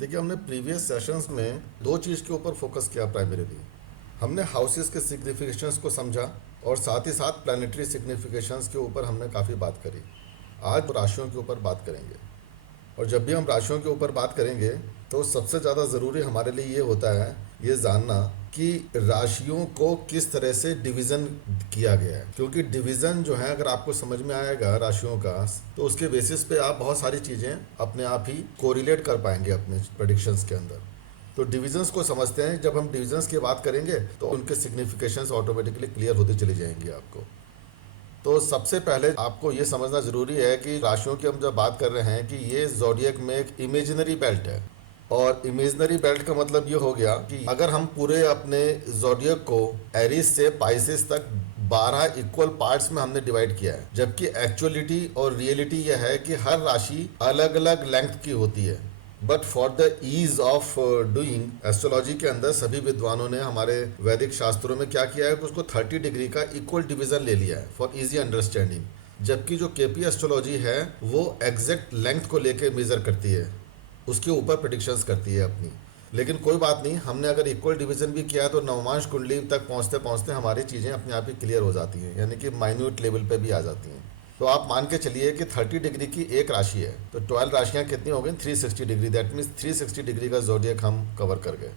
देखिए, हमने previous sessions में दो चीज़ के ऊपर फोकस किया प्राइमरीली। हमने हाउसेस के सिग्निफिकेशंस को समझा और साथ ही साथ प्लानिटरी सिग्निफिकेशंस के ऊपर हमने काफ़ी बात करी। आज राशियों के ऊपर बात करेंगे, और जब भी हम राशियों के ऊपर बात करेंगे तो सबसे ज़्यादा ज़रूरी हमारे लिए ये होता है ये जानना कि राशियों को किस तरह से डिवीज़न किया गया है। क्योंकि डिवीज़न जो है, अगर आपको समझ में आएगा राशियों का, तो उसके बेसिस पे आप बहुत सारी चीज़ें अपने आप ही कोरिलेट कर पाएंगे अपने प्रेडिक्शंस के अंदर। तो डिविजन्स को समझते हैं। जब हम डिविजन्स की बात करेंगे तो उनके सिग्निफिकेशंस ऑटोमेटिकली क्लियर होते चले जाएंगे आपको। तो सबसे पहले आपको ये समझना ज़रूरी है कि राशियों की हम जब बात कर रहे हैं कि ये ज़ोडिएक में एक इमेजिनरी बेल्ट है। और इमेजिनरी बेल्ट का मतलब ये हो गया कि अगर हम पूरे अपने ज़ोडिएक को एरीज से पाइसेस तक 12 इक्वल पार्ट्स में हमने डिवाइड किया है, जबकि एक्चुअलिटी और रियलिटी यह है कि हर राशि अलग अलग लेंथ की होती है। But for the ease of doing, astrology के अंदर सभी विद्वानों ने हमारे वैदिक शास्त्रों में क्या किया है कि उसको 30 डिग्री का इक्वल डिवीजन ले लिया है फॉर इजी अंडरस्टैंडिंग। जबकि जो केपी एस्ट्रोलॉजी है वो एग्जैक्ट लेंथ को लेके मेजर करती है, उसके ऊपर प्रिडिक्शंस करती है अपनी। लेकिन कोई बात नहीं, हमने अगर इक्वल डिवीजन भी किया है तो नवमांश कुंडली तक पहुंचते पहुंचते हमारी चीज़ें अपने आप ही क्लियर हो जाती हैं, यानी कि माइन्यूट लेवल पे भी आ जाती हैं। तो आप मान के चलिए कि 30 डिग्री की एक राशि है, तो 12 राशियां कितनी हो गई? 360 डिग्री। दैट मीन्स 360 डिग्री का ज़ोडिएक हम कवर कर गए।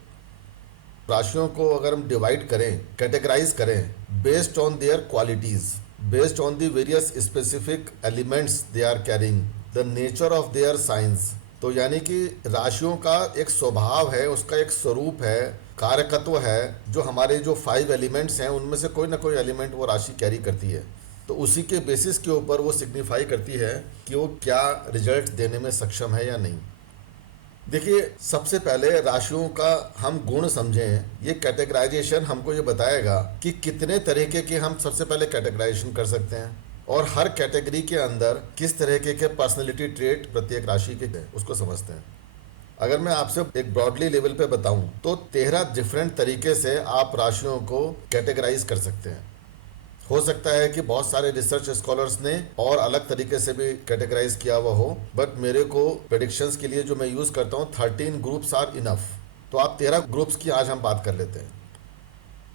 राशियों को अगर हम डिवाइड करें, कैटेगराइज करें based on their qualities, based on the various specific elements they are carrying, the nature of their signs. तो यानी कि राशियों का एक स्वभाव है, उसका एक स्वरूप है, कारकत्व है, जो हमारे जो 5 एलिमेंट्स हैं उनमें से कोई ना कोई एलिमेंट वो राशि कैरी करती है। तो उसी के बेसिस के ऊपर वो सिग्निफाई करती है कि वो क्या रिजल्ट देने में सक्षम है या नहीं। देखिए, सबसे पहले राशियों का हम गुण समझें। ये कैटेगराइजेशन हमको ये बताएगा कि कितने तरीके के हम सबसे पहले कैटेगराइजेशन कर सकते हैं, और हर कैटेगरी के अंदर किस तरीके के पर्सनैलिटी ट्रेट प्रत्येक राशि के हैं उसको समझते हैं। अगर मैं आपसे एक ब्रॉडली लेवल पे बताऊं तो 13 डिफरेंट तरीके से आप राशियों को कैटेगराइज कर सकते हैं। हो सकता है कि बहुत सारे रिसर्च स्कॉलर्स ने और अलग तरीके से भी कैटेगराइज किया हुआ हो, बट मेरे को प्रेडिक्शंस के लिए जो मैं यूज़ करता हूँ 13 ग्रुप्स आर इनफ। तो आप 13 ग्रुप्स की आज हम बात कर लेते हैं।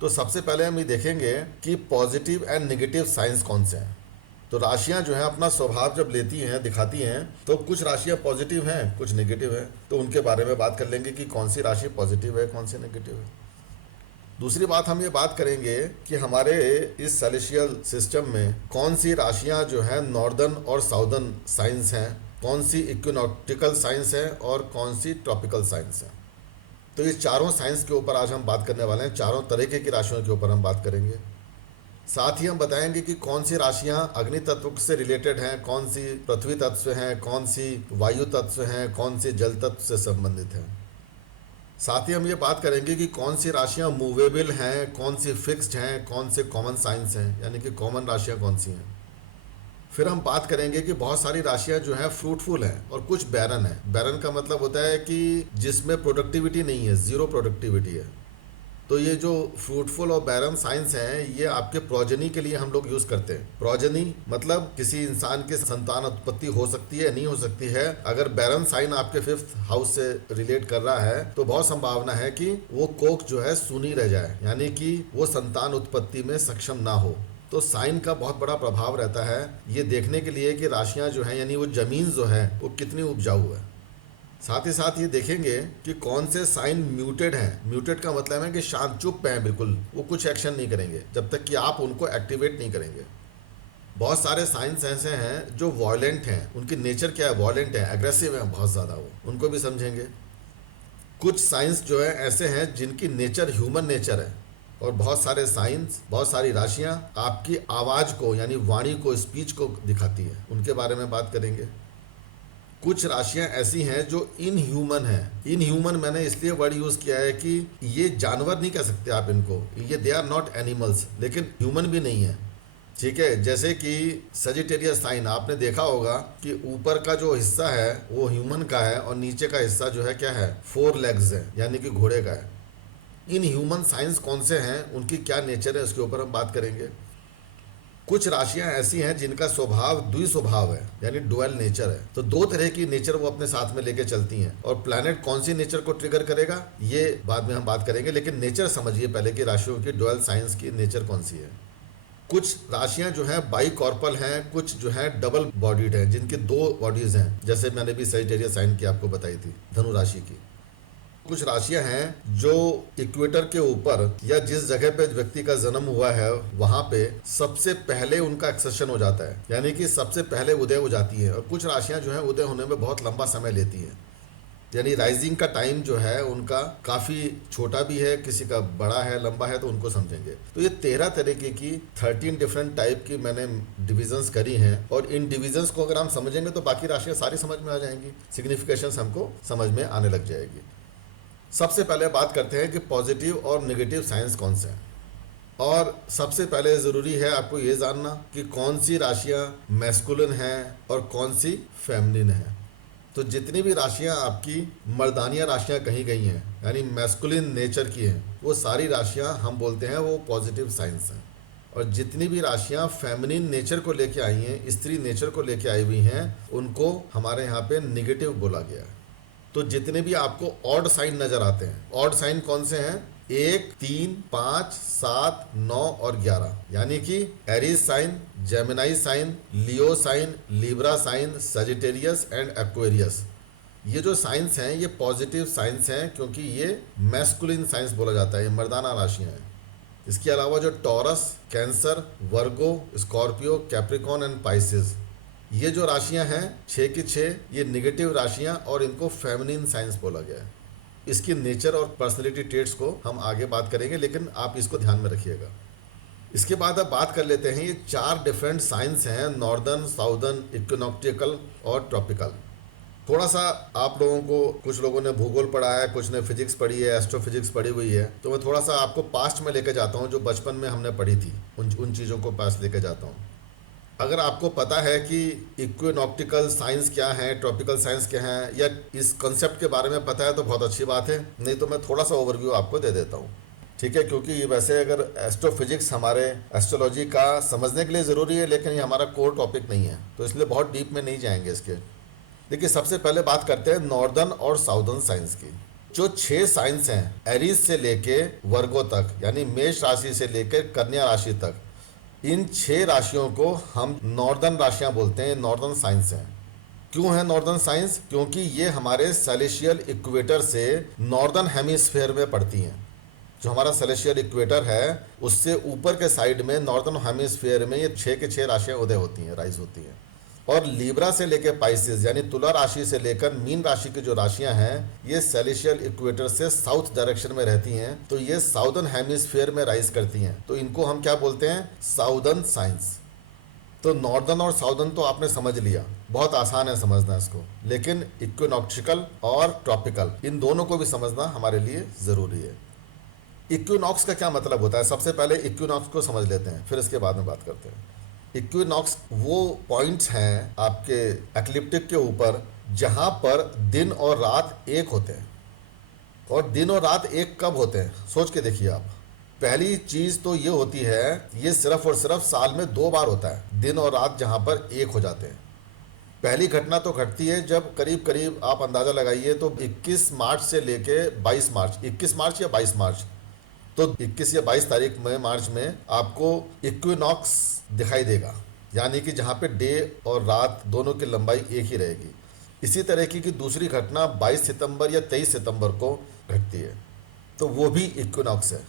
तो सबसे पहले हम ये देखेंगे कि पॉजिटिव एंड नेगेटिव साइंस कौन से हैं। तो राशियां जो हैं अपना स्वभाव जब लेती हैं, दिखाती हैं, तो कुछ राशियां पॉजिटिव हैं, कुछ नेगेटिव हैं। तो उनके बारे में बात कर लेंगे कि कौन सी राशि पॉजिटिव है, कौन सी नेगेटिव है। दूसरी बात हम ये बात करेंगे कि हमारे इस सेलेशियल सिस्टम में कौन सी राशियां जो हैं नॉर्दर्न और साउदर्न साइंस हैं, कौन सी इक्विनॉक्टिकल साइंस है और कौन सी ट्रॉपिकल साइंस है। तो ये चारों साइंस के ऊपर आज हम बात करने वाले हैं। चारों तरीके की राशियों के ऊपर हम बात करेंगे। साथ ही हम बताएंगे कि कौन सी राशियां अग्नि तत्व से रिलेटेड हैं, कौन सी पृथ्वी तत्व से हैं, कौन सी वायु तत्व से हैं, कौन सी जल तत्व से संबंधित हैं। साथ ही हम ये बात करेंगे कि कौन सी राशियां मूवेबल हैं, कौन सी फिक्स्ड हैं, कौन से कॉमन साइंस हैं, यानी कि कॉमन राशियां कौन सी हैं। फिर हम बात करेंगे कि बहुत सारी राशियां जो हैं फ्रूटफुल हैं और कुछ बैरन है। बैरन का मतलब होता है कि जिसमें प्रोडक्टिविटी नहीं है, ज़ीरो प्रोडक्टिविटी है। तो ये जो फ्रूटफुल और बैरन साइंस हैं, ये आपके प्रोजनी के लिए हम लोग यूज़ करते हैं। प्रोजनी मतलब किसी इंसान की संतान उत्पत्ति हो सकती है, नहीं हो सकती है। अगर बैरन साइन आपके 5th हाउस से रिलेट कर रहा है तो बहुत संभावना है कि वो कोख जो है सूनी रह जाए, यानी कि वो संतान उत्पत्ति में सक्षम ना हो। तो साइन का बहुत बड़ा प्रभाव रहता है ये देखने के लिए कि राशियां जो हैं, यानी वो जमीन जो है वो कितनी उपजाऊ है। साथ ही साथ ये देखेंगे कि कौन से साइन म्यूटेड हैं। म्यूटेड का मतलब है कि शांत चुप हैं, बिल्कुल वो कुछ एक्शन नहीं करेंगे जब तक कि आप उनको एक्टिवेट नहीं करेंगे। बहुत सारे साइंस ऐसे हैं जो वॉयलेंट हैं, उनकी नेचर क्या है, वॉयलेंट है, एग्रेसिव है बहुत ज़्यादा, वो उनको भी समझेंगे। कुछ साइंस जो है ऐसे हैं जिनकी नेचर ह्यूमन नेचर है, और बहुत सारे साइंस, बहुत सारी राशियाँ आपकी आवाज़ को, यानी वाणी को, स्पीच को दिखाती है, उनके बारे में बात करेंगे। कुछ राशियां ऐसी हैं जो इनह्यूमन हैं। इनह्यूमन मैंने इसलिए वर्ड यूज़ किया है कि ये जानवर नहीं कह सकते आप इनको, ये दे आर नॉट एनिमल्स, लेकिन ह्यूमन भी नहीं है। ठीक है, जैसे कि सजिटेरियस साइन आपने देखा होगा कि ऊपर का जो हिस्सा है वो ह्यूमन का है और नीचे का हिस्सा जो है क्या है, 4 लेग्स है, यानी कि घोड़े का है। इन ह्यूमन साइंस कौन से हैं, उनकी क्या नेचर है, उसके ऊपर हम बात करेंगे। कुछ राशियां ऐसी हैं जिनका स्वभाव द्विस्वभाव है, यानी डुअल नेचर है। तो दो तरह की नेचर वो अपने साथ में लेके चलती हैं, और प्लैनेट कौन सी नेचर को ट्रिगर करेगा ये बाद में हम बात करेंगे, लेकिन नेचर समझिए पहले कि राशियों की डुअल साइंस की नेचर कौन सी है। कुछ राशियां जो हैं बाई कॉर्पल हैं, कुछ जो हैं डबल बॉडीड हैं, जिनकी दो बॉडीज हैं, जैसे मैंने भी सजिटेरियस साइन की आपको बताई थी, धनु राशि की। कुछ राशियां हैं जो इक्वेटर के ऊपर या जिस जगह पे व्यक्ति का जन्म हुआ है वहां पे सबसे पहले उनका एक्सेशन हो जाता है, यानी कि सबसे पहले उदय हो जाती है। और कुछ राशियां जो हैं उदय होने में बहुत लंबा समय लेती हैं, यानी राइजिंग का टाइम जो है उनका काफ़ी छोटा भी है, किसी का बड़ा है, लंबा है, तो उनको समझेंगे। तो ये 13 तरीके की 13 डिफरेंट टाइप की मैंने डिविजन्स करी हैं, और इन डिविजन्स को अगर हम समझेंगे तो बाकी राशियां सारी समझ में आ जाएंगी, सिग्निफिकेशंस हमको समझ में आने लग जाएगी। सबसे पहले बात करते हैं कि पॉजिटिव और नेगेटिव साइंस कौन से हैं। और सबसे पहले ज़रूरी है आपको ये जानना कि कौन सी राशियां मैस्कुलिन हैं और कौन सी फेमिनिन हैं। तो जितनी भी राशियां आपकी मर्दानिया राशियां कही गई हैं, यानी मैस्कुलिन नेचर की हैं, वो सारी राशियां हम बोलते हैं वो पॉजिटिव साइंस हैं। और जितनी भी राशियां फेमिनिन नेचर को लेके आई हैं, स्त्री नेचर को लेके आई हुई हैं, उनको हमारे यहाँ पे नेगेटिव बोला गया है। तो जितने भी आपको ऑड साइन नजर आते हैं, ऑड साइन कौन से हैं? 1, 3, 5, 7, 9 और 11, यानी कि Aries sign, Gemini sign, Leo sign, Libra sign, Sagittarius and Aquarius. ये जो साइंस हैं ये पॉजिटिव साइंस हैं, क्योंकि ये मैस्कुलिन साइंस बोला जाता है, ये मर्दाना राशियां हैं। इसके अलावा जो taurus, cancer, Virgo, Scorpio, Capricorn and Pisces, ये जो राशियां हैं 6 की 6, ये निगेटिव राशियां, और इनको फेमिनिन साइंस बोला गया है। इसकी नेचर और पर्सनैलिटी ट्रेट्स को हम आगे बात करेंगे, लेकिन आप इसको ध्यान में रखिएगा। इसके बाद अब बात कर लेते हैं, ये 4 डिफरेंट साइंस हैं, नॉर्दर्न, साउदर्न, इक्विनॉक्टिकल और ट्रॉपिकल। थोड़ा सा आप लोगों को, कुछ लोगों ने भूगोल पढ़ा है, कुछ ने फिजिक्स पढ़ी है, एस्ट्रोफिजिक्स पढ़ी हुई है, तो मैं थोड़ा सा आपको पास्ट में लेके जाता हूँ, जो बचपन में हमने पढ़ी थी, उन चीज़ों को पास लेके जाता हूँ। अगर आपको पता है कि इक्विनॉक्टिकल साइंस क्या है, ट्रॉपिकल साइंस क्या है, या इस कंसेप्ट के बारे में पता है तो बहुत अच्छी बात है, नहीं तो मैं थोड़ा सा ओवरव्यू आपको दे देता हूँ, ठीक है। क्योंकि वैसे अगर एस्ट्रोफिजिक्स हमारे एस्ट्रोलॉजी का समझने के लिए ज़रूरी है, लेकिन ये हमारा कोर टॉपिक नहीं है, तो इसलिए बहुत डीप में नहीं जाएंगे इसके। देखिए, सबसे पहले बात करते हैं नॉर्दर्न और साउदर्न साइंस की। जो 6 साइंस हैं, एरीज से लेके वर्गो तक, यानी मेष राशि से लेकर कन्या राशि तक, इन 6 राशियों को हम नॉर्दर्न राशियां बोलते हैं, नॉर्दर्न साइंस हैं। क्यों है नॉर्दर्न साइंस? क्योंकि ये हमारे सेलेशियल इक्वेटर से नॉर्दर्न हेमिस्फीयर में पड़ती हैं। जो हमारा सेलेशियल इक्वेटर है उससे ऊपर के साइड में नॉर्दर्न हेमिस्फीयर में ये 6 के 6 राशियां उदय होती हैं, राइज होती हैं। और लीब्रा से लेकर पाइसिस, यानी तुला राशि से लेकर मीन राशि की जो राशियां हैं, ये सेलेशियल इक्वेटर से साउथ डायरेक्शन में रहती हैं, तो ये साउदर्न हेमिस्फीयर में राइज करती हैं। तो इनको हम क्या बोलते हैं? Southern science. तो नॉर्दर्न और साउदर्न तो आपने समझ लिया, बहुत आसान है समझना इसको, लेकिन इक्विनॉक्टिकल और ट्रॉपिकल, इन दोनों को भी समझना हमारे लिए ज़रूरी है। इक्विनॉक्स का क्या मतलब होता है? सबसे पहले इक्विनॉक्स को समझ लेते हैं, फिर इसके बाद में बात करते हैं। इक्विनॉक्स वो पॉइंट्स हैं आपके एक्लिप्टिक के ऊपर जहां पर दिन और रात एक होते हैं। और दिन और रात एक कब होते हैं? सोच के देखिए आप। पहली चीज तो ये होती है, ये सिर्फ और सिर्फ साल में 2 बार होता है, दिन और रात जहां पर एक हो जाते हैं। पहली घटना तो घटती है जब करीब करीब आप अंदाजा लगाइए तो 21 मार्च से लेके 22 मार्च, 21 मार्च या 22 मार्च, तो 21 या 22 तारीख में मार्च में आपको इक्विनॉक्स दिखाई देगा, यानी कि जहाँ पे डे और रात दोनों की लंबाई एक ही रहेगी। इसी तरह की दूसरी घटना 22 सितंबर या 23 सितंबर को घटती है, तो वो भी इक्विनॉक्स है।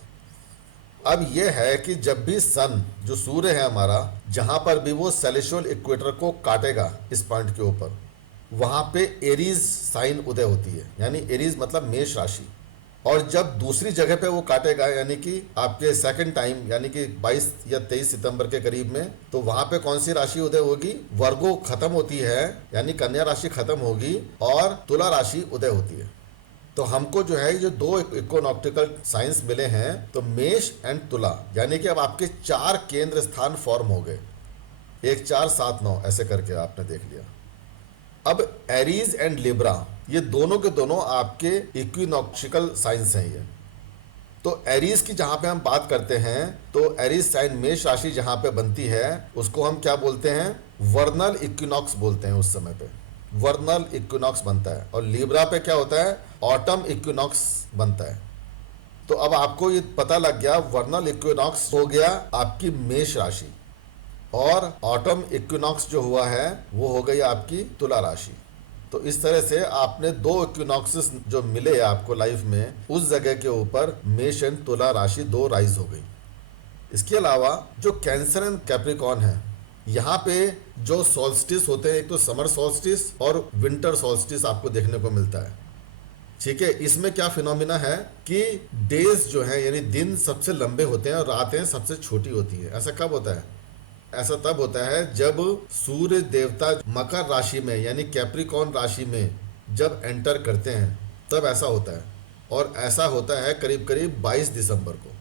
अब यह है कि जब भी सन, जो सूर्य है हमारा, जहाँ पर भी वो सेलेशियल इक्वेटर को काटेगा इस पॉइंट के ऊपर, वहाँ पे एरीज साइन उदय होती है, यानी एरीज मतलब मेष राशि। और जब दूसरी जगह पे वो काटेगा, यानी कि आपके सेकंड टाइम, यानी कि 22 या 23 सितंबर के करीब में, तो वहां पे कौन सी राशि उदय होगी? वर्गो खत्म होती है, यानी कन्या राशि खत्म होगी, और तुला राशि उदय होती है। तो हमको जो है ये 2 इक्विनॉक्टिकल साइंस मिले हैं, तो मेष एंड तुला, यानी कि अब आपके 4 केंद्र स्थान फॉर्म हो गए, 1, 4, 7, 9 ऐसे करके आपने देख लिया। अब एरीज एंड लिब्रा, ये दोनों के दोनों आपके इक्विनॉक्टिकल साइंस हैं। ये तो एरीज की जहां पे हम बात करते हैं, तो एरीज साइन मेष राशि जहां पे बनती है उसको हम क्या बोलते हैं, वर्नल इक्विनॉक्स बोलते हैं। उस समय पे वर्नल इक्विनॉक्स बनता है। और लिब्रा पे क्या होता है, ऑटम इक्विनॉक्स बनता है। तो अब आपको ये पता लग गया, वर्नल इक्विनॉक्स हो गया आपकी मेष राशि, और ऑटम इक्विनॉक्स जो हुआ है वो हो गई आपकी तुला राशि। तो इस तरह से आपने दो इक्विनॉक्सेस जो मिले आपको लाइफ में, उस जगह के ऊपर मेष एंड तुला राशि दो राइज हो गई। इसके अलावा जो कैंसर एंड कैप्रिकॉर्न है, यहाँ पे जो सॉल्स्टिस होते हैं, एक तो समर सॉल्स्टिस और विंटर सॉल्स्टिस आपको देखने को मिलता है। ठीक है, इसमें क्या फिनोमिना है कि डेज जो है यानी दिन सबसे लंबे होते हैं और रातें सबसे छोटी होती है। ऐसा कब होता है? ऐसा तब होता है जब सूर्य देवता मकर राशि में यानी कैप्रिकॉर्न राशि में जब एंटर करते हैं, तब ऐसा होता है। और ऐसा होता है करीब करीब 22 दिसंबर को।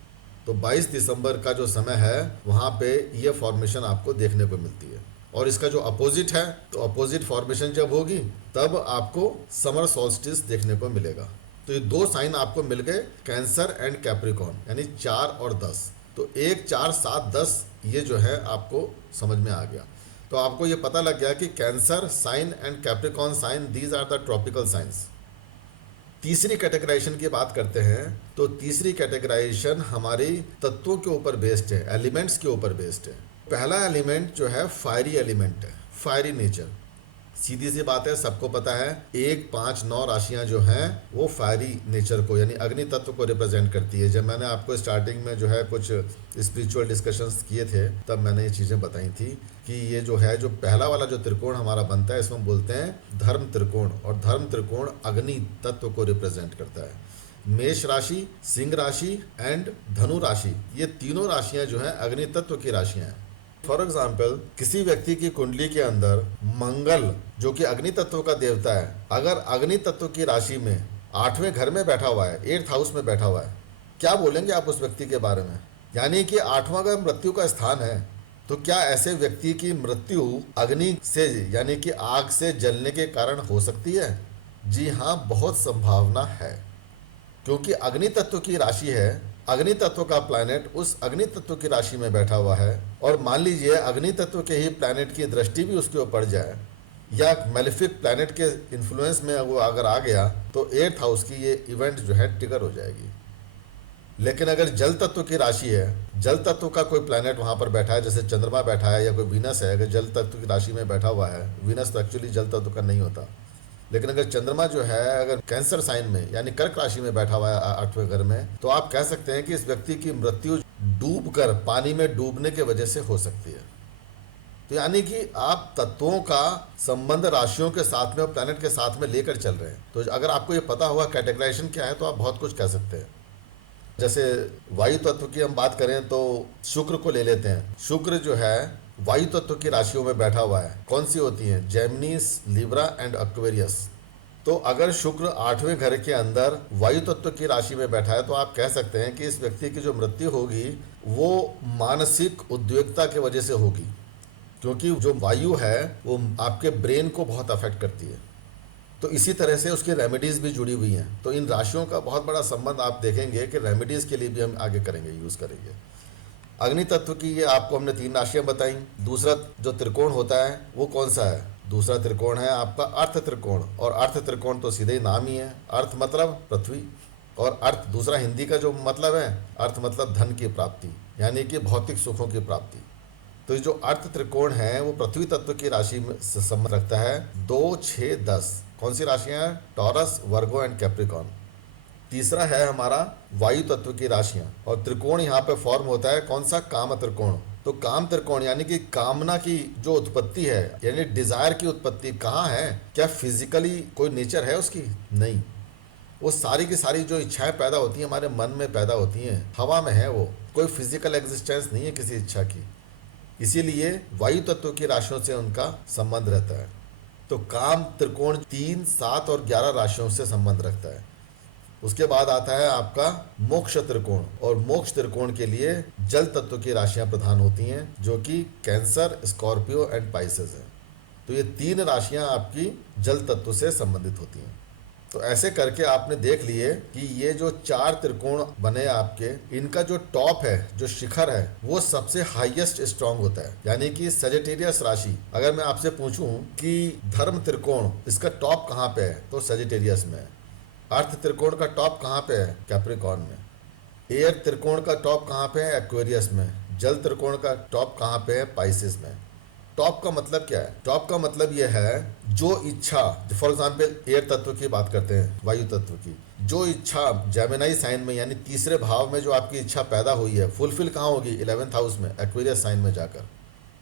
तो 22 दिसंबर का जो समय है वहाँ पे ये फॉर्मेशन आपको देखने को मिलती है। और इसका जो अपोजिट है, तो अपोजिट फॉर्मेशन जब होगी तब आपको समर सॉल्स्टिस देखने को मिलेगा। तो ये दो साइन आपको मिल गए, कैंसर एंड कैप्रिकॉर्न, यानी 4 और 10। तो 1, 4, 7, 10 ये जो है आपको समझ में आ गया। तो आपको ये पता लग गया कि cancer sign and Capricorn sign, these are the tropical signs. तीसरी कैटेगराइजेशन की बात करते हैं, तो तीसरी कैटेगराइजेशन हमारी तत्वों के ऊपर बेस्ड है, एलिमेंट्स के ऊपर बेस्ड है। पहला एलिमेंट जो है फायरी एलिमेंट है, फायरी नेचर। सीधी सी बात है, सबको पता है 1, 5, 9 राशियां जो हैं वो फायरी नेचर को यानी अग्नि तत्व को रिप्रेजेंट करती है। जब मैंने आपको स्टार्टिंग में जो है कुछ स्पिरिचुअल डिस्कशंस किए थे, तब मैंने ये चीज़ें बताई थी कि ये जो है, जो पहला वाला जो त्रिकोण हमारा बनता है, इसमें हम बोलते हैं धर्म त्रिकोण, और धर्म त्रिकोण अग्नि तत्व को रिप्रेजेंट करता है। मेष राशि, सिंह राशि एंड धनु राशि, ये तीनों राशियां जो हैं अग्नि तत्व की राशियां हैं। फॉर एग्जाम्पल, किसी व्यक्ति की कुंडली के अंदर मंगल जो कि अग्नि तत्व का देवता है, अगर अग्नि तत्व की राशि में 8वें घर में बैठा हुआ है, 8th हाउस में बैठा हुआ है, क्या बोलेंगे आप उस व्यक्ति के बारे में? यानी कि 8वां का मृत्यु का स्थान है। तो क्या ऐसे व्यक्ति की मृत्यु अग्नि से यानी कि आग से जलने के कारण हो सकती है? जी हाँ, बहुत संभावना है, क्योंकि अग्नि तत्व की राशि है, अग्नि तत्व का प्लैनेट उस अग्नि तत्व की राशि में बैठा हुआ है। और मान लीजिए अग्नि तत्व के ही प्लैनेट की दृष्टि भी उसके ऊपर पड़ जाए, या मेलेफिक प्लैनेट के इन्फ्लुएंस में वो अगर आ गया, तो 8th हाउस की ये इवेंट जो है ट्रिगर हो जाएगी। लेकिन अगर जल तत्व की राशि है, जल तत्व का कोई प्लैनेट वहाँ पर बैठा है, जैसे चंद्रमा बैठा है या कोई वीनस है, अगर जल तत्व की राशि में बैठा हुआ है, वीनस तो एक्चुअली जल तत्व का नहीं होता, लेकिन अगर चंद्रमा जो है अगर कैंसर साइन में यानी कर्क राशि में बैठा हुआ है 8वें घर में, तो आप कह सकते हैं कि इस व्यक्ति की मृत्यु डूबकर, पानी में डूबने की वजह से हो सकती है। तो यानी कि आप तत्वों का संबंध राशियों के साथ में और प्लैनेट के साथ में लेकर चल रहे हैं। तो अगर आपको ये पता हुआ कैटेगराइजेशन क्या है, तो आप बहुत कुछ कह सकते हैं। जैसे वायु तत्व की हम बात करें तो शुक्र को ले लेते हैं। शुक्र जो है वायु तत्व की राशियों में बैठा हुआ है। कौन सी होती हैं? जेमिनीस, लिब्रा एंड एक्वेरियस। तो अगर शुक्र 8वें घर के अंदर वायु तत्व की राशि में बैठा है, तो आप कह सकते हैं कि इस व्यक्ति की जो मृत्यु होगी वो मानसिक उद्विग्नता की वजह से होगी, क्योंकि जो वायु है वो आपके ब्रेन को बहुत अफेक्ट करती है। तो इसी तरह से उसकी रेमेडीज़ भी जुड़ी हुई हैं। तो इन राशियों का बहुत बड़ा संबंध आप देखेंगे कि रेमेडीज़ के लिए भी हम आगे करेंगे, यूज़ करेंगे। अग्नि तत्व की ये आपको हमने 3 राशियां बताई। दूसरा जो त्रिकोण होता है वो कौन सा है? दूसरा त्रिकोण है आपका अर्थ त्रिकोण। और अर्थ त्रिकोण तो सीधे ही नाम ही है, अर्थ मतलब पृथ्वी, और अर्थ दूसरा हिंदी का जो मतलब है, अर्थ मतलब धन की प्राप्ति, यानी कि भौतिक सुखों की प्राप्ति। तो ये जो अर्थ त्रिकोण है वो पृथ्वी तत्व की राशि में संबंध रखता है। 2, 6, 10 कौन सी राशियां हैं? Taurus, Virgo and Capricorn. तीसरा है हमारा वायु तत्व की राशियां। और त्रिकोण यहाँ पे फॉर्म होता है कौन सा? काम त्रिकोण। तो काम त्रिकोण यानी कि कामना की जो उत्पत्ति है, यानी डिजायर की उत्पत्ति कहाँ है? क्या फिजिकली कोई नेचर है उसकी? नहीं, वो सारी की सारी जो इच्छाएं पैदा होती हैं हमारे मन में पैदा होती हैं, हवा में है, वो कोई फिजिकल एग्जिस्टेंस नहीं है किसी इच्छा की। इसीलिए वायु तत्व की राशियों से उनका संबंध रहता है। तो काम त्रिकोण 3, 7 और 11 राशियों से संबंध रखता है। उसके बाद आता है आपका मोक्ष त्रिकोण। और मोक्ष त्रिकोण के लिए जल तत्व की राशियां प्रधान होती हैं, जो कि कैंसर, स्कॉर्पियो एंड पाइसेस है। तो ये 3 राशियां आपकी जल तत्व से संबंधित होती हैं। तो ऐसे करके आपने देख लिए कि ये जो 4 त्रिकोण बने आपके, इनका जो टॉप है, जो शिखर है, वो सबसे हाईएस्ट स्ट्रांग होता है। यानी कि सजिटेरियस राशि, अगर मैं आपसे पूछूं कि धर्म त्रिकोण इसका टॉप कहाँ पे है, तो सजिटेरियस में है। अर्थ त्रिकोण का टॉप कहाँ पे है, कैप्रिकॉर्न में। एयर त्रिकोण का टॉप कहाँ पे है, एक्वेरियस में। जल त्रिकोण का टॉप कहाँ पे है, पाइसिस में। टॉप का मतलब क्या है? टॉप का मतलब यह है जो इच्छा, फॉर एग्जाम्पल एयर तत्व की बात करते हैं, वायु तत्व की, जो इच्छा जेमिनी साइन में यानी तीसरे भाव में जो आपकी इच्छा पैदा हुई है, फुलफिल कहाँ होगी, 11th हाउस में, एक्वेरियस साइन में जाकर।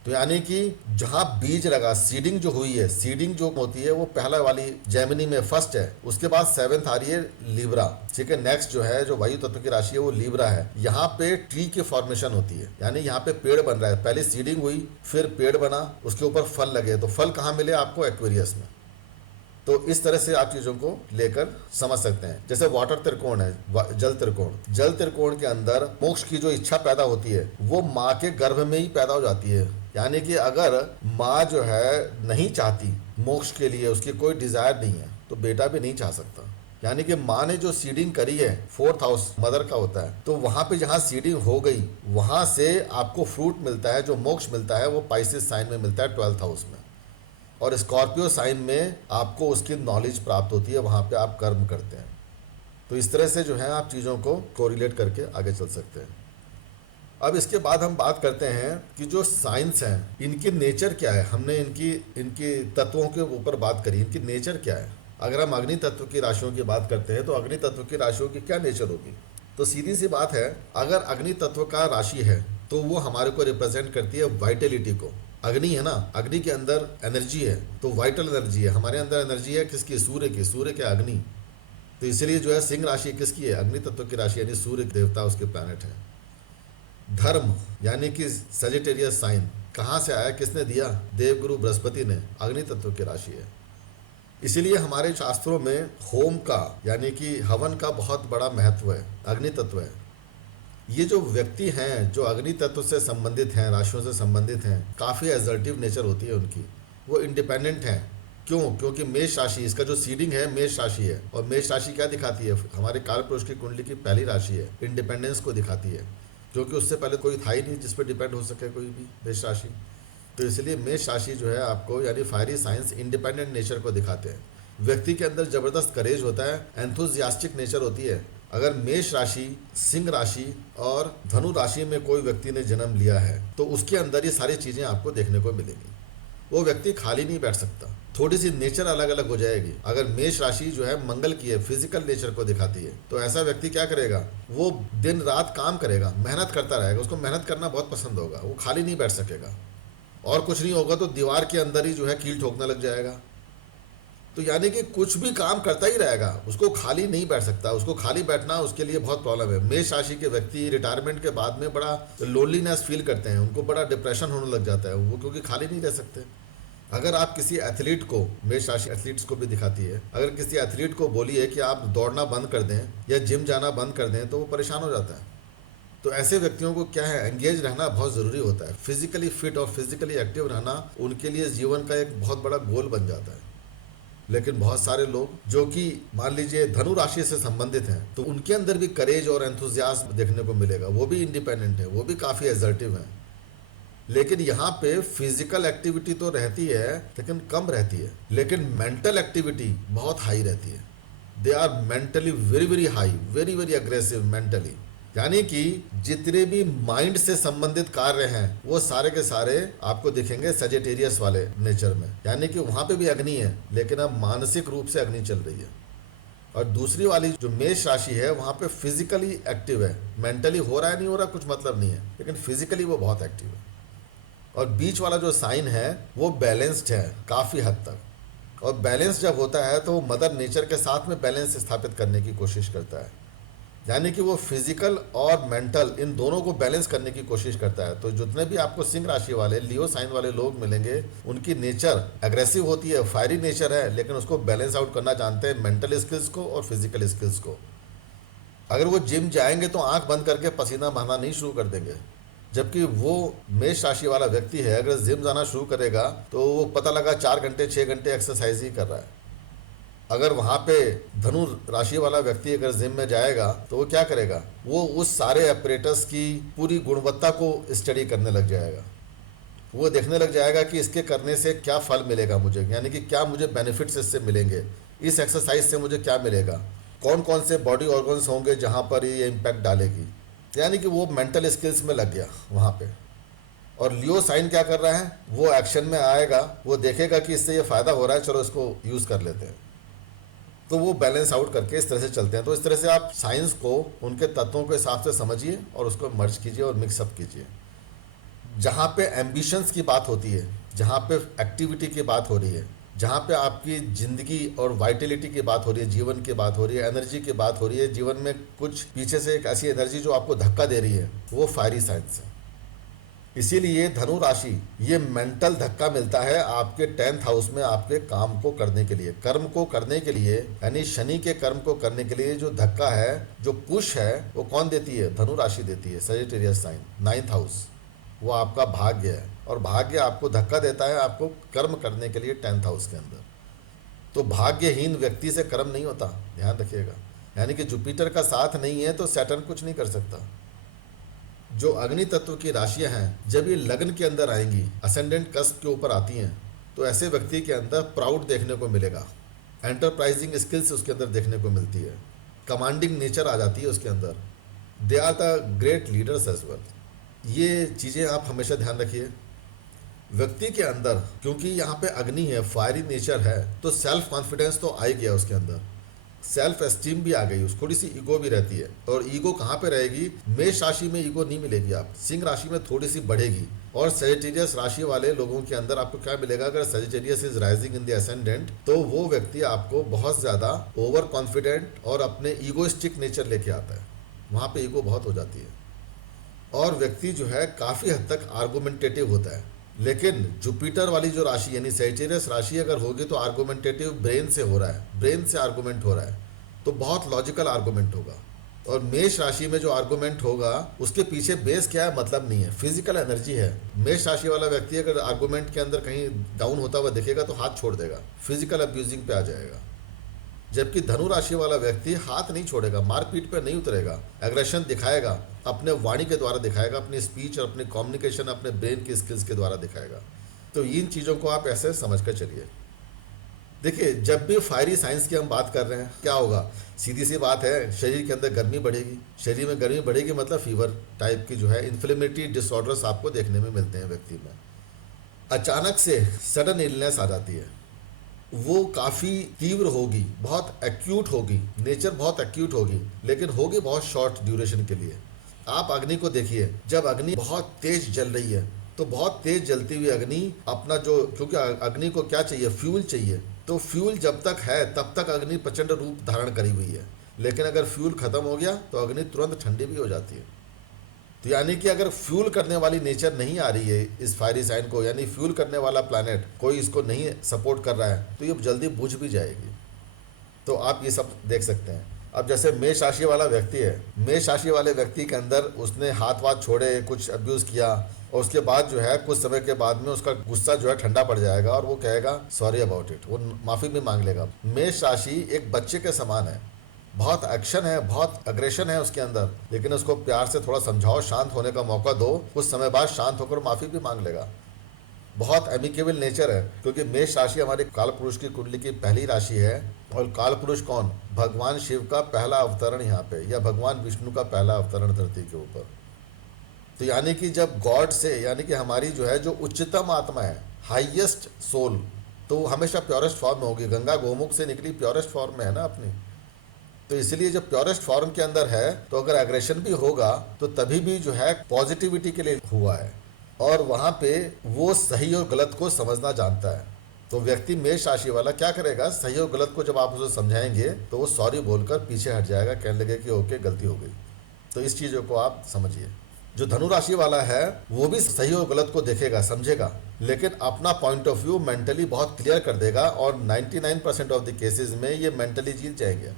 तो यानी कि जहाँ बीज लगा, सीडिंग जो हुई है, सीडिंग जो होती है वो पहला वाली जेमिनी में फर्स्ट है, उसके बाद 7th आ रही है लिब्रा, ठीक है। नेक्स्ट जो है, जो वायु तत्व की राशि है वो लिब्रा है। यहाँ पे ट्री की फॉर्मेशन होती है, यानी यहाँ पे पेड़ बन रहा है। पहले सीडिंग हुई, फिर पेड़ बना, उसके ऊपर फल लगे, तो फल कहाँ मिले आपको, एक्वेरियस में। तो इस तरह से आप चीजों को लेकर समझ सकते हैं। जैसे वाटर त्रिकोण है, जल त्रिकोण, जल त्रिकोण के अंदर मोक्ष की जो इच्छा पैदा होती है वो माँ के गर्भ में ही पैदा हो जाती है। यानी कि अगर माँ जो है नहीं चाहती मोक्ष के लिए, उसकी कोई डिजायर नहीं है, तो बेटा भी नहीं चाह सकता। यानी कि माँ ने जो सीडिंग करी है, 4th हाउस मदर का होता है, तो वहां पे जहाँ सीडिंग हो गई, वहां से आपको फ्रूट मिलता है, जो मोक्ष मिलता है वो पाइसिस साइन में मिलता है, 12th हाउस में। और स्कॉर्पियो साइन में आपको उसकी नॉलेज प्राप्त होती है, वहां पे आप कर्म करते हैं। तो इस तरह से जो है आप चीज़ों को कोरिलेट करके आगे चल सकते हैं। अब इसके बाद हम बात करते हैं कि जो साइंस हैं, इनकी नेचर क्या है। हमने इनकी तत्वों के ऊपर बात करी, इनकी नेचर क्या है। अगर हम अग्नि तत्व की राशियों की बात करते हैं, तो अग्नि तत्व की राशियों की क्या नेचर होगी। तो सीधी सी बात है, अगर अग्नि तत्व का राशि है तो वो हमारे को रिप्रेजेंट करती है वाइटलिटी को। अग्नि है ना, अग्नि के अंदर एनर्जी है, तो वाइटल एनर्जी है। हमारे अंदर एनर्जी है किसकी, सूर्य की। सूर्य के अग्नि, तो इसलिए जो है सिंह राशि किसकी है, अग्नि तत्व की राशि, यानी सूर्य देवता उसके प्लैनेट है। धर्म यानी कि सजिटेरियस साइन कहाँ से आया, किसने दिया, देवगुरु बृहस्पति ने, अग्नि तत्व की राशि है। इसीलिए हमारे शास्त्रों में होम का यानी कि हवन का बहुत बड़ा महत्व है, अग्नि तत्व है। ये जो व्यक्ति हैं जो अग्नि तत्व से संबंधित हैं, राशियों से संबंधित हैं, काफ़ी एसर्टिव नेचर होती है उनकी, वो इंडिपेंडेंट हैं। क्यों? क्योंकि मेष राशि, इसका जो सीडिंग है मेष राशि है, और मेष राशि क्या दिखाती है, हमारे काल पुरुष की कुंडली की पहली राशि है, इंडिपेंडेंस को दिखाती है, क्योंकि उससे पहले कोई था ही नहीं जिस पर डिपेंड हो सके कोई भी, मेष राशि। तो इसलिए मेष राशि जो है आपको, यानी फायरी साइंस, इंडिपेंडेंट नेचर को दिखाते हैं। व्यक्ति के अंदर जबरदस्त करेज होता है, एंथुजियास्टिक नेचर होती है। अगर मेष राशि, सिंह राशि और धनु राशि में कोई व्यक्ति ने जन्म लिया है, तो उसके अंदर ये सारी चीजें आपको देखने को मिलेंगी। वो व्यक्ति खाली नहीं बैठ सकता, थोड़ी सी नेचर अलग अलग हो जाएगी। अगर मेष राशि जो है मंगल की है, फिजिकल नेचर को दिखाती है, तो ऐसा व्यक्ति क्या करेगा, वो दिन रात काम करेगा, मेहनत करता रहेगा, उसको मेहनत करना बहुत पसंद होगा, वो खाली नहीं बैठ सकेगा। और कुछ नहीं होगा तो दीवार के अंदर ही जो है कील ठोकने लग जाएगा। तो यानी कि कुछ भी काम करता ही रहेगा, उसको खाली नहीं बैठ सकता, उसको खाली बैठना उसके लिए बहुत प्रॉब्लम है। मेष राशि के व्यक्ति रिटायरमेंट के बाद में बड़ा लोनलीनेस फील करते हैं, उनको बड़ा डिप्रेशन होने लग जाता है, वो क्योंकि खाली नहीं रह सकते। अगर आप किसी एथलीट को, मेष राशि एथलीट्स को भी दिखाती है, अगर किसी एथलीट को बोलिए कि आप दौड़ना बंद कर दें या जिम जाना बंद कर दें, तो वो परेशान हो जाता है। तो ऐसे व्यक्तियों को क्या है, एंगेज रहना बहुत ज़रूरी होता है। फिजिकली फिट और फिजिकली एक्टिव रहना उनके लिए जीवन का एक बहुत बड़ा गोल बन जाता है। लेकिन बहुत सारे लोग जो कि मान लीजिए धनु राशि से संबंधित हैं, तो उनके अंदर भी करेज और एंथुजियाज्म देखने को मिलेगा, वो भी इंडिपेंडेंट है, वो भी काफ़ी एसर्टिव हैं। लेकिन यहाँ पे फिजिकल एक्टिविटी तो रहती है लेकिन कम रहती है, लेकिन मेंटल एक्टिविटी बहुत हाई रहती है। They are mentally very very high, very very aggressive mentally. यानी कि जितने भी माइंड से संबंधित कार्य हैं वो सारे के सारे आपको दिखेंगे सजिटेरियस वाले नेचर में। यानी कि वहां पे भी अग्नि है, लेकिन अब मानसिक रूप से अग्नि चल रही है। और दूसरी वाली जो मेष राशि है वहां पे फिजिकली एक्टिव है, मेंटली हो रहा है नहीं हो रहा कुछ मतलब नहीं है, लेकिन फिजिकली वो बहुत एक्टिव है। और बीच वाला जो साइन है वो बैलेंस्ड है काफ़ी हद तक। और बैलेंस जब होता है तो वो मदर नेचर के साथ में बैलेंस स्थापित करने की कोशिश करता है, यानी कि वो फिजिकल और मेंटल इन दोनों को बैलेंस करने की कोशिश करता है। तो जितने भी आपको सिंह राशि वाले, लियो साइन वाले लोग मिलेंगे, उनकी नेचर एग्रेसिव होती है, फायरी नेचर है, लेकिन उसको बैलेंस आउट करना जानते हैं, मेंटल स्किल्स को और फिजिकल स्किल्स को। अगर वो जिम जाएंगे तो आंख बंद करके पसीना बहाना नहीं शुरू कर देंगे, जबकि वो मेष राशि वाला व्यक्ति है अगर जिम जाना शुरू करेगा तो वो पता लगा 4 घंटे 6 घंटे एक्सरसाइज ही कर रहा है। अगर वहाँ पे धनु राशि वाला व्यक्ति अगर जिम में जाएगा तो वो क्या करेगा, वो उस सारे अपरेटस की पूरी गुणवत्ता को स्टडी करने लग जाएगा। वो देखने लग जाएगा कि इसके करने से क्या फल मिलेगा मुझे, यानी कि क्या मुझे बेनिफिट्स इससे मिलेंगे, इस एक्सरसाइज से मुझे क्या मिलेगा, कौन कौन से बॉडी ऑर्गन्स होंगे जहाँ पर ये इम्पैक्ट डालेगी। यानी कि वो मेंटल स्किल्स में लग गया वहाँ पे। और लियो साइन क्या कर रहा है, वो एक्शन में आएगा, वो देखेगा कि इससे ये फ़ायदा हो रहा है, चलो इसको यूज़ कर लेते हैं। तो वो बैलेंस आउट करके इस तरह से चलते हैं। तो इस तरह से आप साइंस को उनके तत्वों के हिसाब से समझिए और उसको मर्ज कीजिए और मिक्सअप कीजिए। जहाँ पे एम्बिशंस की बात होती है, जहाँ पे एक्टिविटी की बात हो रही है, जहाँ पे आपकी ज़िंदगी और वाइटलिटी की बात हो रही है, जीवन की बात हो रही है, एनर्जी की बात हो रही है, जीवन में कुछ पीछे से एक ऐसी एनर्जी जो आपको धक्का दे रही है, वो फायरी साइंस है। इसीलिए धनु राशि, ये मेंटल धक्का मिलता है आपके 10th हाउस में आपके काम को करने के लिए, कर्म को करने के लिए, यानी शनि के कर्म को करने के लिए जो धक्का है, जो पुश है, वो कौन देती है, धनु राशि देती है। सजिटेरियस साइन 9th हाउस, वो आपका भाग्य है और भाग्य आपको धक्का देता है आपको कर्म करने के लिए 10th हाउस के अंदर। तो भाग्यहीन व्यक्ति से कर्म नहीं होता, ध्यान रखिएगा। यानी कि जुपिटर का साथ नहीं है तो सैटर्न कुछ नहीं कर सकता। जो अग्नि तत्व की राशियां हैं, जब ये लग्न के अंदर आएंगी, असेंडेंट कस्प के ऊपर आती हैं, तो ऐसे व्यक्ति के अंदर प्राउड देखने को मिलेगा, एंटरप्राइजिंग स्किल्स उसके अंदर देखने को मिलती है, कमांडिंग नेचर आ जाती है उसके अंदर। They are the great leaders as well. ये चीज़ें आप हमेशा ध्यान रखिए। व्यक्ति के अंदर क्योंकि यहाँ पे अग्नि है, फायरी नेचर है, तो सेल्फ कॉन्फिडेंस तो आ ही गया उसके अंदर, सेल्फ एस्टीम भी आ गई, उस थोड़ी सी ईगो भी रहती है। और ईगो कहाँ पे रहेगी, मेष राशि में ईगो नहीं मिलेगी, आप सिंह राशि में थोड़ी सी बढ़ेगी। और सजिटेरियस राशि वाले लोगों के अंदर आपको क्या मिलेगा, अगर Sagittarius is rising in the ascendant, तो वो व्यक्ति आपको बहुत ज़्यादा ओवर कॉन्फिडेंट और अपने ईगोइस्टिक नेचर लेके आता है, वहाँ पे ईगो बहुत हो जाती है। और व्यक्ति जो है काफ़ी हद तक आर्गुमेंटेटिव होता है। लेकिन जुपिटर वाली जो राशि यानी सजिटेरियस राशि अगर होगी तो आर्गुमेंटेटिव ब्रेन से हो रहा है, ब्रेन से आर्गुमेंट हो रहा है, तो बहुत लॉजिकल आर्गुमेंट होगा। और मेष राशि में जो आर्गुमेंट होगा उसके पीछे बेस क्या है, मतलब नहीं है, फिजिकल एनर्जी है। मेष राशि वाला व्यक्ति अगर आर्गुमेंट के अंदर कहीं डाउन होता हुआ दिखेगा तो हाथ छोड़ देगा, फिजिकल अब्यूजिंग पे आ जाएगा। जबकि धनु राशि वाला व्यक्ति हाथ नहीं छोड़ेगा, मारपीट पे नहीं उतरेगा, एग्रेशन दिखाएगा, अपने वाणी के द्वारा दिखाएगा, अपनी स्पीच और अपनी कम्युनिकेशन अपने ब्रेन की स्किल्स के द्वारा दिखाएगा। तो इन चीज़ों को आप ऐसे समझ कर चलिए। देखिए, जब भी फायरी साइंस की हम बात कर रहे हैं, क्या होगा, सीधी सी बात है, शरीर के अंदर गर्मी बढ़ेगी। शरीर में गर्मी बढ़ेगी मतलब फीवर टाइप की जो है इन्फ्लेमेटरी डिसऑर्डर्स आपको देखने में मिलते हैं व्यक्ति में। अचानक से सडन इलनेस आ जाती है, वो काफ़ी तीव्र होगी, बहुत एक्यूट होगी, नेचर बहुत एक्यूट होगी, लेकिन होगी बहुत शॉर्ट ड्यूरेशन के लिए। आप अग्नि को देखिए, जब अग्नि बहुत तेज जल रही है तो बहुत तेज जलती हुई अग्नि अपना जो, क्योंकि अग्नि को क्या चाहिए, फ्यूल चाहिए, तो फ्यूल जब तक है तब तक अग्नि प्रचंड रूप धारण करी हुई है। लेकिन अगर फ्यूल खत्म हो गया तो अग्नि तुरंत ठंडी भी हो जाती है। तो यानी कि अगर फ्यूल करने वाली नेचर नहीं आ रही है इस फायरी साइन को, यानी फ्यूल करने वाला प्लैनेट कोई इसको नहीं सपोर्ट कर रहा है, तो ये जल्दी बुझ भी जाएगी। तो आप ये सब देख सकते हैं। अब जैसे मेष राशि वाला व्यक्ति है, मेष राशि वाले व्यक्ति के अंदर उसने हाथ वाथ छोड़े, कुछ अब्यूज़ किया, और उसके बाद जो है कुछ समय के बाद में उसका गुस्सा जो है ठंडा पड़ जाएगा और वो कहेगा सॉरी अबाउट इट, वो माफ़ी भी मांग लेगा। मेष राशि एक बच्चे के समान है, बहुत एक्शन है, बहुत अग्रेशन है उसके अंदर, लेकिन उसको प्यार से थोड़ा समझाओ, शांत होने का मौका दो, कुछ समय बाद शांत होकर माफ़ी भी मांग लेगा। बहुत एमिकेबल नेचर है, क्योंकि मेष राशि हमारे काल पुरुष की कुंडली की पहली राशि है। और काल पुरुष कौन, भगवान शिव का पहला अवतरण यहाँ पे, या भगवान विष्णु का पहला अवतरण धरती के ऊपर। तो यानी कि जब गॉड से, यानी कि हमारी जो है जो उच्चतम आत्मा है, हाईएस्ट सोल, तो वो हमेशा प्योरेस्ट फॉर्म में होगी। गंगा गोमुख से निकली प्योरेस्ट फॉर्म में है ना अपनी, तो इसलिए जब प्योरेस्ट फॉर्म के अंदर है तो अगर एग्रेशन भी होगा तो तभी भी जो है पॉजिटिविटी के लिए हुआ है, और वहाँ पे वो सही और गलत को समझना जानता है। तो व्यक्ति मेष राशि वाला क्या करेगा, सही और गलत को जब आप उसे समझाएंगे तो वो सॉरी बोलकर पीछे हट जाएगा, कहने लगे कि ओके गलती हो गई। तो इस चीज़ों को आप समझिए। जो धनु राशि वाला है वो भी सही और गलत को देखेगा, समझेगा, लेकिन अपना पॉइंट ऑफ व्यू मेंटली बहुत क्लियर कर देगा, और 99% ऑफ द केसेस में ये मेंटली जीत जाएंगे,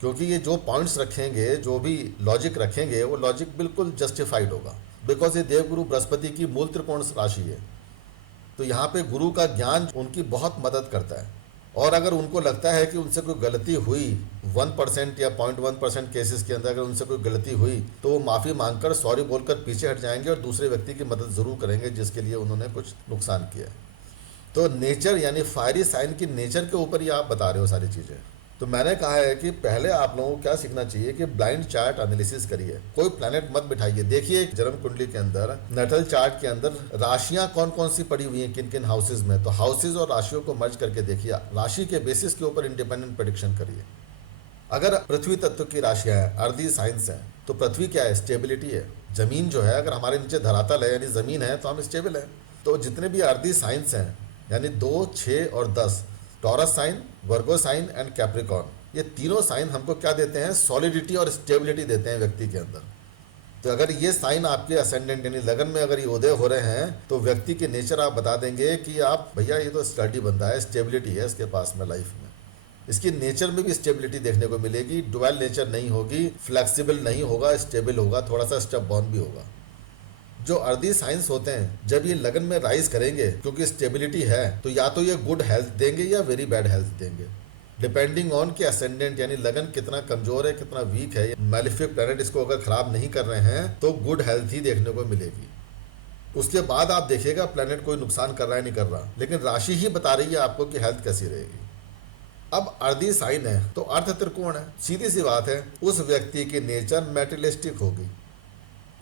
क्योंकि ये जो पॉइंट्स रखेंगे, जो भी लॉजिक रखेंगे, वो लॉजिक बिल्कुल जस्टिफाइड होगा, बिकॉज ये देवगुरु बृहस्पति की मूल त्रिकोण राशि है। तो यहाँ पे गुरु का ज्ञान उनकी बहुत मदद करता है। और अगर उनको लगता है कि उनसे कोई गलती हुई 1% या 0.1% केसेस के अंदर अगर उनसे कोई गलती हुई तो वो माफ़ी मांगकर सॉरी बोलकर पीछे हट जाएंगे और दूसरे व्यक्ति की मदद ज़रूर करेंगे जिसके लिए उन्होंने कुछ नुकसान किया है। तो नेचर यानी फायरी साइन की नेचर के ऊपर ही आप बता रहे हो सारी चीज़ें। तो मैंने कहा है कि पहले आप लोगों को क्या सीखना चाहिए कि ब्लाइंड चार्ट एनालिसिस करिए, कोई प्लैनेट मत बिठाइए। देखिए जन्म कुंडली के अंदर नेटल चार्ट के अंदर राशियां कौन कौन सी पड़ी हुई हैं किन किन हाउसेज में, तो हाउसेज और राशियों को मर्ज करके देखिए, राशि के बेसिस के ऊपर इंडिपेंडेंट प्रेडिक्शन करिए। अगर पृथ्वी तत्व की राशियां हैं, अर्दी साइंस है, तो पृथ्वी क्या है? स्टेबिलिटी है। जमीन जो है अगर हमारे नीचे धरातल है यानी जमीन है तो हम स्टेबल है। तो जितने भी अर्दी साइंस हैं यानी 2, 6 और 10, Taurus sign, Virgo sign and Capricorn, ये तीनों साइन हमको क्या देते हैं? सॉलिडिटी और स्टेबिलिटी देते हैं व्यक्ति के अंदर। तो अगर ये साइन आपके असेंडेंट यानी लगन में अगर ये उदय हो रहे हैं तो व्यक्ति के नेचर आप बता देंगे कि आप भैया ये तो स्टडी बंदा है, स्टेबिलिटी है इसके पास में लाइफ में। इसकी नेचर में भी स्टेबिलिटी देखने को मिलेगी, डुअल नेचर नहीं होगी, फ्लेक्सिबल नहीं होगा, स्टेबल होगा, थोड़ा सा स्टेप बॉर्न भी होगा। जो अर्दी साइंस होते हैं जब ये लगन में राइज करेंगे क्योंकि स्टेबिलिटी है तो या तो ये गुड हेल्थ देंगे या वेरी बैड हेल्थ देंगे, डिपेंडिंग ऑन कि असेंडेंट यानी लगन कितना कमजोर है कितना वीक है। मैलिफिक प्लैनेट इसको अगर खराब नहीं कर रहे हैं तो गुड हेल्थ ही देखने को मिलेगी। उसके बाद आप देखिएगा प्लैनेट कोई नुकसान कर रहा है नहीं कर रहा, लेकिन राशि ही बता रही है आपको कि हेल्थ कैसी रहेगी। अब अर्दी साइन है तो अर्थ त्रिकोण है, सीधी सी बात है उस व्यक्ति की नेचर मैटेरियलिस्टिक होगी,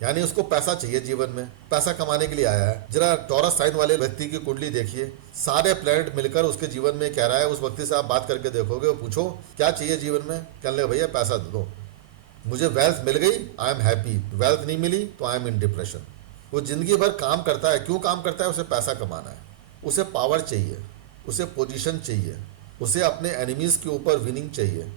यानी उसको पैसा चाहिए, जीवन में पैसा कमाने के लिए आया है। जरा टॉरस साइन वाले व्यक्ति की कुंडली देखिए, सारे प्लैनेट मिलकर उसके जीवन में कह रहा है, उस व्यक्ति से आप बात करके देखोगे और पूछो क्या चाहिए जीवन में, कहने लगे भैया पैसा दे दो, मुझे वेल्थ मिल गई आई एम हैप्पी, वेल्थ नहीं मिली तो आई एम इन डिप्रेशन। वो जिंदगी भर काम करता है, क्यों काम करता है? उसे पैसा कमाना है, उसे पावर चाहिए, उसे पोजीशन चाहिए, उसे अपने एनिमीज के ऊपर विनिंग चाहिए।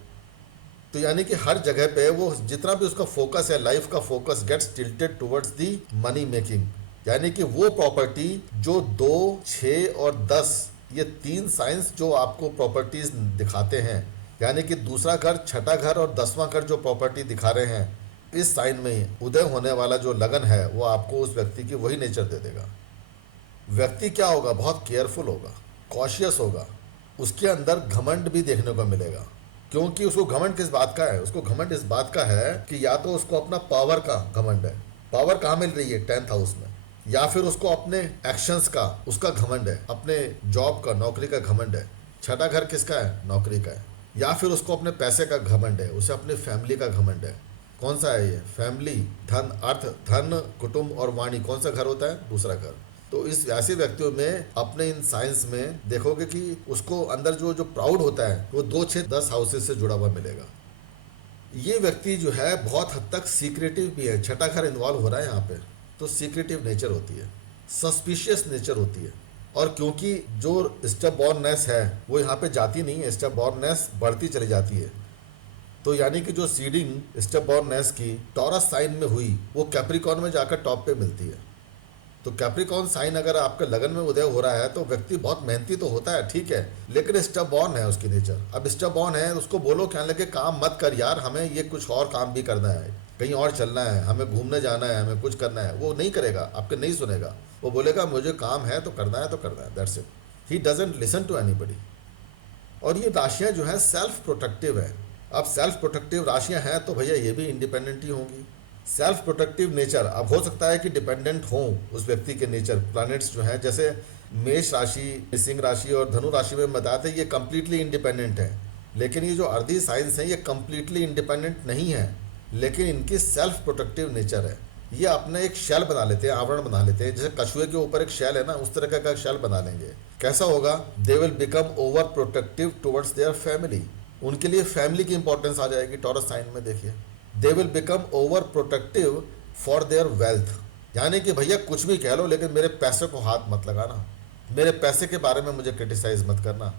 तो यानी कि हर जगह पे वो जितना भी उसका फोकस है, लाइफ का focus gets tilted towards the money making. यानी कि वो प्रॉपर्टी जो 2, 6 और 10 ये 3 साइंस जो आपको प्रॉपर्टीज दिखाते हैं, यानी कि दूसरा घर, छठा घर और 10वां घर जो प्रॉपर्टी दिखा रहे हैं, इस साइन में ही उदय होने वाला जो लगन है वो आपको उस व्यक्ति की वही नेचर दे देगा। व्यक्ति क्या होगा? बहुत केयरफुल होगा, कॉशियस होगा, उसके अंदर घमंड भी देखने को मिलेगा। क्योंकि उसको घमंड किस बात का है? उसको घमंड इस बात का है कि या तो उसको अपना पावर का घमंड है, पावर कहाँ मिल रही है? 10th हाउस में, या फिर उसको अपने एक्शंस का उसका घमंड है, अपने जॉब का, नौकरी का घमंड है। छठा घर किसका है? नौकरी का है। या फिर उसको अपने पैसे का घमंड है, उसे अपनी फैमिली का घमंड है। कौन सा है ये? फैमिली, धन, अर्थ, धन, कुटुंब और वाणी, कौन सा घर होता है? दूसरा घर। तो इस ऐसे व्यक्तियों में अपने इन साइंस में देखोगे कि उसको अंदर जो जो प्राउड होता है वो 2, 6, 10 हाउसेस से जुड़ा हुआ मिलेगा। ये व्यक्ति जो है बहुत हद तक सीक्रेटिव भी है, छठा घर इन्वॉल्व हो रहा है यहाँ पे, तो सीक्रेटिव नेचर होती है, सस्पिशियस नेचर होती है। और क्योंकि जो स्टेप बॉर्ननेस है वो यहाँ पे जाती नहीं है, स्टेप बॉर्ननेस बढ़ती चली जाती है। तो यानी कि जो सीडिंग स्टेप बॉर्ननेस की टॉरस साइन में हुई वो कैप्रिकॉर्न में जाकर टॉप पे मिलती है। तो कैप्रिकॉर्न साइन अगर आपके लगन में उदय हो रहा है तो व्यक्ति बहुत मेहनती तो होता है, ठीक है, लेकिन स्टबॉर्न है उसकी नेचर। अब स्टबॉर्न है उसको बोलो कहने लगे काम मत कर यार, हमें ये कुछ और काम भी करना है, कहीं और चलना है, हमें घूमने जाना है, हमें कुछ करना है, वो नहीं करेगा, आपके नहीं सुनेगा। वो बोलेगा मुझे काम है तो करना है तो करना है, that's it. He doesn't listen to anybody. और ये राशियाँ जो है सेल्फ प्रोटेक्टिव है। अब सेल्फ प्रोटेक्टिव राशियाँ हैं तो भैया ये भी इंडिपेंडेंट ही होंगी। सेल्फ प्रोटेक्टिव नेचर, अब हो सकता है कि डिपेंडेंट हो उस व्यक्ति के नेचर। प्लैनेट्स जो हैं जैसे मेष राशि, सिंह राशि और धनु राशि में बताते हैं ये कंप्लीटली इंडिपेंडेंट है, लेकिन ये जो अर्दी साइंस हैं ये कंप्लीटली इंडिपेंडेंट नहीं है, लेकिन इनकी सेल्फ प्रोटेक्टिव नेचर है। ये अपने एक शेल बना लेते हैं, आवरण बना लेते हैं, जैसे कछुए के ऊपर एक शेल है ना, उस तरह का शेल बना लेंगे। कैसा होगा? They will become over protective towards their family. उनके लिए फैमिली की इंपॉर्टेंस आ जाएगी। टॉरस साइन में देखिए, they will become over protective for their wealth, यानी कि भैया कुछ भी कह लो लेकिन मेरे पैसे को हाथ मत लगाना, मेरे पैसे के बारे में मुझे क्रिटिसाइज मत करना।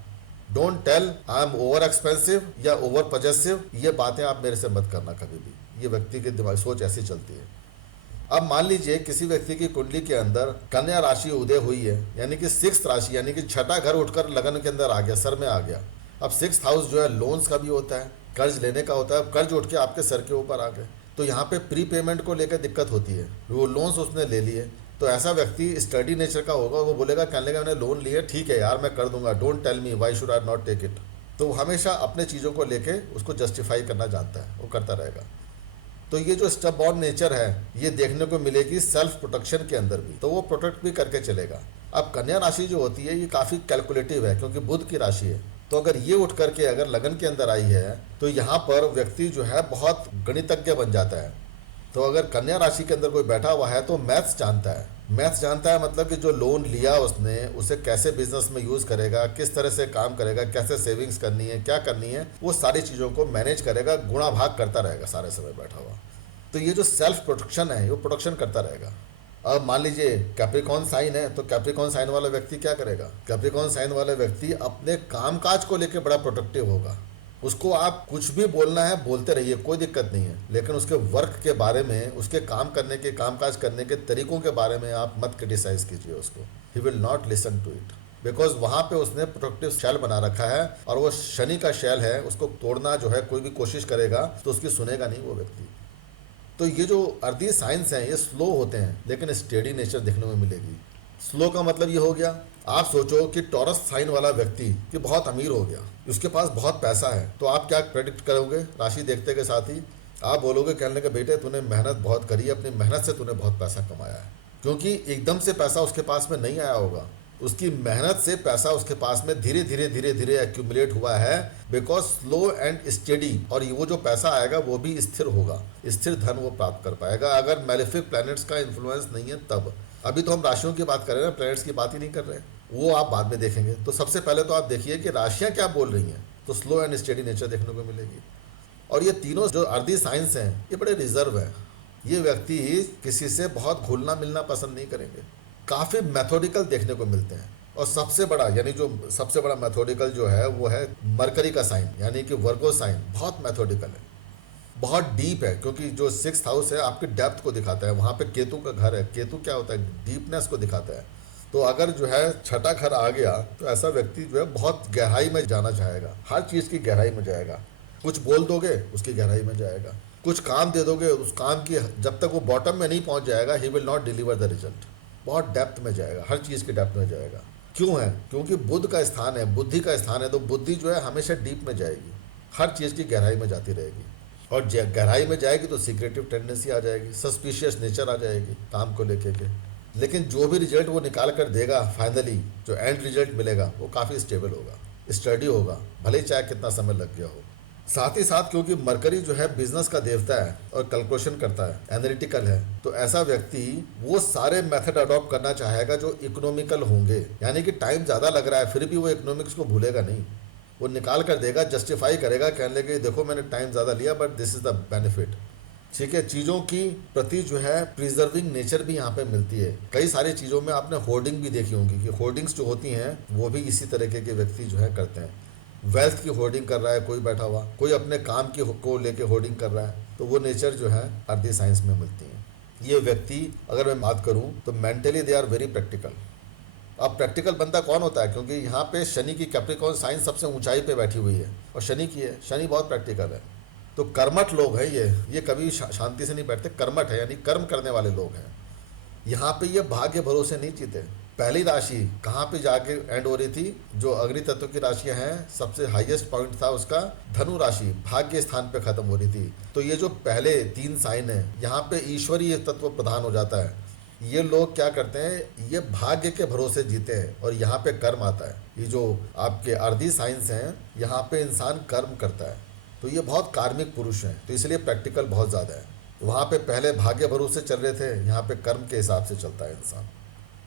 Don't tell I am over expensive या ओवर पजेसिव, ये बातें आप मेरे से मत करना कभी भी। ये व्यक्ति की दिमाग सोच ऐसी चलती है। अब मान लीजिए किसी व्यक्ति की कुंडली के अंदर कन्या राशि उदय हुई है, यानी कि 6th राशि, यानी कि छठा घर उठकर लगन के अंदर आ गया, सर में आ गया। अब 6th हाउस जो है लोन्स का भी होता है, कर्ज लेने का होता है। कर्ज उठ के आपके सर के ऊपर आ गए तो यहाँ पे प्री पेमेंट को लेकर दिक्कत होती है। वो लोन्स उसने ले लिए तो ऐसा व्यक्ति स्टडी नेचर का होगा, वो बोलेगा, कहने लगा मैंने लोन लिया, ठीक है यार मैं कर दूंगा, don't tell me why should I not take it. तो वो हमेशा अपने चीज़ों को लेके उसको जस्टिफाई करना जानता है, वो करता रहेगा। तो ये जो स्टब बॉर्न नेचर है ये देखने को मिलेगी सेल्फ प्रोटेक्शन के अंदर भी, तो वो प्रोटेक्ट भी करके चलेगा। अब कन्या राशि जो होती है ये काफ़ी कैलकुलेटिव है क्योंकि बुध की राशि है। तो अगर ये उठ करके अगर लगन के अंदर आई है तो यहाँ पर व्यक्ति जो है बहुत गणितज्ञ बन जाता है। तो अगर कन्या राशि के अंदर कोई बैठा हुआ है तो मैथ्स जानता है। मैथ्स जानता है मतलब कि जो लोन लिया उसने उसे कैसे बिजनेस में यूज़ करेगा, किस तरह से काम करेगा, कैसे सेविंग्स करनी है, क्या करनी है, वो सारी चीज़ों को मैनेज करेगा, गुणा भाग करता रहेगा सारे समय बैठा हुआ। तो ये जो सेल्फ प्रोटेक्शन है वो प्रोटेक्शन करता रहेगा। अब मान लीजिए कैप्रिकॉर्न साइन है तो कैप्रिकॉर्न साइन वाला व्यक्ति क्या करेगा, कैप्रिकॉर्न साइन वाले व्यक्ति अपने कामकाज को लेकर बड़ा प्रोटेक्टिव होगा। उसको आप कुछ भी बोलना है बोलते रहिए, कोई दिक्कत नहीं है, लेकिन उसके वर्क के बारे में, उसके काम करने के, कामकाज करने के तरीकों के बारे में आप मत क्रिटिसाइज कीजिए उसको। He will not listen to it because वहाँ पे उसने प्रोटेक्टिव शेल बना रखा है और वो शनि का शेल है, उसको तोड़ना जो है कोई भी कोशिश करेगा तो उसकी सुनेगा नहीं वो व्यक्ति। तो ये जो अर्दी साइंस हैं ये स्लो होते हैं लेकिन स्टेडी नेचर देखने में मिलेगी। स्लो का मतलब ये हो गया, आप सोचो कि टॉरस साइन वाला व्यक्ति कि बहुत अमीर हो गया, उसके पास बहुत पैसा है, तो आप क्या प्रेडिक्ट करोगे राशि देखते के साथ ही? आप बोलोगे, कहने के बेटे तूने मेहनत बहुत करी है, अपनी मेहनत से तूने बहुत पैसा कमाया है। क्योंकि एकदम से पैसा उसके पास में नहीं आया होगा, उसकी मेहनत से पैसा उसके पास में धीरे धीरे धीरे धीरे एक्यूमुलेट हुआ है। बिकॉज स्लो एंड स्टेडी, और वो जो पैसा आएगा वो भी स्थिर होगा, स्थिर धन वो प्राप्त कर पाएगा अगर मैलेफिक प्लैनेट्स का इन्फ्लुएंस नहीं है तब। अभी तो हम राशियों की बात कर रहे हैं, प्लैनेट्स की बात ही नहीं कर रहे हैं, वो आप बाद में देखेंगे। तो सबसे पहले तो आप देखिए कि राशियाँ क्या बोल रही हैं, तो स्लो एंड स्टेडी नेचर देखने को मिलेगी। और ये तीनों जो अर्दी साइंस हैं ये बड़े रिजर्व हैं। ये व्यक्ति किसी से बहुत घुलना मिलना पसंद नहीं करेंगे, काफ़ी मैथोडिकल देखने को मिलते हैं। और सबसे बड़ा यानी जो सबसे बड़ा मैथोडिकल जो है वो है मरकरी का साइन, यानी कि वर्गो साइन बहुत मैथोडिकल है, बहुत डीप है। क्योंकि जो 6th हाउस है आपकी डेप्थ को दिखाता है, वहाँ पे केतु का घर है, केतु क्या होता है, डीपनेस को दिखाता है। तो अगर जो है छठा घर आ गया तो ऐसा व्यक्ति जो है बहुत गहराई में जाना चाहेगा, हर चीज़ की गहराई में जाएगा। कुछ बोल दोगे उसकी गहराई में जाएगा, कुछ काम दे दोगे उस काम की जब तक वो बॉटम में नहीं पहुंच जाएगा ही will not deliver the result. बहुत डेप्थ में जाएगा, हर चीज़ की डेप्थ में जाएगा। क्यों है? क्योंकि बुध का स्थान है, बुद्धि का स्थान है, तो बुद्धि जो है हमेशा डीप में जाएगी, हर चीज़ की गहराई में जाती रहेगी। और गहराई में जाएगी तो सीक्रेटिव टेंडेंसी आ जाएगी, सस्पिशियस नेचर आ जाएगी काम को लेके के। लेकिन जो भी रिजल्ट वो निकाल कर देगा फाइनली, जो एंड रिजल्ट मिलेगा वो काफ़ी स्टेबल होगा, स्टडी होगा, भले ही चाहे कितना समय लग गया हो। साथ ही साथ क्योंकि मरकरी जो है बिजनेस का देवता है और कैलकुलेशन करता है, एनालिटिकल है, तो ऐसा व्यक्ति वो सारे मेथड अडॉप्ट करना चाहेगा जो इकोनॉमिकल होंगे। यानी कि टाइम ज़्यादा लग रहा है फिर भी वो इकोनॉमिक्स को भूलेगा नहीं, वो निकाल कर देगा, जस्टिफाई करेगा, कहने लगे देखो मैंने टाइम ज़्यादा लिया but this is the benefit. ठीक है, चीज़ों की प्रति जो है प्रिजर्विंग नेचर भी यहाँ पे मिलती है। कई सारी चीज़ों में आपने होर्डिंग भी देखी होंगी कि होर्डिंग्स जो होती हैं वो भी इसी तरीके के व्यक्ति जो है करते हैं। वेल्थ की होर्डिंग कर रहा है कोई बैठा हुआ, कोई अपने काम की को लेके होर्डिंग कर रहा है, तो वो नेचर जो है अर्दी साइंस में मिलती है। ये व्यक्ति अगर मैं बात करूँ तो mentally they are very practical. अब प्रैक्टिकल बंदा कौन होता है? क्योंकि यहाँ पे शनि की कैप्रिकॉर्न साइंस सबसे ऊंचाई पे बैठी हुई है और शनि की है, शनि बहुत प्रैक्टिकल है। तो कर्मठ लोग हैं ये कभी शांति से नहीं बैठते, कर्मठ है यानी कर्म करने वाले लोग हैं। यहाँ पे ये भाग्य भरोसे नहीं जीते। पहली राशि कहाँ पे जाके एंड हो रही थी? जो अग्नि तत्व की राशियाँ हैं सबसे हाईएस्ट पॉइंट था उसका धनु राशि, भाग्य स्थान पे खत्म हो रही थी। तो ये जो पहले 3 साइन है यहाँ पे ईश्वरीय तत्व प्रधान हो जाता है। ये लोग क्या करते हैं, ये भाग्य के भरोसे जीते हैं और यहाँ पे कर्म आता है। ये जो आपके अर्धी साइंस हैं यहाँ पे इंसान कर्म करता है, तो ये बहुत कार्मिक पुरुष हैं, तो इसलिए प्रैक्टिकल बहुत ज़्यादा है। वहाँ पे पहले भाग्य भरोसे चल रहे थे, यहाँ पे कर्म के हिसाब से चलता है इंसान।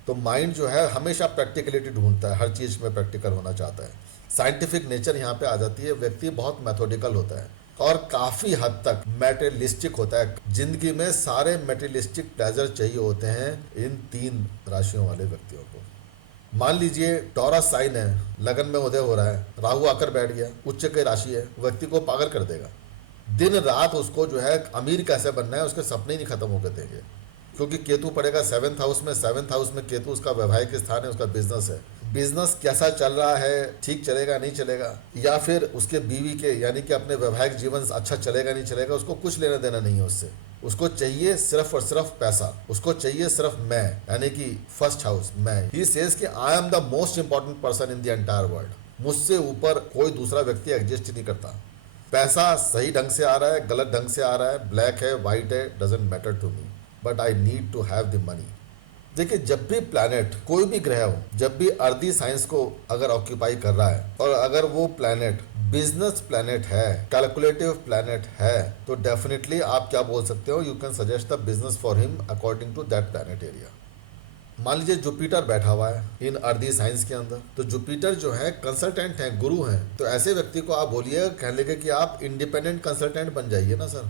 तो माइंड जो है हमेशा प्रैक्टिकलिटी ढूंढता है, हर चीज़ में प्रैक्टिकल होना चाहता है। साइंटिफिक नेचर यहाँ पे आ जाती है, व्यक्ति बहुत मैथोडिकल होता है और काफ़ी हद तक मैटेरियलिस्टिक होता है। जिंदगी में सारे मैटेरियलिस्टिक प्लेजर चाहिए होते हैं इन 3 राशियों वाले व्यक्तियों को। मान लीजिए टॉरस साइन है, लगन में उदय हो रहा है, राहु आकर बैठ गया, उच्च की राशि है, व्यक्ति को पागल कर देगा। दिन रात उसको जो है अमीर कैसे बनना है उसके सपने ही नहीं खत्म होकर देंगे। क्योंकि केतु पड़ेगा 7th हाउस में, 7th हाउस में केतु उसका वैवाहिक स्थान है, उसका बिजनेस है। बिजनेस कैसा चल रहा है, ठीक चलेगा नहीं चलेगा, या फिर उसके बीवी के यानी कि अपने वैवाहिक जीवन अच्छा चलेगा नहीं चलेगा, उसको कुछ लेना देना नहीं है उससे। उसको चाहिए सिर्फ और सिर्फ पैसा, उसको चाहिए सिर्फ मैं, यानी कि फर्स्ट हाउस मैं। ही सेज कि I am the most important person in the entire world, मुझसे ऊपर कोई दूसरा व्यक्ति एग्जिस्ट ही नहीं करता। पैसा सही ढंग से आ रहा है, गलत ढंग से आ रहा है, ब्लैक है, वाइट है, doesn't matter to me, but I need to have the money. देखिए, जब भी प्लैनेट, कोई भी ग्रह हो, जब भी अर्दी साइंस को अगर ऑक्यूपाई कर रहा है और अगर वो प्लैनेट बिजनेस प्लैनेट है, कैलकुलेटिव प्लैनेट है, तो डेफिनेटली आप क्या बोल सकते हो, you can suggest the business for him according to that planet area. मान लीजिए जुपिटर बैठा हुआ है इन अर्दी साइंस के अंदर, तो जुपिटर जो है कंसल्टेंट है, गुरु है, तो ऐसे व्यक्ति को आप बोलिए, कह लेंगे कि आप इंडिपेंडेंट कंसल्टेंट बन जाइए ना सर।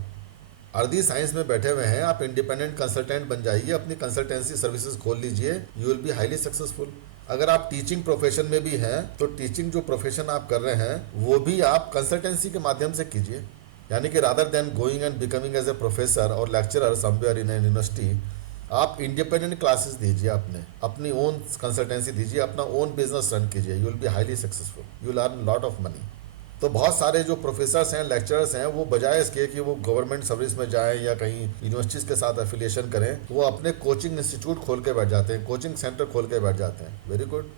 अर्दी साइंस में बैठे हुए हैं, आप इंडिपेंडेंट कंसल्टेंट बन जाइए, अपनी कंसल्टेंसी सर्विसेज खोल लीजिए, you will be highly successful. अगर आप टीचिंग प्रोफेशन में भी हैं, तो टीचिंग जो प्रोफेशन आप कर रहे हैं वो भी आप कंसल्टेंसी के माध्यम से कीजिए, यानी कि rather than going and becoming as a professor और lecturer somewhere in an university, आप इंडिपेंडेंट क्लासेस दीजिए, अपनी ओन कंसल्टेंसी दीजिए, अपना ओन बिजनेस रन कीजिए, you will be highly successful, you will earn lot of money. तो बहुत सारे जो प्रोफेसर्स हैं, लेक्चरर्स हैं, वो बजाय इसके कि वो गवर्नमेंट सर्विस में जाएं या कहीं यूनिवर्सिटीज़ के साथ एफिलिएशन करें, वो अपने कोचिंग इंस्टीट्यूट खोल के बैठ जाते हैं, कोचिंग सेंटर खोल के बैठ जाते हैं। वेरी गुड,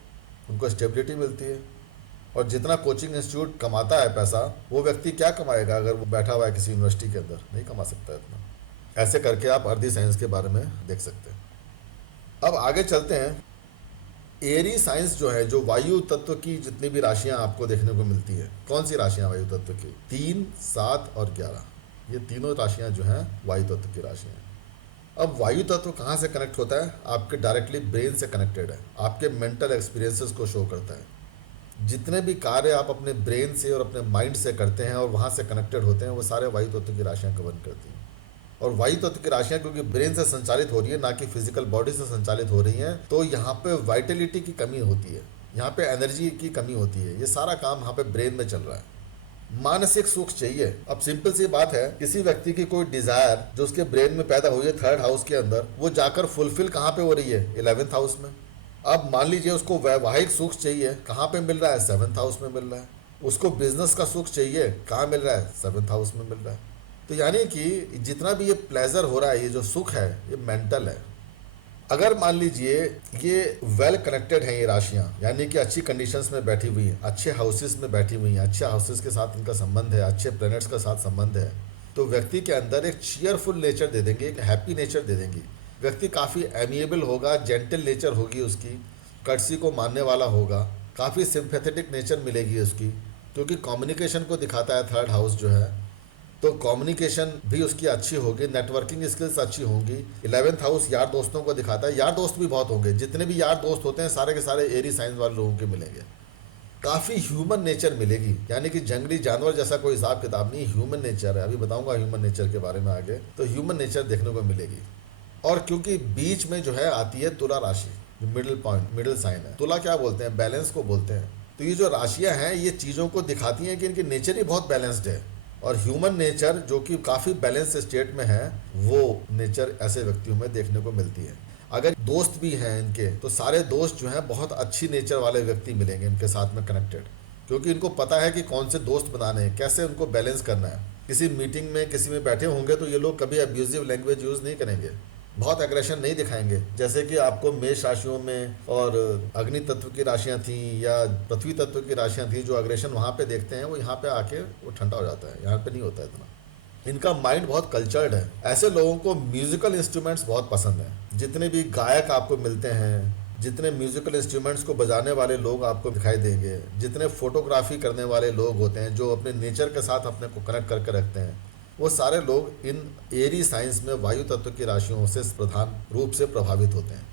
उनको स्टेबिलिटी मिलती है। और जितना कोचिंग इंस्टीट्यूट कमाता है पैसा, वो व्यक्ति क्या कमाएगा अगर वो बैठा हुआ है किसी यूनिवर्सिटी के अंदर? नहीं कमा सकता इतना। ऐसे करके आप अर्दी साइंस के बारे में देख सकते हैं। अब आगे चलते हैं। एरी साइंस जो है, जो वायु तत्व की जितनी भी राशियां आपको देखने को मिलती है, कौन सी राशियां वायु तत्व की? 3, 7 और 11, ये तीनों राशियां जो हैं वायु तत्व की राशियां हैं। अब वायु तत्व कहाँ से कनेक्ट होता है? आपके डायरेक्टली ब्रेन से कनेक्टेड है, आपके मेंटल एक्सपीरियंसेस को शो करता है। जितने भी कार्य आप अपने ब्रेन से और अपने माइंड से करते हैं और वहाँ से कनेक्टेड होते हैं, वो सारे वायु तत्व की राशियाँ कवर करती हैं। और वायु तत्व की राशियां क्योंकि ब्रेन से संचालित हो रही है, ना कि फिजिकल बॉडी से संचालित हो रही हैं, तो यहाँ पे वाइटलिटी की कमी होती है, यहाँ पे एनर्जी की कमी होती है। ये सारा काम यहाँ पे ब्रेन में चल रहा है। मानसिक सुख चाहिए। अब सिंपल सी बात है, किसी व्यक्ति की कोई डिजायर जो उसके ब्रेन में पैदा हुई है 3rd हाउस के अंदर, वो जाकर फुलफिल कहाँ पे हो रही है? 11th हाउस में। अब मान लीजिए उसको वैवाहिक सुख चाहिए, कहाँ पे मिल रहा है? 7th हाउस में मिल रहा है। उसको बिजनेस का सुख चाहिए, कहाँ मिल रहा है? 7th हाउस में मिल रहा है। तो यानी कि जितना भी ये प्लेजर हो रहा है, ये जो सुख है, ये मेंटल है। अगर मान लीजिए ये वेल कनेक्टेड हैं ये राशियां, यानी कि अच्छी कंडीशंस में बैठी हुई हैं, अच्छे हाउसेस में बैठी हुई हैं, अच्छे हाउसेस के साथ इनका संबंध है, अच्छे प्लैनेट्स के साथ संबंध है, तो व्यक्ति के अंदर एक चीयरफुल नेचर दे देंगे, एक हैप्पी नेचर दे देंगी। व्यक्ति काफ़ी एमिएबल होगा, जेंटल नेचर होगी उसकी, कर्टसी को मानने वाला होगा, काफ़ी सिंपैथेटिक नेचर मिलेगी उसकी, क्योंकि कम्युनिकेशन को दिखाता है 3rd हाउस जो है, तो कम्युनिकेशन भी उसकी अच्छी होगी, नेटवर्किंग स्किल्स अच्छी होंगी। 11th हाउस यार दोस्तों को दिखाता है, यार दोस्त भी बहुत होंगे। जितने भी यार दोस्त होते हैं सारे के सारे एरी साइंस वाले लोगों के मिलेंगे। काफ़ी ह्यूमन नेचर मिलेगी, यानी कि जंगली जानवर जैसा कोई हिसाब किताब नहीं, ह्यूमन नेचर है। अभी बताऊंगा ह्यूमन नेचर के बारे में आगे। तो ह्यूमन नेचर देखने को मिलेगी। और क्योंकि बीच में जो है आती है तुला राशि, जो मिडिल पॉइंट, मिडिल साइन है। तुला क्या बोलते हैं? बैलेंस को बोलते हैं। तो ये जो राशियाँ हैं, ये चीज़ों को दिखाती हैं कि इनकी नेचर ही बहुत बैलेंस्ड है। और ह्यूमन नेचर जो कि काफ़ी बैलेंस स्टेट में है, वो नेचर ऐसे व्यक्तियों में देखने को मिलती है। अगर दोस्त भी हैं इनके, तो सारे दोस्त जो हैं बहुत अच्छी नेचर वाले व्यक्ति मिलेंगे इनके साथ में कनेक्टेड, क्योंकि इनको पता है कि कौन से दोस्त बनाने हैं, कैसे उनको बैलेंस करना है। किसी मीटिंग में किसी में बैठे होंगे तो ये लोग कभी अब्यूजिव लैंग्वेज यूज़ नहीं करेंगे, बहुत एग्रेशन नहीं दिखाएंगे। जैसे कि आपको मेष राशियों में और अग्नि तत्व की राशियां थी या पृथ्वी तत्व की राशियां थी, जो अग्रेशन वहाँ पे देखते हैं, वो यहाँ पे आके वो ठंडा हो जाता है, यहाँ पे नहीं होता है इतना। इनका माइंड बहुत कल्चर्ड है। ऐसे लोगों को म्यूजिकल इंस्ट्रूमेंट्स बहुत पसंद हैं। जितने भी गायक आपको मिलते हैं, जितने म्यूजिकल इंस्ट्रूमेंट्स को बजाने वाले लोग आपको दिखाई देंगे, जितने फोटोग्राफी करने वाले लोग होते हैं, जो अपने नेचर के साथ अपने को कनेक्ट करके रखते हैं, वो सारे लोग इन एरी साइंस में वायु तत्व की राशियों से प्रधान रूप से प्रभावित होते हैं।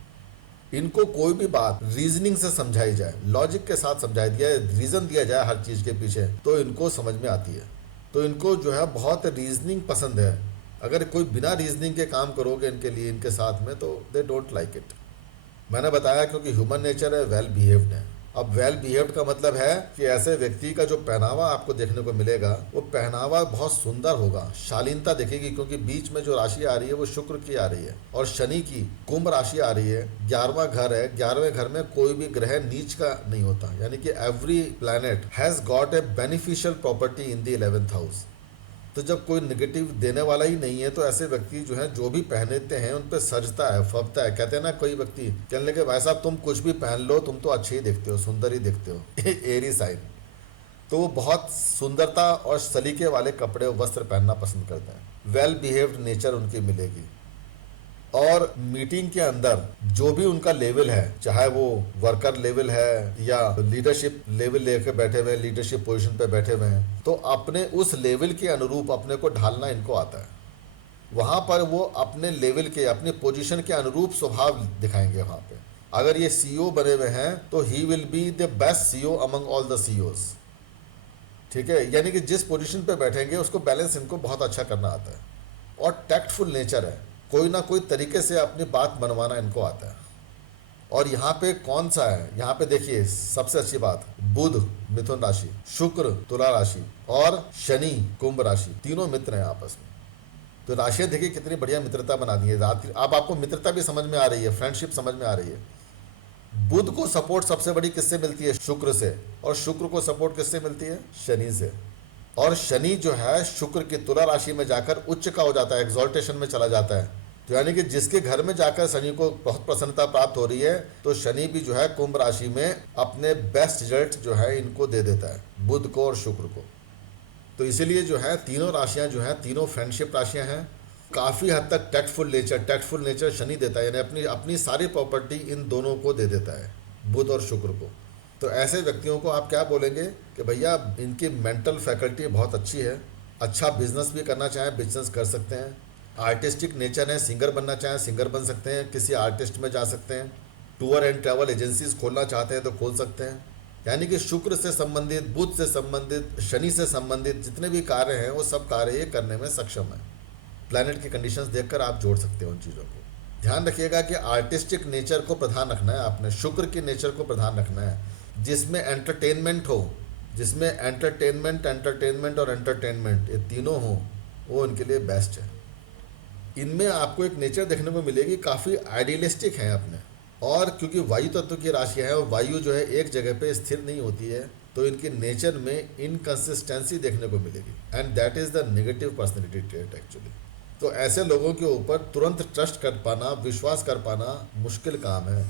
इनको कोई भी बात रीजनिंग से समझाई जाए, लॉजिक के साथ समझाई दिया, रीजन दिया जाए हर चीज़ के पीछे, तो इनको समझ में आती है। तो इनको जो है बहुत रीजनिंग पसंद है। अगर कोई बिना रीजनिंग के काम करोगे इनके लिए, इनके साथ में, तो दे डोंट लाइक इट। मैंने बताया क्योंकि ह्यूमन नेचर है, वेल बिहेव्ड है। अब वेल बिहेव्ड का मतलब है कि ऐसे व्यक्ति का जो पहनावा आपको देखने को मिलेगा, वो पहनावा बहुत सुंदर होगा, शालीनता दिखेगी, क्योंकि बीच में जो राशि आ रही है वो शुक्र की आ रही है और शनि की कुंभ राशि आ रही है। 11वां घर है, 11वें घर में कोई भी ग्रह नीच का नहीं होता, यानी कि every planet has got a beneficial property in the 11th house. तो जब कोई निगेटिव देने वाला ही नहीं है तो ऐसे व्यक्ति जो है जो भी पहनते हैं उन पे सजता है, फबता है। कहते हैं ना, कोई व्यक्ति कहने लगे भाई साहब तुम कुछ भी पहन लो, तुम तो अच्छे ही दिखते हो, सुंदर ही दिखते हो। एरी साइन। तो वो बहुत सुंदरता और सलीके वाले कपड़े वस्त्र पहनना पसंद करते हैं। वेल बिहेव्ड नेचर उनकी मिलेगी। और मीटिंग के अंदर जो भी उनका लेवल है, चाहे वो वर्कर लेवल है या लीडरशिप लेवल लेके बैठे हुए हैं, लीडरशिप पोजीशन पे बैठे हुए हैं, तो अपने उस लेवल के अनुरूप अपने को ढालना इनको आता है। वहां पर वो अपने लेवल के, अपने पोजीशन के अनुरूप स्वभाव दिखाएंगे वहां पे। अगर ये सीईओ बने हुए हैं तो he will be the best CEO among all the CEOs. ठीक है, यानी कि जिस पोजीशन पे बैठेंगे उसको बैलेंस इनको बहुत अच्छा करना आता है। और टैक्टफुल नेचर है, कोई ना कोई तरीके से अपनी बात मनवाना इनको आता है। और यहाँ पे कौन सा है, यहाँ पे देखिए सबसे अच्छी बात, बुध मिथुन राशि, शुक्र तुला राशि और शनि कुंभ राशि, तीनों मित्र हैं आपस में। तो राशियां देखिए कितनी बढ़िया मित्रता बना दी है। रात की अब आपको मित्रता भी समझ में आ रही है, फ्रेंडशिप समझ में आ रही है। बुध को सपोर्ट सबसे बड़ी किससे मिलती है? शुक्र से। और शुक्र को सपोर्ट किससे मिलती है? शनि से। और शनि जो है शुक्र की तुला राशि में जाकर उच्च का हो जाता है, एग्जॉल्टेशन में चला जाता है। तो यानी कि जिसके घर में जाकर शनि को बहुत प्रसन्नता प्राप्त हो रही है, तो शनि भी जो है कुंभ राशि में अपने बेस्ट रिजल्ट जो है इनको दे देता है, बुध को और शुक्र को। तो इसीलिए जो है तीनों राशियां जो हैं, तीनों फ्रेंडशिप राशियां हैं। काफ़ी हद तक टैक्टफुल नेचर शनि देता है, यानी अपनी अपनी सारी प्रॉपर्टी इन दोनों को दे देता है, बुध और शुक्र को। तो ऐसे व्यक्तियों को आप क्या बोलेंगे कि भैया इनकी मेंटल फैकल्टी बहुत अच्छी है, अच्छा बिजनेस भी करना चाहें बिजनेस कर सकते हैं, आर्टिस्टिक नेचर है, सिंगर बनना चाहें सिंगर बन सकते हैं, किसी आर्टिस्ट में जा सकते हैं, टूर एंड ट्रैवल एजेंसीज खोलना चाहते हैं तो खोल सकते हैं। यानी कि शुक्र से संबंधित, बुध से संबंधित, शनि से संबंधित जितने भी कार्य हैं वो सब कार्य ये करने में सक्षम है। प्लैनेट की कंडीशंस देखकर आप जोड़ सकते हो उन चीज़ों को। ध्यान रखिएगा कि आर्टिस्टिक नेचर को प्रधान रखना है आपने, शुक्र के नेचर को प्रधान रखना है, जिसमें एंटरटेनमेंट हो, जिसमें एंटरटेनमेंट और एंटरटेनमेंट ये तीनों हो, वो उनके लिए बेस्ट है। इनमें आपको एक नेचर देखने को मिलेगी, काफ़ी आइडियलिस्टिक है अपने। और क्योंकि वायु तत्व की राशियाँ हैं और वायु जो है एक जगह पे स्थिर नहीं होती है, तो इनके नेचर में इनकंसिस्टेंसी देखने को मिलेगी, and that is the negative personality trait actually. तो ऐसे लोगों के ऊपर तुरंत ट्रस्ट कर पाना, विश्वास कर पाना मुश्किल काम है।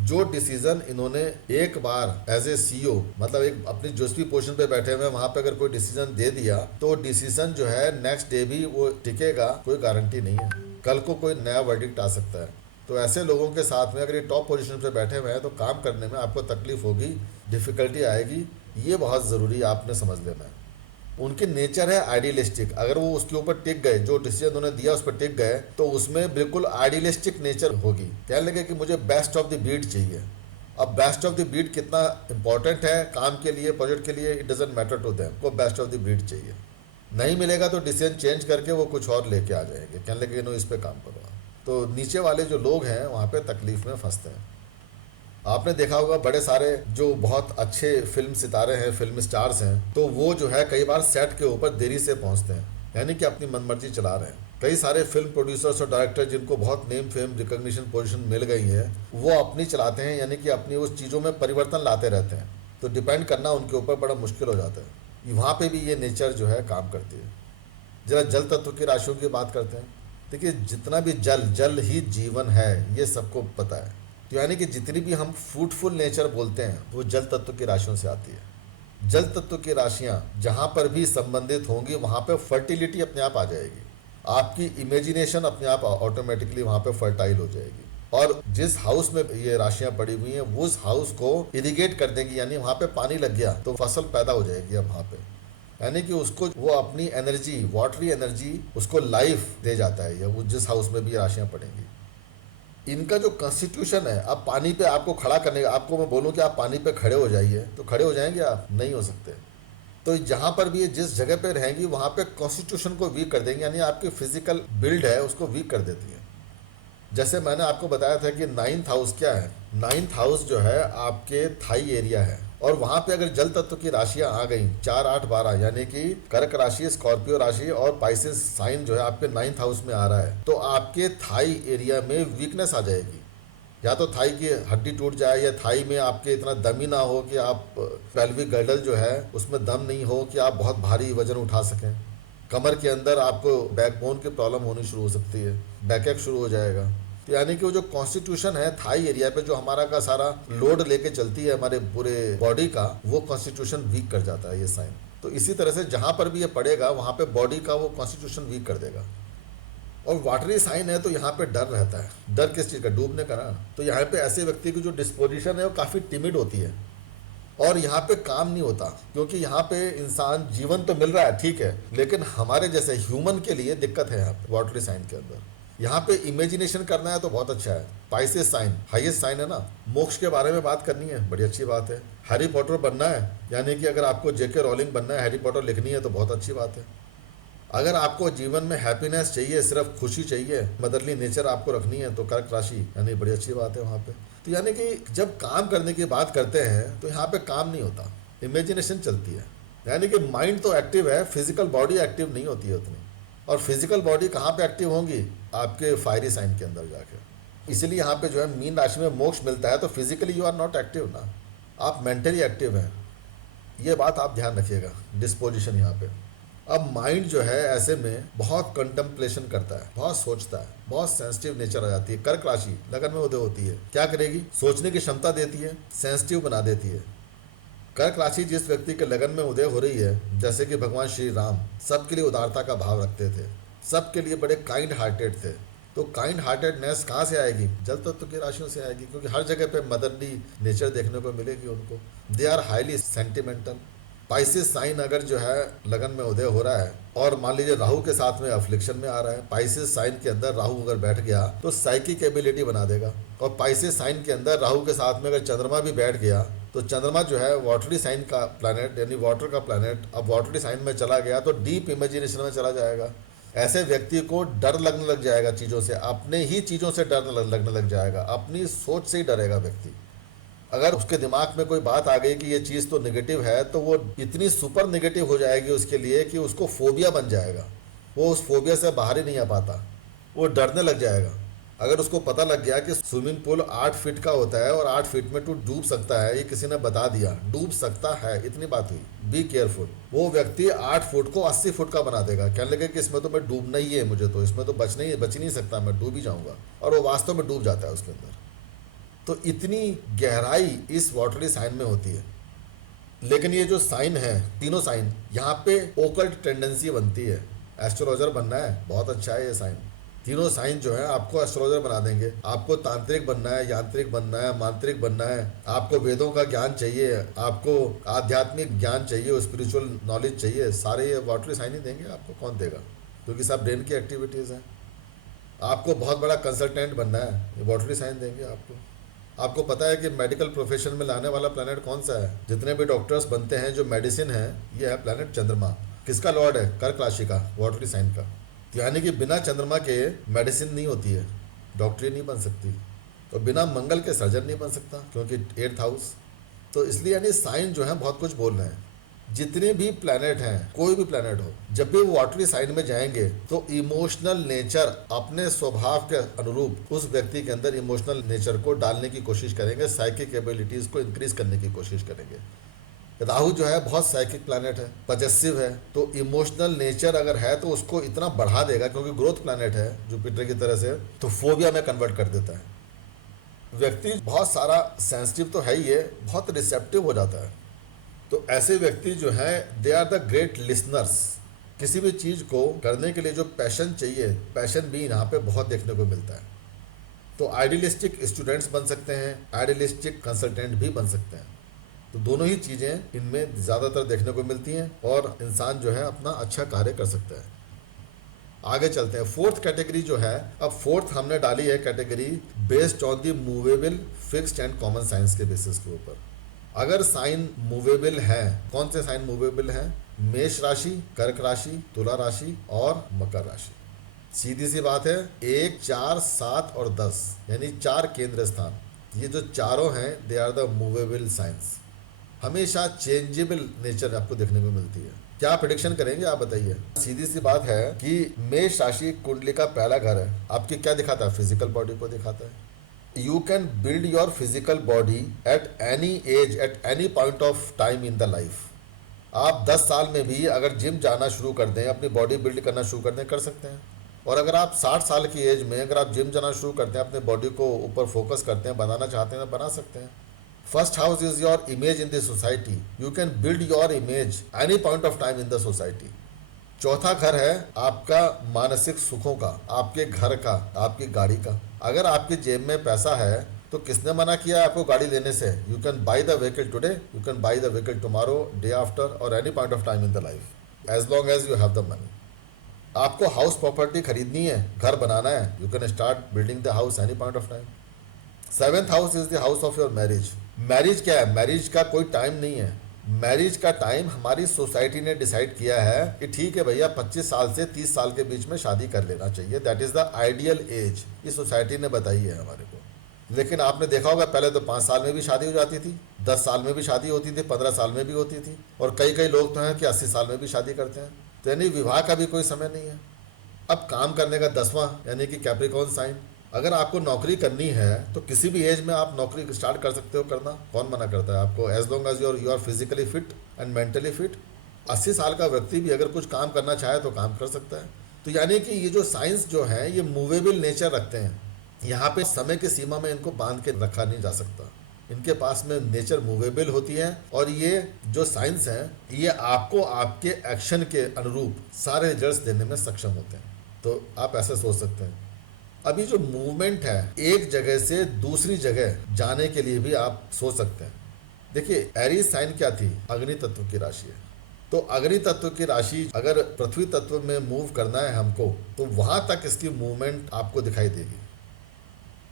जो डिसीजन इन्होंने एक बार एज ए सीईओ, मतलब एक अपनी जिस भी पोजीशन पे बैठे हुए हैं वहां पे अगर कोई डिसीजन दे दिया तो डिसीजन जो है नेक्स्ट डे भी वो टिकेगा, कोई गारंटी नहीं है, कल को कोई नया वर्डिक्ट आ सकता है। तो ऐसे लोगों के साथ में अगर ये टॉप पोजीशन पे बैठे हुए हैं तो काम करने में आपको तकलीफ होगी, डिफिकल्टी आएगी, ये बहुत ज़रूरी आपने समझ लेना है। उनके नेचर है आइडियलिस्टिक, अगर वो उसके ऊपर टिक गए, जो डिसीजन उन्होंने दिया उस पर टिक गए, तो उसमें बिल्कुल आइडियलिस्टिक नेचर होगी। कहने लगे कि मुझे बेस्ट ऑफ द ब्रीड चाहिए। अब बेस्ट ऑफ द ब्रीड कितना इंपॉर्टेंट है काम के लिए, प्रोजेक्ट के लिए, it doesn't matter to them, को बेस्ट ऑफ द ब्रीड चाहिए। नहीं मिलेगा तो डिसीजन चेंज करके वो कुछ और लेके आ जाएंगे, कहने लगे नो इस पर काम करो। तो नीचे वाले जो लोग हैं वहाँ पे तकलीफ में फंसते हैं। आपने देखा होगा बड़े सारे जो बहुत अच्छे फिल्म सितारे हैं, फिल्म स्टार्स हैं, तो वो जो है कई बार सेट के ऊपर देरी से पहुंचते हैं, यानी कि अपनी मनमर्जी चला रहे हैं। कई सारे फिल्म प्रोड्यूसर्स और डायरेक्टर जिनको बहुत नेम फेम रिकॉग्निशन पोजीशन मिल गई है, वो अपनी चलाते हैं, यानी कि अपनी उस चीज़ों में परिवर्तन लाते रहते हैं। तो डिपेंड करना उनके ऊपर बड़ा मुश्किल हो जाता है। वहाँ पर भी ये नेचर जो है काम करती है। जरा जल तत्व की राशियों की बात करते हैं। देखिए जितना भी जल ही जीवन है, ये सबको पता है। तो यानी कि जितनी भी हम फ्रूटफुल नेचर बोलते हैं वो जल तत्व की राशियों से आती है। जल तत्व की राशियां जहां पर भी संबंधित होंगी वहां पे फर्टिलिटी अपने आप आ जाएगी, आपकी इमेजिनेशन अपने आप ऑटोमेटिकली वहां पे फर्टाइल हो जाएगी। और जिस हाउस में ये राशियां पड़ी हुई हैं उस हाउस को इरिगेट कर देंगी, यानी वहां पे पानी लग गया तो फसल पैदा हो जाएगी। अब वहां पे यानी कि उसको वो अपनी एनर्जी, वाटरी एनर्जी, उसको लाइफ दे जाता है। वो जिस हाउस में भी राशियां पड़ेंगी, इनका जो कॉन्स्टिट्यूशन है, अब पानी पे आपको खड़ा करने का, आपको मैं बोलूं कि आप पानी पे खड़े हो जाइए तो खड़े हो जाएंगे आप? नहीं हो सकते। तो जहां पर भी ये जिस जगह पे रहेंगी वहां पे कॉन्स्टिट्यूशन को वीक कर देंगे, यानी आपकी फिजिकल बिल्ड है उसको वीक कर देती है। जैसे मैंने आपको बताया था कि 9th हाउस क्या है, 9th हाउस जो है आपके थाई एरिया है, और वहां पे अगर जल तत्व की राशियां आ गई 4, 8, 12, यानी कि कर्क राशि, स्कॉर्पियो राशि और पाइसेस साइन जो है आपके 9th हाउस में आ रहा है, तो आपके थाई एरिया में वीकनेस आ जाएगी। या तो थाई की हड्डी टूट जाए, या थाई में आपके इतना दम ही ना हो कि आप पेल्विक गर्डल जो है उसमें दम नहीं हो कि आप बहुत भारी वजन उठा सकें। कमर के अंदर आपको बैकबोन की प्रॉब्लम होनी शुरू हो सकती है, बैकएक शुरू हो जाएगा। तो यानी कि वो जो कॉन्स्टिट्यूशन है थाई एरिया पे जो हमारा का सारा लोड लेके चलती है हमारे पूरे बॉडी का, वो कॉन्स्टिट्यूशन वीक कर जाता है ये साइन। तो इसी तरह से जहां पर भी ये पड़ेगा वहां पे बॉडी का वो कॉन्स्टिट्यूशन वीक कर देगा। और वाटरी साइन है तो यहाँ पे डर रहता है। डर किस चीज़ का? डूबने का ना। तो यहाँ पे ऐसे व्यक्ति की जो डिस्पोजिशन है वो काफ़ी टिमिड होती है और यहाँ पे काम नहीं होता, क्योंकि यहाँ पे इंसान जीवन तो मिल रहा है ठीक है, लेकिन हमारे जैसे ह्यूमन के लिए दिक्कत है यहाँ पे वाटरी साइन के अंदर। यहाँ पे इमेजिनेशन करना है तो बहुत अच्छा है। पाइसेस साइन हाईएस्ट साइन है ना, मोक्ष के बारे में बात करनी है, बड़ी अच्छी बात है। हैरी पॉटर बनना है, यानी कि अगर आपको जेके रॉलिंग बनना है, हैरी पॉटर लिखनी है तो बहुत अच्छी बात है। अगर आपको जीवन में हैप्पीनेस चाहिए, सिर्फ खुशी चाहिए, मदरली नेचर आपको रखनी है, तो कर्क राशि यानी बड़ी अच्छी बात है वहाँ पे। तो यानी कि जब काम करने की बात करते हैं तो यहाँ पे काम नहीं होता, इमेजिनेशन चलती है। यानी कि माइंड तो एक्टिव है, फिजिकल बॉडी एक्टिव नहीं होती है उतनी। और फिजिकल बॉडी कहाँ पे एक्टिव होंगी? आपके फायरी साइन के अंदर जाके। इसीलिए यहाँ पे जो है मीन राशि में मोक्ष मिलता है तो physically you are not active ना, आप मेंटली एक्टिव हैं। ये बात आप ध्यान रखिएगा, डिस्पोजिशन यहाँ पे। अब माइंड जो है ऐसे में बहुत कंटेम्पलेशन करता है, बहुत सोचता है, बहुत सेंसिटिव नेचर आ जाती है। कर्क राशि लगन में उदय होती है, क्या करेगी? सोचने की क्षमता देती है, सेंसिटिव बना देती है। कर्क राशि जिस व्यक्ति के लगन में उदय हो रही है, जैसे कि भगवान श्री राम सबके लिए उदारता का भाव रखते थे, सबके लिए बड़े काइंड हार्टेड थे। तो काइंड हार्टेडनेस कहाँ से आएगी? जल तत्व की राशियों से आएगी, क्योंकि हर जगह पे मदरली नेचर देखने को मिलेगी उनको। They are highly sentimental. Pisces sign अगर जो है लगन में उदय हो रहा है और मान लीजिए राहु के साथ में अफ्लिक्शन में आ रहा है, पाइसेस साइन के अंदर राहु अगर बैठ गया तो साइकिक एबिलिटी बना देगा। और पाइसेस साइन के अंदर राहु के साथ में अगर चंद्रमा भी बैठ गया तो चंद्रमा जो है वाटरी साइन का प्लैनेट, यानी वाटर का प्लैनेट, अब वाटरी साइन में चला गया तो डीप इमेजिनेशन में चला जाएगा। ऐसे व्यक्ति को डर लगने लग जाएगा चीज़ों से, अपने ही चीज़ों से डर लगने लग जाएगा, अपनी सोच से ही डरेगा व्यक्ति। अगर उसके दिमाग में कोई बात आ गई कि ये चीज़ तो नेगेटिव है, तो वो इतनी सुपर नेगेटिव हो जाएगी उसके लिए कि उसको फोबिया बन जाएगा। वो उस फोबिया से बाहर ही नहीं आ पाता, वो डरने लग जाएगा। अगर उसको पता लग गया कि स्विमिंग पूल 8 फीट का होता है और 8 फीट में तू डूब सकता है, ये किसी ने बता दिया, डूब सकता है, इतनी बात हुई, बी केयरफुल। वो व्यक्ति 8 फुट को 80 फुट का बना देगा, कहने लगे कि इसमें तो मैं डूबना ही है, मुझे तो इसमें तो बच नहीं सकता, मैं डूब ही जाऊंगा। और वो वास्तव में डूब जाता है उसके अंदर। तो इतनी गहराई इस वाटरी साइन में होती है। लेकिन ये जो साइन है, तीनों साइन, यहाँ पे ओकल्ट टेंडेंसी बनती है। एस्ट्रोलॉजर बनना है, बहुत अच्छा है ये साइन। तीनों साइन जो है आपको एस्ट्रोलॉजर बना देंगे। आपको तांत्रिक बनना है, यांत्रिक बनना है, मांत्रिक बनना है, आपको वेदों का ज्ञान चाहिए, आपको आध्यात्मिक ज्ञान चाहिए, स्पिरिचुअल नॉलेज चाहिए, सारे ये वाटरी साइन ही देंगे आपको। कौन देगा? क्योंकि सब ब्रेन की एक्टिविटीज़ हैं। आपको बहुत बड़ा कंसल्टेंट बनना है, ये वाटरी साइन देंगे आपको। आपको पता है कि मेडिकल प्रोफेशन में लाने वाला प्लैनेट कौन सा है? जितने भी डॉक्टर्स बनते हैं, जो मेडिसिन है, ये है प्लैनेट चंद्रमा। किसका लॉर्ड है? कर्क राशि का, वाटरी साइन का। तो यानी कि बिना चंद्रमा के मेडिसिन नहीं होती है, डॉक्टरी नहीं बन सकती। तो बिना मंगल के सर्जन नहीं बन सकता, क्योंकि 8th हाउस। तो इसलिए यानी साइन जो है बहुत कुछ बोल रहे हैं। जितने भी प्लैनेट हैं, कोई भी प्लैनेट हो, जब भी वो वाटरी साइन में जाएंगे तो इमोशनल नेचर अपने स्वभाव के अनुरूप उस व्यक्ति के अंदर इमोशनल नेचर को डालने की कोशिश करेंगे, साइकिक एबिलिटीज को इंक्रीज करने की कोशिश करेंगे। राहु जो है बहुत साइकिक प्लैनेट है, पजेसिव है, तो इमोशनल नेचर अगर है तो उसको इतना बढ़ा देगा, क्योंकि ग्रोथ प्लैनेट है जुपिटर की तरह से, तो फोबिया में कन्वर्ट कर देता है। व्यक्ति बहुत सारा सेंसिटिव तो है ही है, बहुत रिसेप्टिव हो जाता है। तो ऐसे व्यक्ति जो हैं, they are the great listeners. किसी भी चीज़ को करने के लिए जो पैशन चाहिए, पैशन भी यहाँ पे बहुत देखने को मिलता है। तो आइडियलिस्टिक स्टूडेंट्स बन सकते हैं, आइडियलिस्टिक कंसल्टेंट भी बन सकते हैं। तो दोनों ही चीज़ें इनमें ज़्यादातर देखने को मिलती हैं और इंसान जो है अपना अच्छा कार्य कर सकता है। आगे चलते हैं। 4th कैटेगरी जो है, अब 4th हमने डाली है category based on the movable, fixed and common science के बेसिस के ऊपर। अगर साइन मूवेबल है, कौन से साइन मूवेबल हैं? मेष राशि, कर्क राशि, तुला राशि और मकर राशि। सीधी सी बात है, 1, 4, 7 और 10 यानी 4 केंद्र स्थान, ये जो चारों हैं, they are the movable signs. हमेशा चेंजेबल नेचर आपको देखने को मिलती है। क्या प्रेडिक्शन करेंगे आप बताइए? सीधी सी बात है कि मेष राशि कुंडली का पहला घर है। आपकी क्या दिखाता है? फिजिकल बॉडी को दिखाता है। You can build your physical body at any age, at any point of time in the life. आप 10 साल में भी अगर जिम जाना शुरू कर दें, अपनी बॉडी बिल्ड करना शुरू कर दें, कर सकते हैं। और अगर आप 60 साल की एज में अगर आप जिम जाना शुरू करते हैं, अपने बॉडी को ऊपर फोकस करते हैं, बनाना चाहते हैं, तो बना सकते हैं। First house is your image in the society. You can build your image any point of time in the society. चौथा घर है आपका मानसिक सुखों का, आपके घर का, आपकी गाड़ी का। अगर आपकी जेब में पैसा है तो किसने मना किया है आपको गाड़ी लेने से? You can buy the vehicle today, you can buy the vehicle tomorrow, day after और any point of time in the life, as long as you have the money. आपको हाउस प्रॉपर्टी खरीदनी है, घर बनाना है, you can start building the house any point of time. Seventh house is the house of your marriage. Marriage क्या है? Marriage का कोई टाइम नहीं है। मैरिज का टाइम हमारी सोसाइटी ने डिसाइड किया है कि ठीक है भैया 25 साल से 30 साल के बीच में शादी कर लेना चाहिए, that is the ideal age. ये सोसाइटी ने बताई है हमारे को। लेकिन आपने देखा होगा पहले तो 5 साल में भी शादी हो जाती थी, 10 साल में भी शादी होती थी, 15 साल में भी होती थी, और कई कई लोग तो हैं कि 80 साल में भी शादी करते हैं। तो यानी विवाह का भी कोई समय नहीं है। अब काम करने का 10वां यानी कि कैप्रिकॉर्न साइन। अगर आपको नौकरी करनी है तो किसी भी एज में आप नौकरी स्टार्ट कर सकते हो करना, कौन मना करता है आपको, as long as you are physically fit and mentally fit. 80 साल का व्यक्ति भी अगर कुछ काम करना चाहे तो काम कर सकता है। तो यानी कि ये जो साइंस जो है ये मूवेबल नेचर रखते हैं। यहाँ पे समय की सीमा में इनको बांध के रखा नहीं जा सकता। इनके पास में नेचर मूवेबल होती है, और ये जो साइंस है ये आपको आपके एक्शन के अनुरूप सारे रिजल्ट्स देने में सक्षम होते हैं। तो आप ऐसे सोच सकते हैं। अभी जो मूवमेंट है एक जगह से दूसरी जगह जाने के लिए भी आप सोच सकते हैं। देखिए एरीज साइन क्या थी? अग्नि तत्व की राशि है। तो अग्नि तत्व की राशि अगर पृथ्वी तत्व में मूव करना है हमको, तो वहां तक इसकी मूवमेंट आपको दिखाई देगी।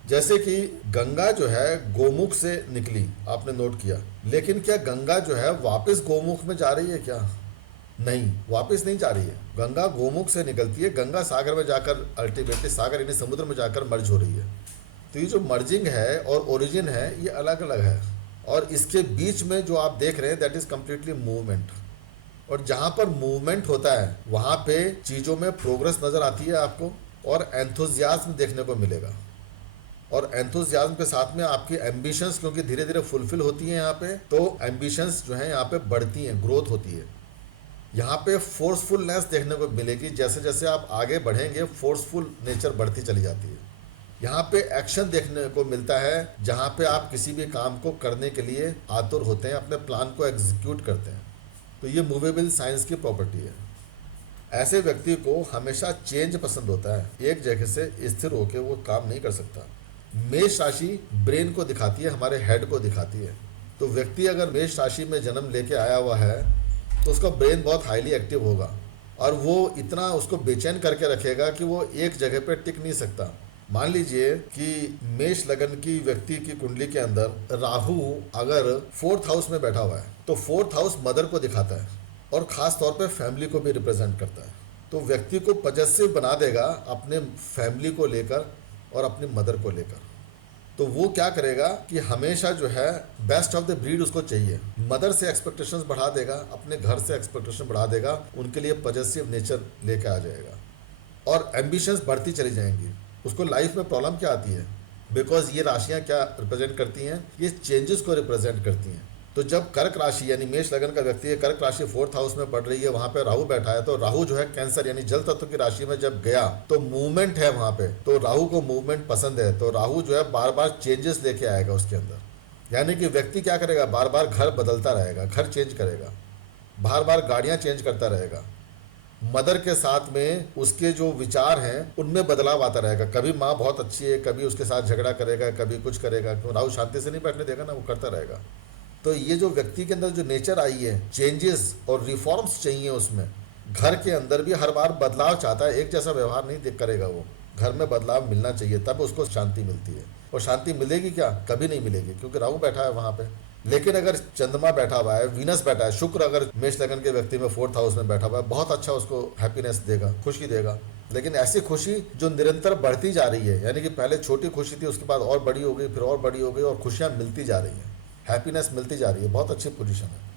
जैसे कि गंगा जो है गोमुख से निकली, आपने नोट किया, लेकिन क्या गंगा जो है वापस गोमुख में जा रही है क्या? नहीं, वापस नहीं जा रही है। गंगा गोमुख से निकलती है, गंगा सागर में जाकर अल्टीमेटली सागर यानी समुद्र में जाकर मर्ज हो रही है। तो ये जो मर्जिंग है और ओरिजिन है ये अलग अलग है, और इसके बीच में जो आप देख रहे हैं दैट इज कम्प्लीटली मूवमेंट। और जहाँ पर मूवमेंट होता है वहाँ पे चीज़ों में प्रोग्रेस नज़र आती है आपको, और एंथुजियाज्म देखने को मिलेगा। और एंथुजियाज्म के साथ में आपकी एम्बिशंस क्योंकि धीरे धीरे फुलफिल होती हैं यहाँ पे, तो एम्बिशंस जो हैं यहाँ पे बढ़ती हैं, ग्रोथ होती है। यहाँ पे फोर्सफुलनेस देखने को मिलेगी, जैसे जैसे आप आगे बढ़ेंगे फोर्सफुल नेचर बढ़ती चली जाती है। यहाँ पे एक्शन देखने को मिलता है, जहाँ पे आप किसी भी काम को करने के लिए आतुर होते हैं, अपने प्लान को एग्जीक्यूट करते हैं। तो ये मूवेबल साइंस की प्रॉपर्टी है। ऐसे व्यक्ति को हमेशा चेंज पसंद होता है, एक जगह से स्थिर होकर वो काम नहीं कर सकता। मेष राशि ब्रेन को दिखाती है, हमारे हेड को दिखाती है। तो व्यक्ति अगर मेष राशि में जन्म लेके आया हुआ है तो उसका ब्रेन बहुत हाईली एक्टिव होगा, और वो इतना उसको बेचैन करके रखेगा कि वो एक जगह पे टिक नहीं सकता। मान लीजिए कि मेष लगन की व्यक्ति की कुंडली के अंदर राहु अगर 4th हाउस में बैठा हुआ है, तो 4th हाउस मदर को दिखाता है, और ख़ास तौर पे फैमिली को भी रिप्रेजेंट करता है। तो व्यक्ति को पजेसिव बना देगा अपने फैमिली को लेकर और अपनी मदर को लेकर। तो वो क्या करेगा कि हमेशा जो है बेस्ट ऑफ द ब्रीड उसको चाहिए। मदर से एक्सपेक्टेशंस बढ़ा देगा, अपने घर से एक्सपेक्टेशन बढ़ा देगा, उनके लिए पजेसिव नेचर लेकर आ जाएगा, और एम्बिशंस बढ़ती चली जाएंगी। उसको लाइफ में प्रॉब्लम क्या आती है? बिकॉज ये राशियाँ क्या रिप्रेजेंट करती हैं? ये चेंजेस को रिप्रेजेंट करती हैं। तो जब कर्क राशि यानी मेष लगन का व्यक्ति है, कर्क राशि 4th हाउस में पड़ रही है, वहां पे राहु बैठा है, तो राहु जो है कैंसर यानी जल तत्व की राशि में जब गया तो मूवमेंट है वहां पे, तो राहु को मूवमेंट पसंद है, तो राहु जो है बार बार चेंजेस लेके आएगा उसके अंदर। यानी कि व्यक्ति क्या करेगा? बार बार घर बदलता रहेगा, घर चेंज करेगा, बार बार गाड़ियां चेंज करता रहेगा। मदर के साथ में उसके जो विचार हैं उनमें बदलाव आता रहेगा। कभी माँ बहुत अच्छी है, कभी उसके साथ झगड़ा करेगा, कभी कुछ करेगा, क्यों? राहु शांति से नहीं बैठने देगा ना, वो करता रहेगा। तो ये जो व्यक्ति के अंदर जो नेचर आई है, चेंजेस और रिफॉर्म्स चाहिए उसमें। घर के अंदर भी हर बार बदलाव चाहता है, एक जैसा व्यवहार नहीं करेगा वो। घर में बदलाव मिलना चाहिए, तब उसको शांति मिलती है। और शांति मिलेगी क्या? कभी नहीं मिलेगी, क्योंकि राहु बैठा है वहां पे। लेकिन अगर चंद्रमा बैठा हुआ है, वीनस बैठा है, शुक्र अगर मेष लगन के व्यक्ति में 4th हाउस में बैठा हुआ है, बहुत अच्छा उसको हैप्पीनेस देगा, खुशी देगा। लेकिन ऐसी खुशी जो निरंतर बढ़ती जा रही है, यानी कि पहले छोटी खुशी थी, उसके बाद और बड़ी हो गई, फिर और बड़ी हो गई, और खुशियां मिलती जा रही है, हैप्पीनेस मिलती जा रही है। बहुत अच्छी पोजीशन है।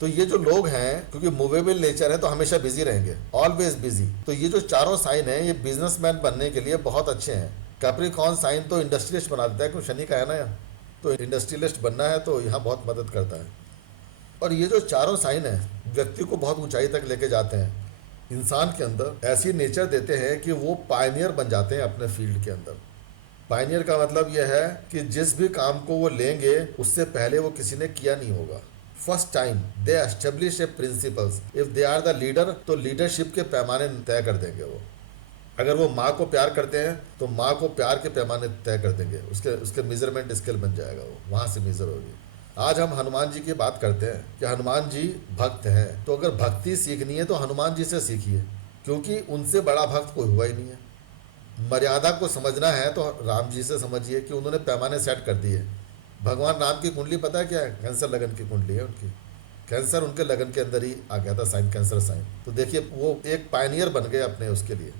तो ये जो लोग हैं, क्योंकि मूवेबल नेचर है तो हमेशा बिजी रहेंगे, ऑलवेज बिजी। तो ये जो चारों साइन है ये बिजनेसमैन बनने के लिए बहुत अच्छे हैं। कैप्रिकॉर्न साइन तो इंडस्ट्रियलिस्ट बना देता है, क्योंकि शनि का है ना यहाँ, तो इंडस्ट्रियलिस्ट बनना है तो यहाँ बहुत मदद करता है। और ये जो चारों साइन है व्यक्ति को बहुत ऊंचाई तक लेके जाते हैं, इंसान के अंदर ऐसी नेचर देते हैं कि वो पायनियर बन जाते हैं अपने फील्ड के अंदर। पायनियर का मतलब यह है कि जिस भी काम को वो लेंगे उससे पहले वो किसी ने किया नहीं होगा। First time they establish a principles, if they are the leader तो लीडरशिप के पैमाने तय कर देंगे वो। अगर वो माँ को प्यार करते हैं तो माँ को प्यार के पैमाने तय कर देंगे, उसके उसके मेजरमेंट स्केल बन जाएगा, वो वहाँ से मेजर होगी। आज हम हनुमान जी की बात करते हैं कि हनुमान जी भक्त हैं, तो अगर भक्ति सीखनी है तो हनुमान जी से सीखिए, क्योंकि उनसे बड़ा भक्त कोई हुआ ही नहीं है। मर्यादा को समझना है तो राम जी से समझिए कि उन्होंने पैमाने सेट कर दिए। भगवान राम की कुंडली पता है क्या है? कैंसर लगन की कुंडली है उनकी। कैंसर उनके लगन के अंदर ही आ गया था साइन, कैंसर साइन। तो देखिए वो एक पायनियर बन गए अपने उसके लिए।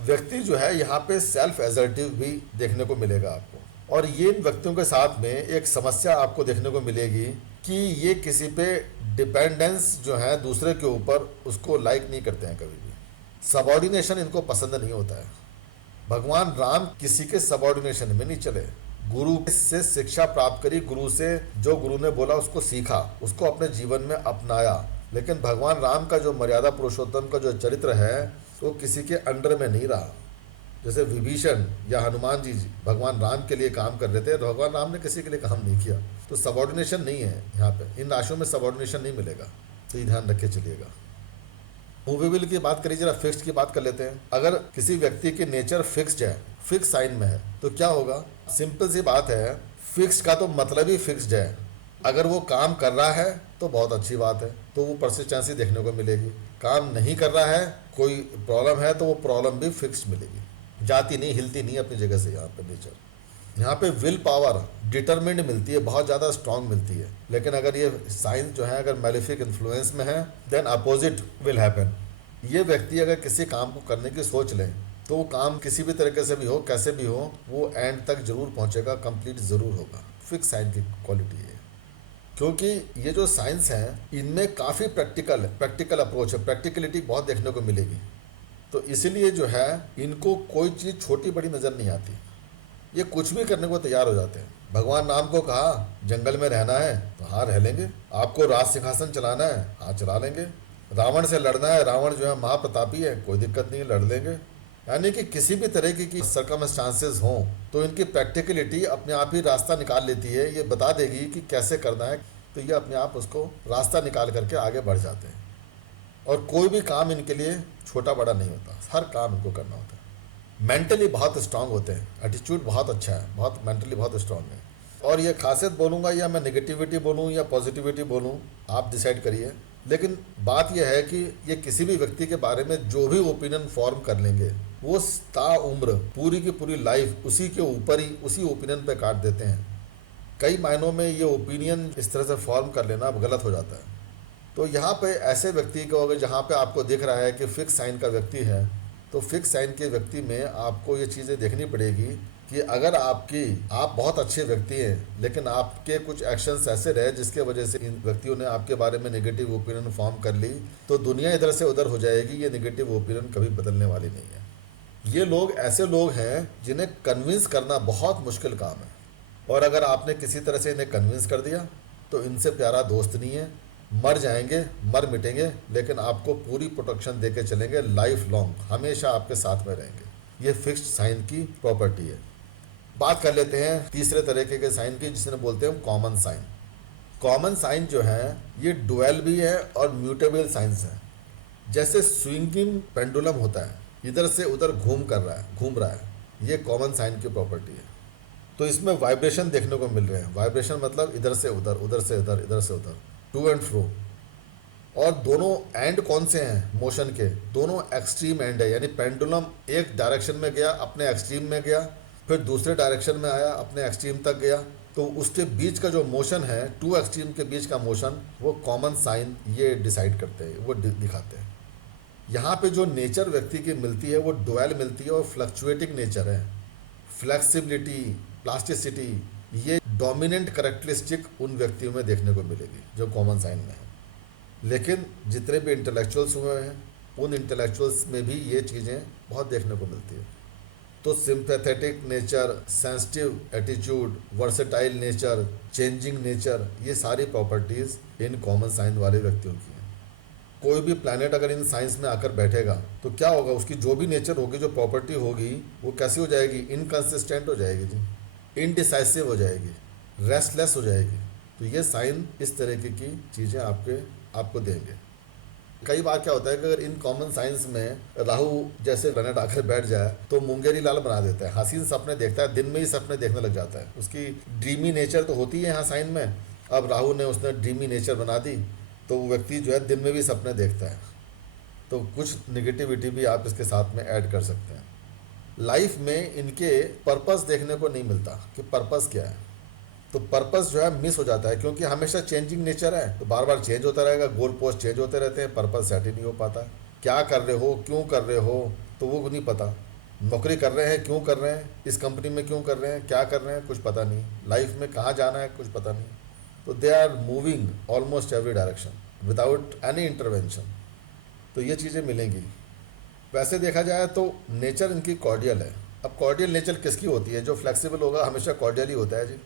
व्यक्ति जो है यहाँ पे सेल्फ एजर्टिव भी देखने को मिलेगा आपको। और ये इन व्यक्तियों के साथ में एक समस्या आपको देखने को मिलेगी कि ये किसी पे डिपेंडेंस जो है दूसरे के ऊपर, उसको लाइक नहीं करते हैं कभी भी। सबॉर्डिनेशन इनको पसंद नहीं होता है। भगवान राम किसी के सबॉर्डिनेशन में नहीं चले। गुरु से शिक्षा प्राप्त करी, गुरु से जो गुरु ने बोला उसको सीखा, उसको अपने जीवन में अपनाया। लेकिन भगवान राम का जो मर्यादा पुरुषोत्तम का जो चरित्र है वो किसी के अंडर में नहीं रहा। जैसे विभीषण या हनुमान जी भगवान राम के लिए काम कर रहे थे, तो भगवान राम ने किसी के लिए काम नहीं किया। तो सबॉर्डिनेशन नहीं है यहाँ पे, इन राशियों में सबॉर्डिनेशन नहीं मिलेगा, तो ये ध्यान रख के चलिएगा। मूवेबल की बात करिए, जरा फिक्स्ड की बात कर लेते हैं। अगर किसी व्यक्ति की नेचर फिक्स्ड है, फिक्स साइन में है, तो क्या होगा? सिंपल सी बात है, फिक्स्ड का तो मतलब ही फिक्स्ड है। अगर वो काम कर रहा है तो बहुत अच्छी बात है, तो वो परसिस्टेंसी देखने को मिलेगी। काम नहीं कर रहा है, कोई प्रॉब्लम है, तो वो प्रॉब्लम भी फिक्स्ड मिलेगी, जाती नहीं, हिलती नहीं अपनी जगह से। यहाँ पे नेचर, यहाँ पे विल पावर डिटरमिन्ड मिलती है, बहुत ज़्यादा स्ट्रांग मिलती है। लेकिन अगर ये साइन जो है अगर मैलिफिक इन्फ्लुएंस में है, देन अपोजिट विल हैपन। ये व्यक्ति अगर किसी काम को करने की सोच लें तो वो काम किसी भी तरीके से भी हो, कैसे भी हो, वो एंड तक जरूर पहुँचेगा, कंप्लीट ज़रूर होगा। फिक्स साइन की क्वालिटी है। क्योंकि ये जो साइंस हैं इनमें काफ़ी प्रैक्टिकल अप्रोच है, प्रैक्टिकलिटी बहुत देखने को मिलेगी। तो इसीलिए जो है इनको कोई चीज़ छोटी बड़ी नज़र नहीं आती, ये कुछ भी करने को तैयार हो जाते हैं। भगवान राम को कहा जंगल में रहना है तो हाँ रह लेंगे, आपको राज सिंहासन चलाना है हाँ चला लेंगे, रावण से लड़ना है, रावण जो है महाप्रतापी है, कोई दिक्कत नहीं, लड़ लेंगे। यानी कि किसी भी तरह की सर्कमस्टांसेस हों तो इनकी प्रैक्टिकलिटी अपने आप ही रास्ता निकाल लेती है, ये बता देगी कि कैसे करना है, तो ये अपने आप उसको रास्ता निकाल करके आगे बढ़ जाते हैं। और कोई भी काम इनके लिए छोटा बड़ा नहीं होता, हर काम इनको करना होता है। मेंटली बहुत स्ट्रांग होते हैं, एटीट्यूड बहुत अच्छा है, बहुत मेंटली बहुत स्ट्रांग है। और ये खासियत बोलूँगा या मैं निगेटिविटी बोलूँ या पॉजिटिविटी बोलूँ, आप डिसाइड करिए। लेकिन बात यह है कि ये किसी भी व्यक्ति के बारे में जो भी ओपिनियन फॉर्म कर लेंगे, वो ताउम्र पूरी की पूरी लाइफ उसी के ऊपर ही, उसी ओपिनियन पे काट देते हैं। कई मायनों में ये ओपिनियन इस तरह से फॉर्म कर लेना गलत हो जाता है। तो यहाँ पे ऐसे व्यक्ति को अगर जहाँ पे आपको दिख रहा है कि फिक्स साइन का व्यक्ति है, तो फिक्स साइन के व्यक्ति में आपको ये चीज़ें देखनी पड़ेगी कि अगर आप बहुत अच्छे व्यक्ति हैं, लेकिन आपके कुछ एक्शंस ऐसे रहे जिसके वजह से इन व्यक्तियों ने आपके बारे में नेगेटिव ओपिनियन फॉर्म कर ली, तो दुनिया इधर से उधर हो जाएगी। ये नेगेटिव ओपिनियन कभी बदलने वाली नहीं है। ये लोग ऐसे लोग हैं जिन्हें कन्विंस करना बहुत मुश्किल काम है, और अगर आपने किसी तरह से इन्हें कन्विंस कर दिया तो इनसे प्यारा दोस्त नहीं है। मर जाएंगे, मर मिटेंगे, लेकिन आपको पूरी प्रोटेक्शन देके चलेंगे, लाइफ लॉन्ग हमेशा आपके साथ में रहेंगे। ये फिक्स्ड साइन की प्रॉपर्टी है। बात कर लेते हैं तीसरे तरीके के साइन की, जिसने बोलते हैं कॉमन साइन। कॉमन साइन जो है ये डुअल भी है और म्यूटेबल साइंस है। जैसे स्विंगिंग पेंडुलम होता है, इधर से उधर घूम रहा है, ये कॉमन साइन की प्रॉपर्टी है। तो इसमें वाइब्रेशन देखने को मिल रहे हैं। वाइब्रेशन मतलब इधर से उधर, उधर से इधर, इधर से उधर, टू एंड फ्रो। और दोनों एंड कौन से हैं मोशन के? दोनों एक्सट्रीम एंड है, यानी पेंडुलम एक डायरेक्शन में गया, अपने एक्सट्रीम में गया, फिर दूसरे डायरेक्शन में आया, अपने एक्सट्रीम तक गया। तो उसके बीच का जो मोशन है, टू एक्सट्रीम के बीच का मोशन, वो कॉमन साइन ये डिसाइड करते हैं, वो दिखाते हैं। यहाँ पे जो नेचर व्यक्ति की मिलती है वो डुअल मिलती है और फ्लक्चुएटिंग नेचर है। फ्लेक्सिबिलिटी, प्लास्टिसिटी, ये डोमिनेंट कैरेक्टरिस्टिक उन व्यक्तियों में देखने को मिलेगी जो कॉमन साइन में है। लेकिन जितने भी इंटेलेक्चुअल्स हुए हैं, उन इंटेलेक्चुअल्स में भी ये चीज़ें बहुत देखने को मिलती है। तो sympathetic nature, sensitive attitude, versatile nature, changing nature, ये सारी प्रॉपर्टीज इन कॉमन साइन वाले व्यक्तियों की हैं। कोई भी प्लैनेट अगर इन साइंस में आकर बैठेगा तो क्या होगा, उसकी जो भी नेचर होगी, जो प्रॉपर्टी होगी, वो कैसी हो जाएगी, इनकंसिस्टेंट हो जाएगी जी, इनडिसाइसिव हो जाएगी, रेस्टलेस हो जाएगी। तो ये साइन इस तरीके की चीज़ें आपको देंगे। कई बार क्या होता है कि अगर इन कॉमन साइंस में राहु जैसे प्लैनेट आकर बैठ जाए तो मुंगेरी लाल बना देता है, हसीन सपने देखता है, दिन में ही सपने देखने लग जाता है। उसकी ड्रीमी नेचर तो होती है यहाँ साइन में, अब राहु ने उसने ड्रीमी नेचर बना दी तो वो व्यक्ति जो है दिन में भी सपने देखता है। तो कुछ निगेटिविटी भी आप इसके साथ में ऐड कर सकते हैं। लाइफ में इनके पर्पस देखने को नहीं मिलता कि पर्पस क्या है, तो पर्पस जो है मिस हो जाता है, क्योंकि हमेशा चेंजिंग नेचर है, तो बार बार चेंज होता रहेगा, गोल पोस्ट चेंज होते रहते हैं, पर्पस सेट ही नहीं हो पाता। क्या कर रहे हो, क्यों कर रहे हो, तो वो नहीं पता। नौकरी कर रहे हैं, क्यों कर रहे हैं, इस कंपनी में क्यों कर रहे हैं, क्या कर रहे हैं, कुछ पता नहीं। लाइफ में कहाँ जाना है, कुछ पता नहीं। तो they are moving almost every direction without any intervention. तो ये चीज़ें मिलेंगी। वैसे देखा जाए तो नेचर इनकी कॉर्डियल है। अब कॉर्डियल नेचर किसकी होती है, जो फ्लेक्सिबल होगा हमेशा कॉर्डियल ही होता है जी।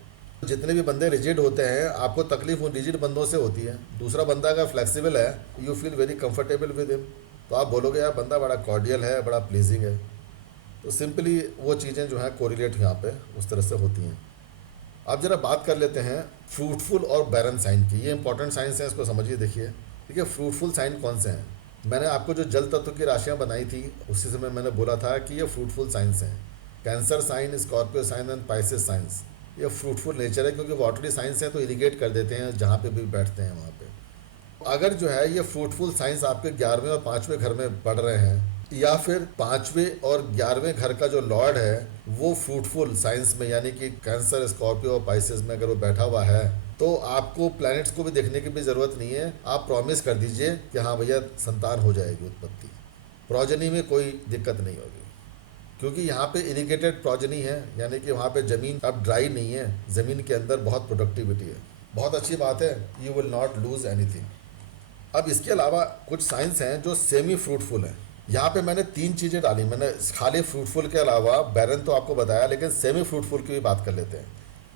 जितने भी बंदे रिजिड होते हैं, आपको तकलीफ उन रिजिड बंदों से होती है। दूसरा बंदा अगर फ्लेक्सिबल है, you feel very comfortable with him, तो आप बोलोगे यार बंदा बड़ा कॉर्डियल है, बड़ा प्लीजिंग है। तो सिंपली वो चीज़ें जो हैं कोरिलेट यहाँ पे उस तरह से होती हैं। अब जरा बात कर लेते हैं फ्रूटफुल और बैरन साइन की। ये इंपॉर्टेंट साइंस है, इसको समझिए। देखिए ठीक है, फ्रूटफुल साइन कौन से हैं। मैंने आपको जो जल तत्व की राशियाँ बनाई थी उसी समय मैंने बोला था कि ये फ्रूटफुल साइंस हैं। Cancer sign, Scorpio sign and Pisces signs, ये फ्रूटफुल नेचर है, क्योंकि वाटरी साइंस है तो इरिगेट कर देते हैं जहाँ पे भी बैठते हैं वहाँ पे। अगर जो है ये फ्रूटफुल साइंस आपके 11वें और 5वें घर में पढ़ रहे हैं, या फिर 5वें और 11वें घर का जो लॉर्ड है वो फ्रूटफुल साइंस में, यानी कि कैंसर, स्कॉर्पियो और पाइसेस में अगर वो बैठा हुआ है, तो आपको प्लैनेट्स को भी देखने की भी ज़रूरत नहीं है। आप प्रॉमिस कर दीजिए कि हाँ भैया संतान हो जाएगी, उत्पत्ति, प्रोजनी में कोई दिक्कत नहीं होगी, क्योंकि यहाँ पे इरिगेटेड प्रोजनी है, यानी कि वहाँ पे ज़मीन अब ड्राई नहीं है, ज़मीन के अंदर बहुत प्रोडक्टिविटी है। बहुत अच्छी बात है, you will not lose anything. अब इसके अलावा कुछ साइंस हैं जो सेमी फ्रूटफुल हैं। यहाँ पे मैंने 3 चीज़ें डाली। मैंने खाली फ्रूटफुल के अलावा बैरन तो आपको बताया, लेकिन सेमी फ्रूटफुल की भी बात कर लेते हैं,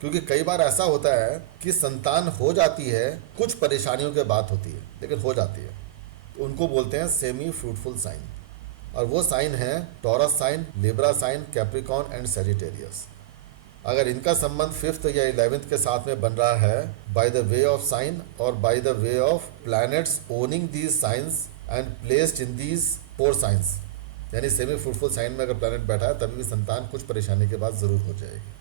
क्योंकि कई बार ऐसा होता है कि संतान हो जाती है, कुछ परेशानियों के बाद होती है, लेकिन हो जाती है, तो उनको बोलते हैं सेमी फ्रूटफुल साइन। और वो साइन है Taurus sign, Libra sign, Capricorn and Sagittarius. अगर इनका संबंध 5th या 11th के साथ में बन रहा है by the way of sign और by the way of planets owning these signs and placed in these 4 signs, यानी सेमी फ्रूटफुल साइन में अगर प्लैनेट बैठा है तभी भी संतान कुछ परेशानी के बाद ज़रूर हो जाएगी।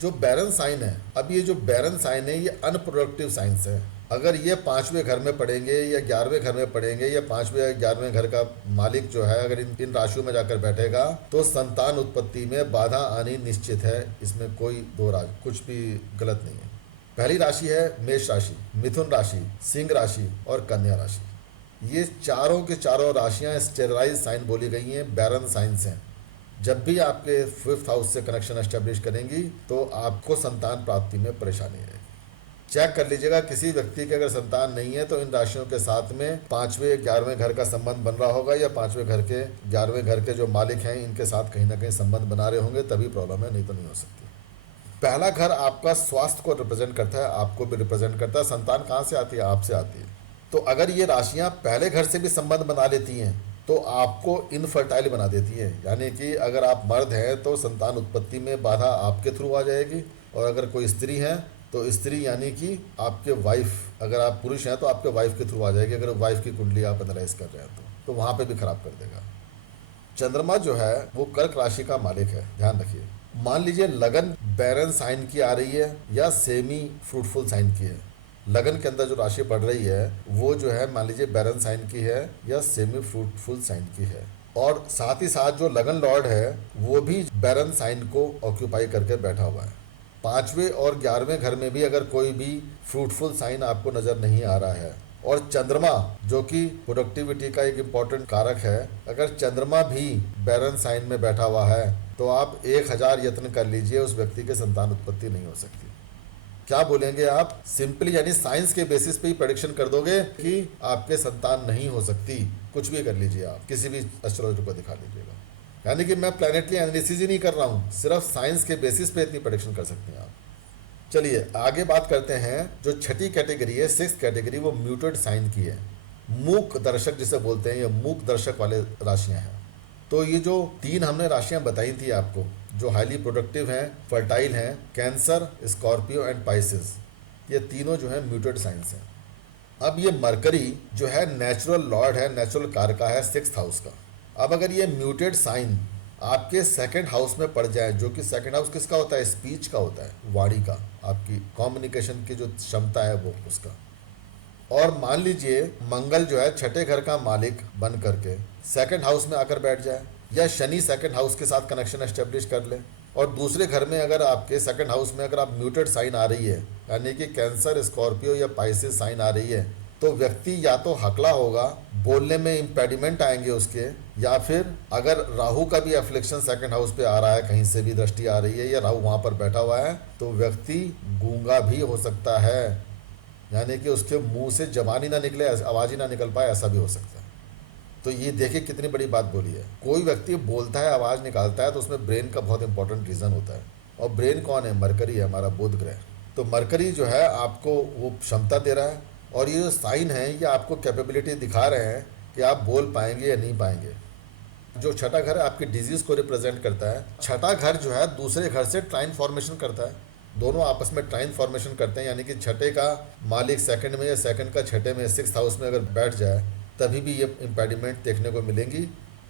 जो बैरन साइन है, अब ये जो बैरन साइन है ये अनप्रोडक्टिव साइंस है। अगर ये 5वें घर में पड़ेंगे या 11वें घर में पड़ेंगे, या 5वें या 11वें घर का मालिक जो है अगर इन राशियों में जाकर बैठेगा, तो संतान उत्पत्ति में बाधा आनी निश्चित है। इसमें कोई दो राज कुछ भी गलत नहीं है। पहली राशि है मेष राशि, मिथुन राशि, सिंह राशि और कन्या राशि। ये चारों के चारों राशियां स्टेरलाइज साइन बोली गई हैं, बैरन साइंस हैं। जब भी आपके 5th हाउस से कनेक्शन एस्टेब्लिश करेंगी तो आपको संतान प्राप्ति में परेशानी आएगी। चेक कर लीजिएगा, किसी व्यक्ति के अगर संतान नहीं है तो इन राशियों के साथ में 5वें 11वें घर का संबंध बन रहा होगा, या 5वें घर के 11वें घर के जो मालिक हैं इनके साथ कहीं ना कहीं संबंध बना रहे होंगे, तभी प्रॉब्लम है, नहीं तो नहीं हो सकती। पहला घर आपका स्वास्थ्य को रिप्रेजेंट करता है, आपको भी रिप्रेजेंट करता है। संतान कहाँ से आती है, आपसे आती है। तो अगर ये राशियाँ पहले घर से भी संबंध बना लेती हैं तो आपको इनफर्टाइल बना देती है, यानी कि अगर आप मर्द हैं तो संतान उत्पत्ति में बाधा आपके थ्रू आ जाएगी, और अगर कोई स्त्री है तो स्त्री यानी कि आपके वाइफ, अगर आप पुरुष हैं तो आपके वाइफ के थ्रू आ जाएगी। अगर वाइफ की कुंडली आप एनालाइज कर रहे हैं तो वहाँ पे भी खराब कर देगा। चंद्रमा जो है वो कर्क राशि का मालिक है, ध्यान रखिए। मान लीजिए लगन बैरन साइन की आ रही है या सेमी फ्रूटफुल साइन की है। लगन के अंदर जो राशि पड़ रही है वो जो है मान लीजिए बैरन साइन की है या सेमी फ्रूटफुल साइन की है, और साथ ही साथ जो लगन लॉर्ड है वो भी बैरन साइन को ऑक्यूपाई करके बैठा हुआ है। 5वें और 11वें घर में भी अगर कोई भी फ्रूटफुल साइन आपको नज़र नहीं आ रहा है, और चंद्रमा जो कि प्रोडक्टिविटी का एक इम्पॉर्टेंट कारक है, अगर चंद्रमा भी बैरन साइन में बैठा हुआ है तो आप 1000 यत्न कर लीजिए, उस व्यक्ति के संतान उत्पत्ति नहीं हो सकती। क्या बोलेंगे आप, सिंपली यानी साइंस के बेसिस पे ही प्रेडिक्शन कर दोगे कि आपके संतान नहीं हो सकती। कुछ भी कर लीजिए, आप किसी भी एस्ट्रोलॉजर को दिखा लीजिएगा, यानी कि मैं प्लानिटरी एनालिसिस ही नहीं कर रहा हूँ, सिर्फ साइंस के बेसिस पे इतनी प्रेडिक्शन कर सकते हैं आप। चलिए आगे बात करते हैं। जो छठी कैटेगरी है, सिक्स कैटेगरी, वो म्यूटेड साइन की है। मूक दर्शक जिसे बोलते हैं, ये मूक दर्शक वाले राशियां हैं। तो ये जो तीन हमने राशियां बताई थी आपको, जो हाईली प्रोडक्टिव हैं, फर्टाइल हैं, कैंसर, स्कॉर्पियो एंड पाइसिस, ये तीनों जो है म्यूटेड साइंस हैं। अब ये मरकरी जो है नेचुरल लॉर्ड है, नेचुरल कारका है सिक्स्थ हाउस का। अब अगर ये म्यूटेड साइन आपके सेकंड हाउस में पड़ जाए, जो कि सेकंड हाउस किसका होता है, स्पीच का होता है, वाणी का, आपकी कम्युनिकेशन की जो क्षमता है वो उसका। और मान लीजिए मंगल जो है छठे घर का मालिक बन करके सेकंड हाउस में आकर बैठ जाए, या शनि सेकंड हाउस के साथ कनेक्शन एस्टेब्लिश कर ले, और दूसरे घर में अगर आपके सेकंड हाउस में अगर आप म्यूटेड साइन आ रही है, यानी कि कैंसर, स्कॉर्पियो या पाइसिस साइन आ रही है, तो व्यक्ति या तो हकला होगा, बोलने में इम्पेडिमेंट आएंगे उसके, या फिर अगर राहु का भी एफ्लिक्शन सेकंड हाउस पे आ रहा है, कहीं से भी दृष्टि आ रही है या राहु वहां पर बैठा हुआ है, तो व्यक्ति गूंगा भी हो सकता है, यानी कि उसके मुंह से जबान ही ना निकले, आवाज ही ना निकल पाए, ऐसा भी हो सकता है। तो ये देखिए कितनी बड़ी बात बोली है। कोई व्यक्ति बोलता है, आवाज निकालता है, तो उसमें ब्रेन का बहुत इंपॉर्टेंट रीजन होता है। और ब्रेन कौन है, मरकरी है, हमारा बुध ग्रह। तो मरकरी जो है आपको वो क्षमता दे रहा है, और ये जो साइन है ये आपको कैपेबिलिटी दिखा रहे हैं कि आप बोल पाएंगे या नहीं पाएंगे। जो छठा घर आपकी डिजीज को रिप्रेजेंट करता है। छठा घर जो है दूसरे घर से ट्राइन फॉर्मेशन करता है, दोनों आपस में ट्राइन फॉर्मेशन करते हैं, यानी कि छठे का मालिक सेकंड में या सेकंड का छठे में, सिक्स्थ हाउस में अगर बैठ जाए, तभी भी ये इम्पेडिमेंट देखने को मिलेंगी।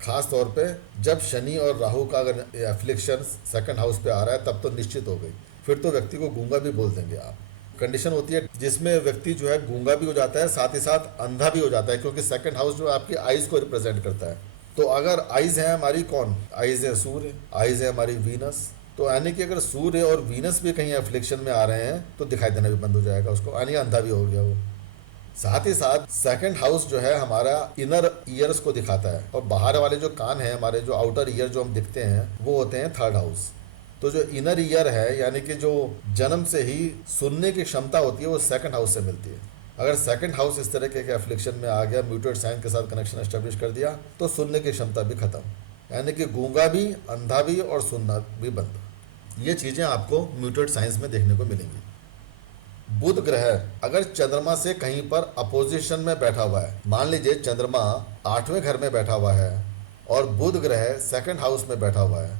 खास तौर पे जब शनि और राहु का अगर एफ्लिक्शन सेकंड हाउस पे आ रहा है, तब तो निश्चित हो गई, फिर तो व्यक्ति को गूंगा भी बोल देंगे आप। कंडीशन होती है जिसमें व्यक्ति जो है गूंगा भी हो जाता है, साथ ही साथ अंधा भी हो जाता है, क्योंकि सेकंड हाउस जो आपकी आइज को रिप्रेजेंट करता है। तो अगर आइज है हमारी कौन, आइज है सूर्य, आइज है हमारी वीनस, तो यानी कि अगर सूर्य और वीनस भी कहीं एफ्लिक्शन में आ रहे हैं तो दिखाई देना भी बंद हो जाएगा उसको, यानी अंधा भी हो गया वो। साथ ही साथ सेकंड हाउस जो है हमारा इनर ईयर्स को दिखाता है, और बाहर वाले जो कान हैं हमारे, जो आउटर ईयर जो हम दिखते हैं, वो होते हैं थर्ड हाउस। तो जो इनर ईयर है, यानी कि जो जन्म से ही सुनने की क्षमता होती है, वो सेकंड हाउस से मिलती है। अगर सेकंड हाउस इस तरह के एफ्लिक्शन में आ गया, म्यूटेड साइन के साथ कनेक्शन एस्टेब्लिश कर दिया, तो सुनने की क्षमता भी खत्म, यानी कि गूंगा भी, अंधा भी और सुनना भी बंद। ये चीजें आपको म्यूटेड साइंस में देखने को मिलेंगी। बुध ग्रह अगर चंद्रमा से कहीं पर अपोजिशन में बैठा हुआ है, मान लीजिए चंद्रमा 8वें घर में बैठा हुआ है और बुध ग्रह सेकंड हाउस में बैठा हुआ है,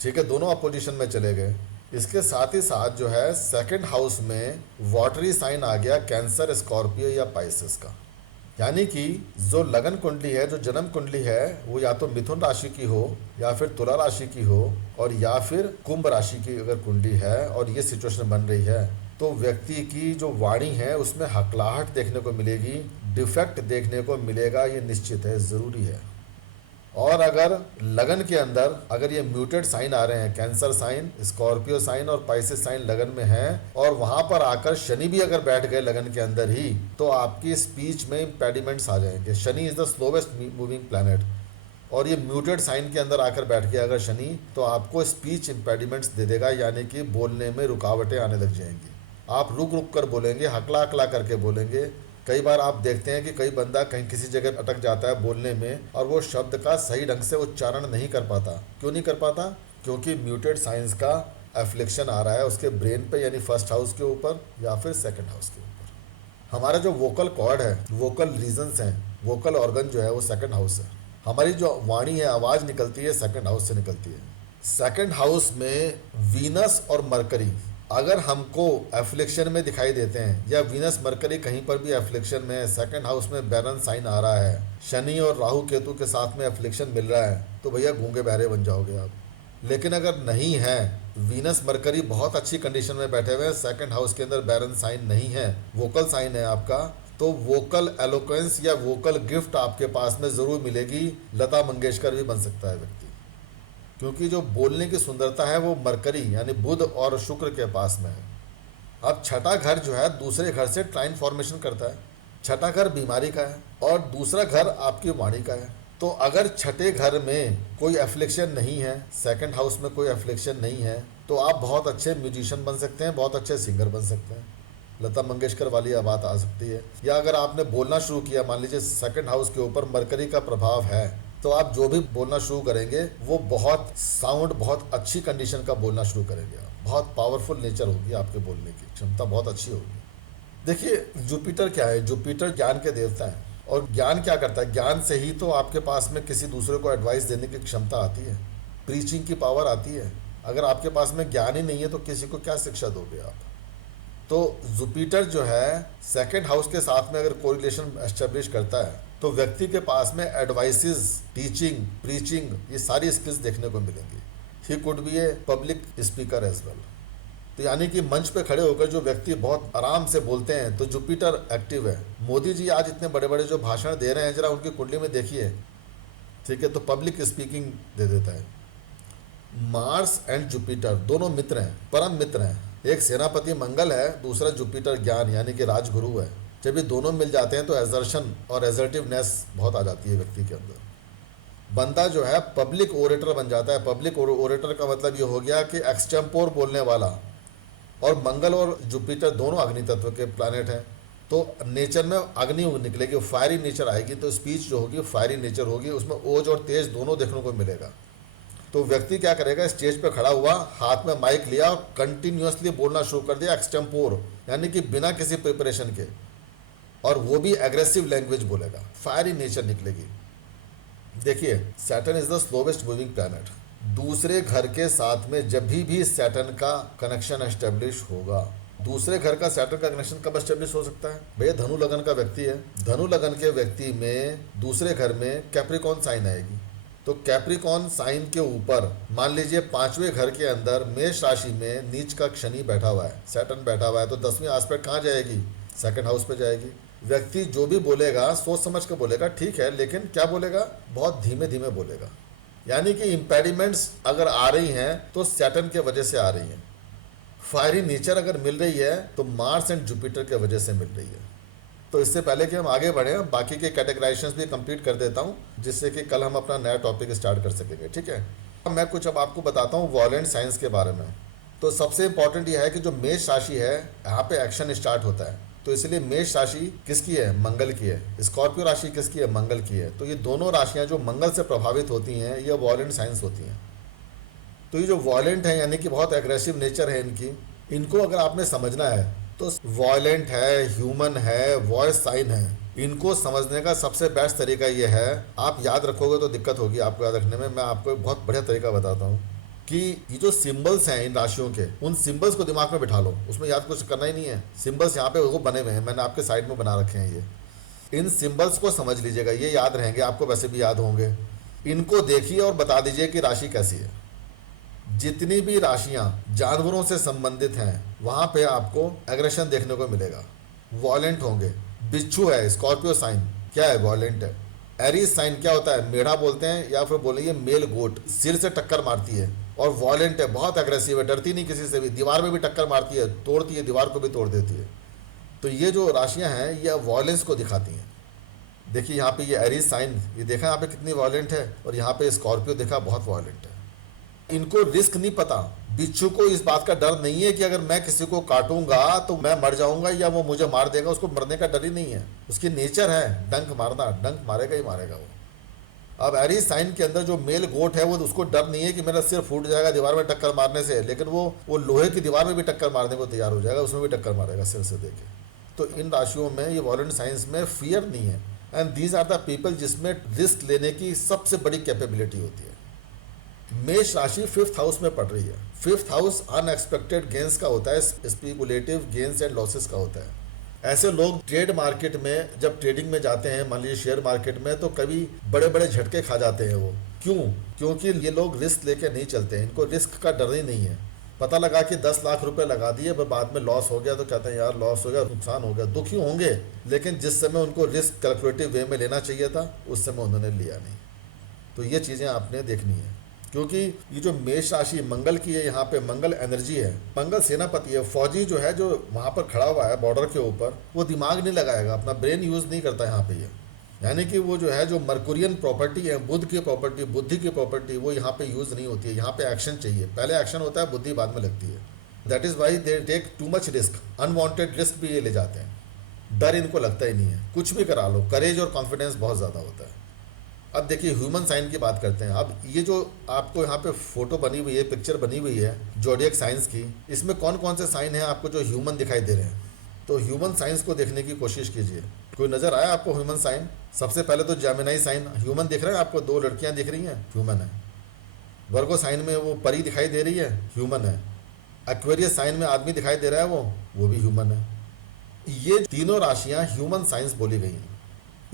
ठीक है, दोनों अपोजिशन में चले गए। इसके साथ ही साथ जो है सेकंड हाउस में वाटरी साइन आ गया, कैंसर, स्कॉर्पियो या पाइसिस का, यानी कि जो लगन कुंडली है, जो जन्म कुंडली है, वो या तो मिथुन राशि की हो, या फिर तुला राशि की हो, और या फिर कुंभ राशि की अगर कुंडली है और ये सिचुएशन बन रही है, तो व्यक्ति की जो वाणी है उसमें हकलाहट देखने को मिलेगी, डिफेक्ट देखने को मिलेगा, ये निश्चित है, जरूरी है। और अगर लगन के अंदर अगर ये म्यूटेड साइन आ रहे हैं, कैंसर साइन, स्कॉर्पियो साइन और पाइसिस साइन लगन में है, और वहां पर आकर शनि भी अगर बैठ गए लगन के अंदर ही, तो आपकी स्पीच में इम्पेडिमेंट्स आ जाएंगे। Shani is the slowest moving planet, और ये म्यूटेड साइन के अंदर आकर बैठ गया अगर शनि, तो आपको स्पीच इम्पेडिमेंट्स दे देगा, यानी कि बोलने में रुकावटें आने लग जाएंगी। आप रुक रुक कर बोलेंगे, हकला हकला करके बोलेंगे। कई बार आप देखते हैं कि कई बंदा कहीं किसी जगह अटक जाता है बोलने में, और वो शब्द का सही ढंग से उच्चारण नहीं कर पाता। क्यों नहीं कर पाता? क्योंकि म्यूटेड साइंस का एफ्लिक्शन आ रहा है उसके ब्रेन पे, यानी फर्स्ट हाउस के ऊपर या फिर सेकंड हाउस के ऊपर। हमारा जो वोकल कॉर्ड है, वोकल रीजन्स हैं, वोकल ऑर्गन जो है वो सेकंड हाउस है। हमारी जो वाणी है, आवाज़ निकलती है, सेकंड हाउस से निकलती है। सेकंड हाउस में वीनस और मरकरी अगर हमको एफ्लिक्शन में दिखाई देते हैं, या वीनस मरकरी कहीं पर भी एफ्लिक्शन में है, सेकंड हाउस में बैरन साइन आ रहा है, शनि और राहु केतु के साथ में एफ्लिक्शन मिल रहा है, तो भैया गूंगे बहरे बन जाओगे आप। लेकिन अगर नहीं है, वीनस मरकरी बहुत अच्छी कंडीशन में बैठे हुए हैं, सेकंड हाउस के अंदर बैरन साइन नहीं है, वोकल साइन है आपका, तो वोकल एलोक्वेंस या वोकल गिफ्ट आपके पास में जरूर मिलेगी। लता मंगेशकर भी बन सकता है व्यक्ति, क्योंकि जो बोलने की सुंदरता है वो मरकरी यानी बुध और शुक्र के पास में है। अब छठा घर जो है दूसरे घर से ट्राइन फॉर्मेशन करता है। छठा घर बीमारी का है और दूसरा घर आपकी वाणी का है। तो अगर छठे घर में कोई एफ्लिक्शन नहीं है, सेकंड हाउस में कोई एफ्लिक्शन नहीं है, तो आप बहुत अच्छे म्यूजिशियन बन सकते हैं, बहुत अच्छे सिंगर बन सकते हैं। लता मंगेशकर वाली बात आ सकती है। या अगर आपने बोलना शुरू किया, मान लीजिए सेकंड हाउस के ऊपर मरकरी का प्रभाव है, तो आप जो भी बोलना शुरू करेंगे वो बहुत साउंड, बहुत अच्छी कंडीशन का बोलना शुरू करेंगे आप। बहुत पावरफुल नेचर होगी आपके बोलने की क्षमता, बहुत अच्छी होगी। देखिए जुपिटर क्या है, जुपिटर ज्ञान के देवता हैं। और ज्ञान क्या करता है, ज्ञान से ही तो आपके पास में किसी दूसरे को एडवाइस देने की क्षमता आती है, प्रीचिंग की पावर आती है। अगर आपके पास में ज्ञान ही नहीं है तो किसी को क्या शिक्षा दोगे आप। तो जुपिटर जो है सेकंड हाउस के साथ में अगर कोरिलेशन एस्टेब्लिश करता है तो व्यक्ति के पास में एडवाइसेस, टीचिंग, प्रीचिंग, ये सारी स्किल्स देखने को मिलेंगी। He could be a public speaker as well. तो यानी कि मंच पे खड़े होकर जो व्यक्ति बहुत आराम से बोलते हैं तो जुपिटर एक्टिव है। मोदी जी आज इतने बड़े बड़े जो भाषण दे रहे हैं, जरा उनकी कुंडली में देखिए, ठीक है, तो पब्लिक स्पीकिंग दे देता है। मार्स एंड जुपिटर दोनों मित्र हैं, परम मित्र हैं। एक सेनापति मंगल है, दूसरा जुपिटर ज्ञान यानी कि राजगुरु है। जब ये दोनों मिल जाते हैं तो एजर्शन और एजर्टिवनेस बहुत आ जाती है व्यक्ति के अंदर। बंदा जो है पब्लिक ओरेटर बन जाता है। पब्लिक ओरेटर का मतलब ये हो गया कि एक्सटेम्पोर बोलने वाला। और मंगल और जुपिटर दोनों अग्नि तत्व के प्लैनेट हैं, तो नेचर में अग्नि निकलेगी, फायरी नेचर आएगी, तो स्पीच जो होगी फायरी नेचर होगी, उसमें ओज और तेज दोनों देखने को मिलेगा। तो व्यक्ति क्या करेगा, स्टेज पे खड़ा हुआ, हाथ में माइक लिया और कंटिन्यूअसली बोलना शुरू कर दिया एक्सटेम्पोर, यानी कि बिना किसी प्रिपरेशन के, और वो भी एग्रेसिव लैंग्वेज बोलेगा, फायरी नेचर निकलेगी। देखिए Saturn is the slowest moving planet. दूसरे घर के साथ में जब भी सैटर्न का कनेक्शन एस्टेब्लिश होगा, दूसरे घर का सैटर्न का कनेक्शन कब एस्टेब्लिश हो सकता है भैया, धनु लगन का व्यक्ति है, धनु लगन के व्यक्ति में दूसरे घर में कैप्रिकॉन साइन आएगी। तो कैप्रिकॉन साइन के ऊपर मान लीजिए 5वें घर के अंदर मेष राशि में नीच का शनि बैठा हुआ है, सैटर्न बैठा हुआ है, तो 10वीं एस्पेक्ट कहाँ जाएगी, सेकंड हाउस पे जाएगी। व्यक्ति जो भी बोलेगा सोच समझ के बोलेगा, ठीक है, लेकिन क्या बोलेगा, बहुत धीमे धीमे बोलेगा। यानी कि इम्पेडिमेंट्स अगर आ रही हैं तो सैटर्न के वजह से आ रही हैं। फायरी नेचर अगर मिल रही है तो मार्स एंड जुपिटर के वजह से मिल रही है। तो इससे पहले कि हम आगे बढ़ें, बाकी के कैटेगराइजेशंस भी कंप्लीट कर देता हूं, जिससे कि कल हम अपना नया टॉपिक स्टार्ट कर सकेंगे, ठीक है। अब मैं कुछ अब आपको बताता हूं वॉलेंट साइंस के बारे में। तो सबसे इंपॉर्टेंट यह है कि जो मेष राशि है यहाँ पे एक्शन स्टार्ट होता है, तो इसलिए मेष राशि किसकी है, मंगल की है। स्कॉर्पियो राशि किसकी है, मंगल की है। तो ये दोनों राशियां जो मंगल से प्रभावित होती हैं ये वॉलेंट साइंस होती हैं। तो ये जो वॉलेंट है यानी कि बहुत एग्रेसिव नेचर है इनकी, इनको अगर आपने समझना है तो वॉयलेंट है, ह्यूमन है, वॉइस साइन है, इनको समझने का सबसे बेस्ट तरीका ये है, आप याद रखोगे तो दिक्कत होगी आपको याद रखने में, मैं आपको एक बहुत बढ़िया तरीका बताता हूँ कि ये जो सिंबल्स हैं इन राशियों के, उन सिंबल्स को दिमाग में बिठा लो, उसमें याद कुछ करना ही नहीं है। सिंबल्स यहाँ पे वो बने हुए हैं, मैंने आपके साइड में बना रखे हैं। ये इन सिंबल्स को समझ लीजिएगा, ये याद रहेंगे आपको, वैसे भी याद होंगे। इनको देखिए और बता दीजिए कि राशि कैसी है। जितनी भी राशियां जानवरों से संबंधित हैं वहां पे आपको एग्रेशन देखने को मिलेगा, वॉलेंट होंगे। बिच्छू है, स्कॉर्पियो साइन क्या है, वॉलेंट है। एरीज साइन क्या होता है, मेढ़ा बोलते हैं या फिर बोलिए मेल गोट, सिर से टक्कर मारती है और वॉलेंट है, बहुत एग्रेसिव है, डरती नहीं किसी से भी, दीवार में भी टक्कर मारती है, तोड़ती है, दीवार को भी तोड़ देती है। तो ये जो राशियां हैं ये वॉयलेंस को दिखाती हैं। देखिए यहाँ पे ये एरीज साइन, ये देखा यहाँ पे कितनी वॉलेंट है, और यहाँ पे स्कॉर्पियो देखा बहुत वॉलेंट है। इनको रिस्क नहीं पता, बिच्छू को इस बात का डर नहीं है कि अगर मैं किसी को काटूंगा तो मैं मर जाऊंगा या वो मुझे मार देगा, उसको मरने का डर ही नहीं है। उसकी नेचर है डंक मारना, डंक मारेगा ही मारेगा वो। अब एरीज साइन के अंदर जो मेल गोट है वो उसको डर नहीं है कि मेरा सिर फूट जाएगा दीवार में टक्कर मारने से, लेकिन वो लोहे की दीवार में भी टक्कर मारने को तैयार हो जाएगा, उसमें भी टक्कर मारेगा सिर से देके। तो इन राशियों में ये वॉलेंट साइंस में फियर नहीं है, and these are the people जिसमें रिस्क लेने की सबसे बड़ी कैपेबिलिटी होती है। मेष राशि 5th हाउस में पड़ रही है। 5th हाउस अनएक्सपेक्टेड गेंस का होता है, स्पेकुलेटिव गेंस एंड लॉसेस का होता है। ऐसे लोग ट्रेड मार्केट में जब ट्रेडिंग में जाते हैं, मान लीजिए शेयर मार्केट में, तो कभी बड़े बड़े झटके खा जाते हैं वो। क्यों? क्योंकि ये लोग रिस्क लेके नहीं चलते हैं, इनको रिस्क का डर ही नहीं है। पता लगा कि 10 लाख रुपए लगा दिए, पर बाद में लॉस हो गया तो कहते हैं यार लॉस हो गया, नुकसान हो गया, दुखी होंगे, लेकिन जिस समय उनको रिस्क कैलकुलेटिव वे में लेना चाहिए था उस समय उन्होंने लिया नहीं। तो ये चीज़ें आपने देखनी है, क्योंकि ये जो मेष राशि मंगल की है, यहाँ पे मंगल एनर्जी है, मंगल सेनापति है। फौजी जो है, जो वहाँ पर खड़ा हुआ है बॉर्डर के ऊपर, वो दिमाग नहीं लगाएगा, अपना ब्रेन यूज़ नहीं करता यहाँ पे ये। यानी कि वो जो है, जो मर्कुरियन प्रॉपर्टी है, बुध की प्रॉपर्टी, बुद्धि की प्रॉपर्टी, वो यहाँ पे यूज़ नहीं होती है। यहाँ पे एक्शन चाहिए, पहले एक्शन होता है, बुद्धि बाद में लगती है। That is why they take too much risk, unwanted risk भी ये ले जाते हैं। डर इनको लगता ही नहीं है, कुछ भी करा लो, करेज और कॉन्फिडेंस बहुत ज़्यादा होता है। अब देखिए ह्यूमन साइन की बात करते हैं। अब ये जो आपको यहाँ पे फोटो बनी हुई है, पिक्चर बनी हुई है जोडियक साइंस की, इसमें कौन कौन से साइन हैं आपको जो ह्यूमन दिखाई दे रहे हैं? तो ह्यूमन साइंस को देखने की कोशिश कीजिए। कोई नजर आया आपको ह्यूमन साइन? सबसे पहले तो जेमिनाई साइन ह्यूमन दिख रहा है आपको, दो लड़कियां दिख रही हैं, ह्यूमन है। वर्गो साइन में वो परी दिखाई दे रही है, ह्यूमन है। एक्वेरियस साइन में आदमी दिखाई दे रहा है, वो भी ह्यूमन है। ये तीनों राशियां ह्यूमन साइंस बोली गई हैं।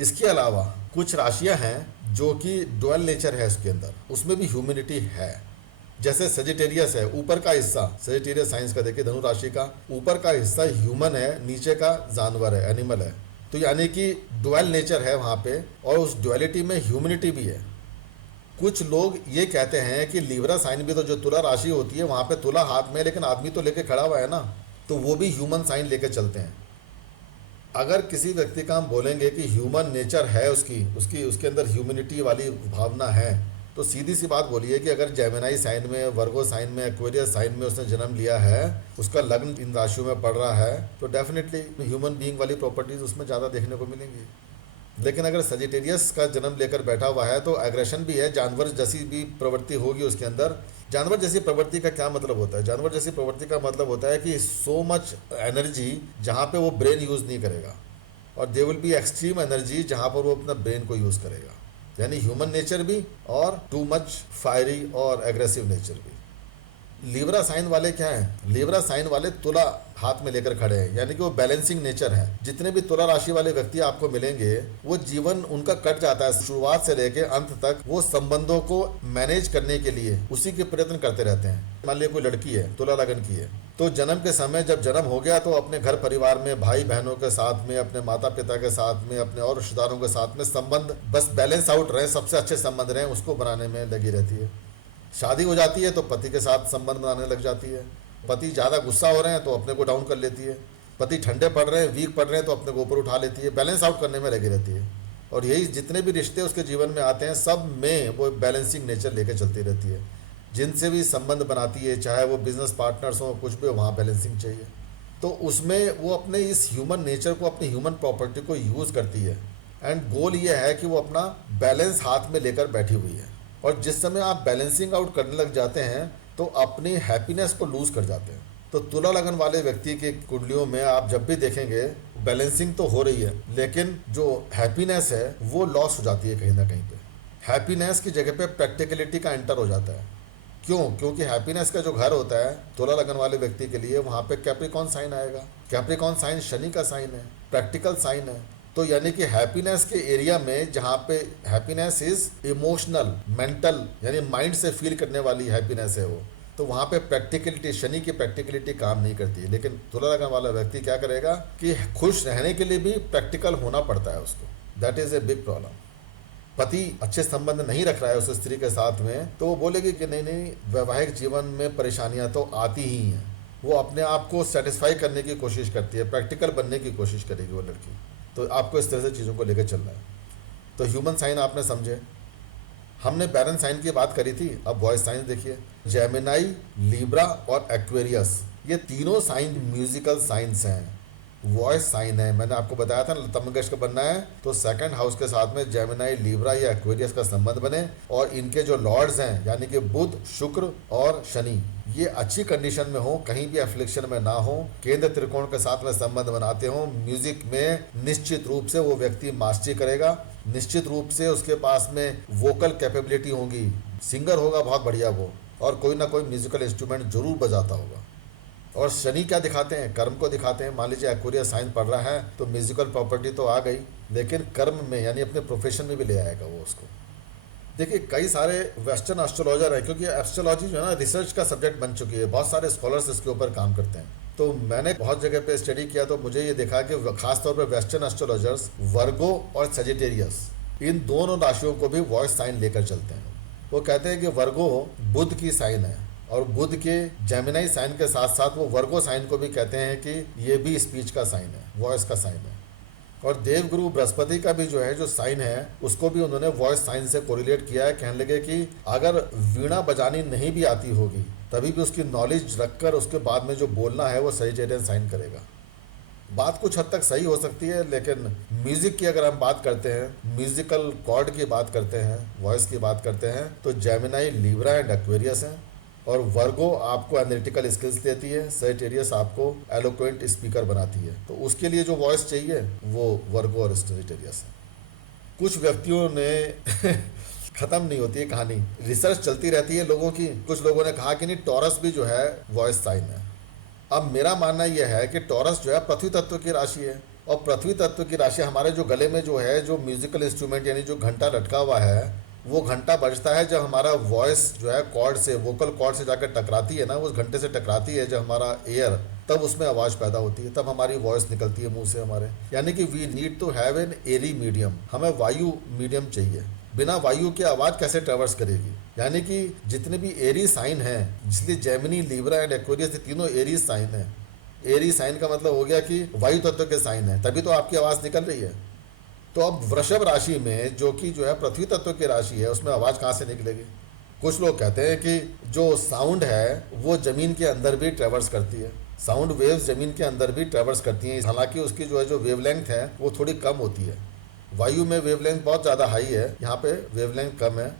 इसके अलावा कुछ राशियां हैं जो कि डुअल नेचर है उसके अंदर, उसमें भी ह्यूमैनिटी है। जैसे सजिटेरियस है, ऊपर का हिस्सा सजिटेरियस साइंस का देखिए, धनु राशि का ऊपर का हिस्सा ह्यूमन है, नीचे का जानवर है, एनिमल है। तो यानी कि डुअल नेचर है वहाँ पे, और उस डुअलिटी में ह्यूमैनिटी भी है। कुछ लोग ये कहते हैं कि लिब्रा साइन भी, तो जो तुला राशि होती है वहाँ पे तुला हाथ में, लेकिन आदमी तो लेके खड़ा हुआ है ना, तो वो भी ह्यूमन साइन लेके चलते हैं। अगर किसी व्यक्ति का हम बोलेंगे कि ह्यूमन नेचर है, उसकी उसकी उसके अंदर ह्यूमैनिटी वाली भावना है, तो सीधी सी बात बोलिए कि अगर जेमिनाई साइन में, वर्गो साइन में, एक्वेरियस साइन में उसने जन्म लिया है, उसका लग्न इन राशियों में पड़ रहा है, तो डेफिनेटली ह्यूमन बीइंग वाली प्रॉपर्टीज उसमें ज़्यादा देखने को मिलेंगी। लेकिन अगर सजिटेरियस का जन्म लेकर बैठा हुआ है तो एग्रेशन भी है, जानवर जैसी भी प्रवृत्ति होगी उसके अंदर। जानवर जैसी प्रवृत्ति का क्या मतलब होता है? जानवर जैसी प्रवृत्ति का मतलब होता है कि सो मच एनर्जी जहाँ पे वो ब्रेन यूज़ नहीं करेगा, और they will be extreme energy जहाँ पर वो अपना ब्रेन को यूज़ करेगा। यानी ह्यूमन नेचर भी और टू मच फायरी और एग्रेसिव नेचर भी। लिब्रा साइन वाले क्या हैं? लिब्रा साइन वाले तुला हाथ में लेकर खड़े हैं, यानी कि वो बैलेंसिंग नेचर है। जितने भी तुला राशि वाले व्यक्ति आपको मिलेंगे, वो जीवन उनका कट जाता है, शुरुआत से लेकर अंत तक वो संबंधों को मैनेज करने के लिए उसी के प्रयत्न करते रहते हैं। मान लीजिए कोई लड़की है, तुला लगन की है, तो जन्म के समय जब जन्म हो गया तो अपने घर परिवार में, भाई बहनों के साथ में, अपने माता पिता के साथ में, अपने और रिश्तेदारों के साथ में संबंध बस बैलेंस आउट रहे, सबसे अच्छे संबंध रहे, उसको बनाने में लगी रहती है। शादी हो जाती है तो पति के साथ संबंध बनाने लग जाती है। पति ज़्यादा गुस्सा हो रहे हैं तो अपने को डाउन कर लेती है, पति ठंडे पड़ रहे हैं, वीक पड़ रहे हैं तो अपने को ऊपर उठा लेती है, बैलेंस आउट करने में लगी रहती है। और यही जितने भी रिश्ते उसके जीवन में आते हैं, सब में वो बैलेंसिंग नेचर लेके चलती रहती है। जिनसे भी संबंध बनाती है, चाहे वो बिजनेस पार्टनर्स हों, कुछ भी, वहाँ बैलेंसिंग चाहिए। तो उसमें वो अपने इस ह्यूमन नेचर को, अपनी ह्यूमन प्रॉपर्टी को यूज़ करती है, एंड गोल ये है कि वो अपना बैलेंस हाथ में लेकर बैठी हुई है। और जिस समय आप बैलेंसिंग आउट करने लग जाते हैं तो अपनी हैप्पीनेस को लूज़ कर जाते हैं। तो तुला लगन वाले व्यक्ति के कुंडलियों में आप जब भी देखेंगे बैलेंसिंग तो हो रही है, लेकिन जो हैप्पीनेस है वो लॉस हो जाती है कहीं ना कहीं पे। हैप्पीनेस की जगह पे प्रैक्टिकलिटी का एंटर हो जाता है। क्यों? क्योंकि हैप्पीनेस का जो घर होता है तुला लगन वाले व्यक्ति के लिए, वहाँ पे कैप्रिकॉन साइन आएगा। कैप्रिकॉन साइन शनि का साइन है, प्रैक्टिकल साइन है। तो यानी कि हैप्पीनेस के एरिया में, जहाँ पे हैप्पीनेस इज इमोशनल, मेंटल, यानी माइंड से फील करने वाली हैप्पीनेस है वो, तो वहाँ पे प्रैक्टिकलिटी, शनि की प्रैक्टिकलिटी काम नहीं करती है। लेकिन तुला लगन वाला व्यक्ति क्या करेगा कि खुश रहने के लिए भी प्रैक्टिकल होना पड़ता है उसको। That is a big problem. पति अच्छे संबंध नहीं रख रहा है उस स्त्री के साथ में, तो वो बोलेगी कि नहीं नहीं, वैवाहिक जीवन में परेशानियां तो आती ही हैं। वो अपने आप को सेटिस्फाई करने की कोशिश करती है, प्रैक्टिकल बनने की कोशिश करेगी वो लड़की। तो आपको इस तरह से चीज़ों को लेकर चलना है। तो ह्यूमन साइन आपने समझे। हमने बैरन साइन की बात करी थी, अब वॉइस साइन देखिए। जेमिनाई, लिब्रा और एक्वेरियस, ये तीनों साइन म्यूजिकल साइंस हैं। वॉइस साइन है, मैंने आपको बताया था लता मंगेशकर बनना है तो सेकंड हाउस के साथ में जेमिनाई, लिब्रा या एक्वेरियस का संबंध बने, और इनके जो लॉर्ड्स हैं यानी कि बुध, शुक्र और शनि, ये अच्छी कंडीशन में हो, कहीं भी एफ्लिक्शन में ना हो, केंद्र त्रिकोण के साथ में संबंध बनाते हो। म्यूजिक में निश्चित रूप से वो व्यक्ति मास्टरी करेगा, निश्चित रूप से उसके पास में वोकल कैपेबिलिटी होगी, सिंगर होगा बहुत बढ़िया वो, और कोई ना कोई म्यूजिकल इंस्ट्रूमेंट जरूर बजाता होगा। और शनि क्या दिखाते हैं? कर्म को दिखाते हैं। मान लीजिए एक्वेरियस साइन पढ़ रहा है तो म्यूजिकल प्रॉपर्टी तो आ गई, लेकिन कर्म में यानी अपने प्रोफेशन में भी ले आएगा वो उसको। देखिए कई सारे वेस्टर्न एस्ट्रोलॉजर है, क्योंकि एस्ट्रोलॉजी जो है ना रिसर्च का सब्जेक्ट बन चुकी है, बहुत सारे स्कॉलर्स इसके ऊपर काम करते हैं। तो मैंने बहुत जगह पे स्टडी किया तो मुझे ये देखा कि खासतौर पर वेस्टर्न एस्ट्रोलॉजर्स वर्गो और सजिटेरियस, इन दोनों राशियों को भी वॉइस साइन लेकर चलते हैं। वो कहते हैं कि वर्गो बुध की साइन है, और बुध के जेमिनाई साइन के साथ साथ वो वर्गो साइन को भी कहते हैं कि ये भी स्पीच का साइन है, वॉइस का साइन है। और देवगुरु बृहस्पति का भी जो है, जो साइन है, उसको भी उन्होंने वॉइस साइन से कोरिलेट किया है। कहने लगे कि अगर वीणा बजानी नहीं भी आती होगी तभी भी उसकी नॉलेज रखकर उसके बाद में जो बोलना है वो सजिटेरियन साइन करेगा। बात कुछ हद तक सही हो सकती है, लेकिन म्यूजिक की अगर हम बात करते हैं, म्यूजिकल कॉर्ड की बात करते हैं, वॉइस की बात करते हैं, तो जेमिनाई लिब्रा एंड एक्वेरियस हैं। और वर्गो आपको एनालिटिकल स्किल्स देती है, सेजिटेरियस आपको एलोक्वेंट स्पीकर बनाती है। तो उसके लिए जो वॉइस चाहिए वो वर्गो और सेजिटेरियस है। कुछ व्यक्तियों ने खत्म नहीं होती है कहानी, रिसर्च चलती रहती है लोगों की। कुछ लोगों ने कहा कि नहीं, टॉरस भी जो है वॉइस साइन है। अब मेरा मानना यह है कि टॉरस जो है पृथ्वी तत्व की राशि है, और पृथ्वी तत्व की राशि हमारे जो गले में जो है, जो म्यूजिकल इंस्ट्रूमेंट यानी जो घंटा लटका हुआ है, वो घंटा बजता है जब हमारा वॉइस जो है कॉर्ड से, वोकल कॉर्ड से जाकर टकराती है ना, उस घंटे से टकराती है जब हमारा एयर, तब उसमें आवाज़ पैदा होती है, तब हमारी वॉइस निकलती है मुंह से हमारे। यानी कि we need to have an airy medium, हमें वायु मीडियम चाहिए। बिना वायु के आवाज़ कैसे ट्रेवर्स करेगी? यानी कि जितने भी एरी साइन हैं, इसलिए जेमिनी, लिब्रा एंड एक्वेरियस ये तीनों एरी साइन हैं। एरी साइन का मतलब हो गया कि वायु तत्व के साइन है, तभी तो आपकी आवाज़ निकल रही है। तो अब वृषभ राशि में जो कि जो है पृथ्वी तत्व की राशि है, उसमें आवाज़ कहाँ से निकलेगी? कुछ लोग कहते हैं कि जो साउंड है वो ज़मीन के अंदर भी ट्रेवर्स करती है, साउंड वेव्स ज़मीन के अंदर भी ट्रेवर्स करती हैं। हालांकि उसकी जो है जो वेवलेंथ है वो थोड़ी कम होती है। वायु में वेवलेंथ बहुत ज़्यादा हाई है, यहाँ पे वेवलेंथ कम है।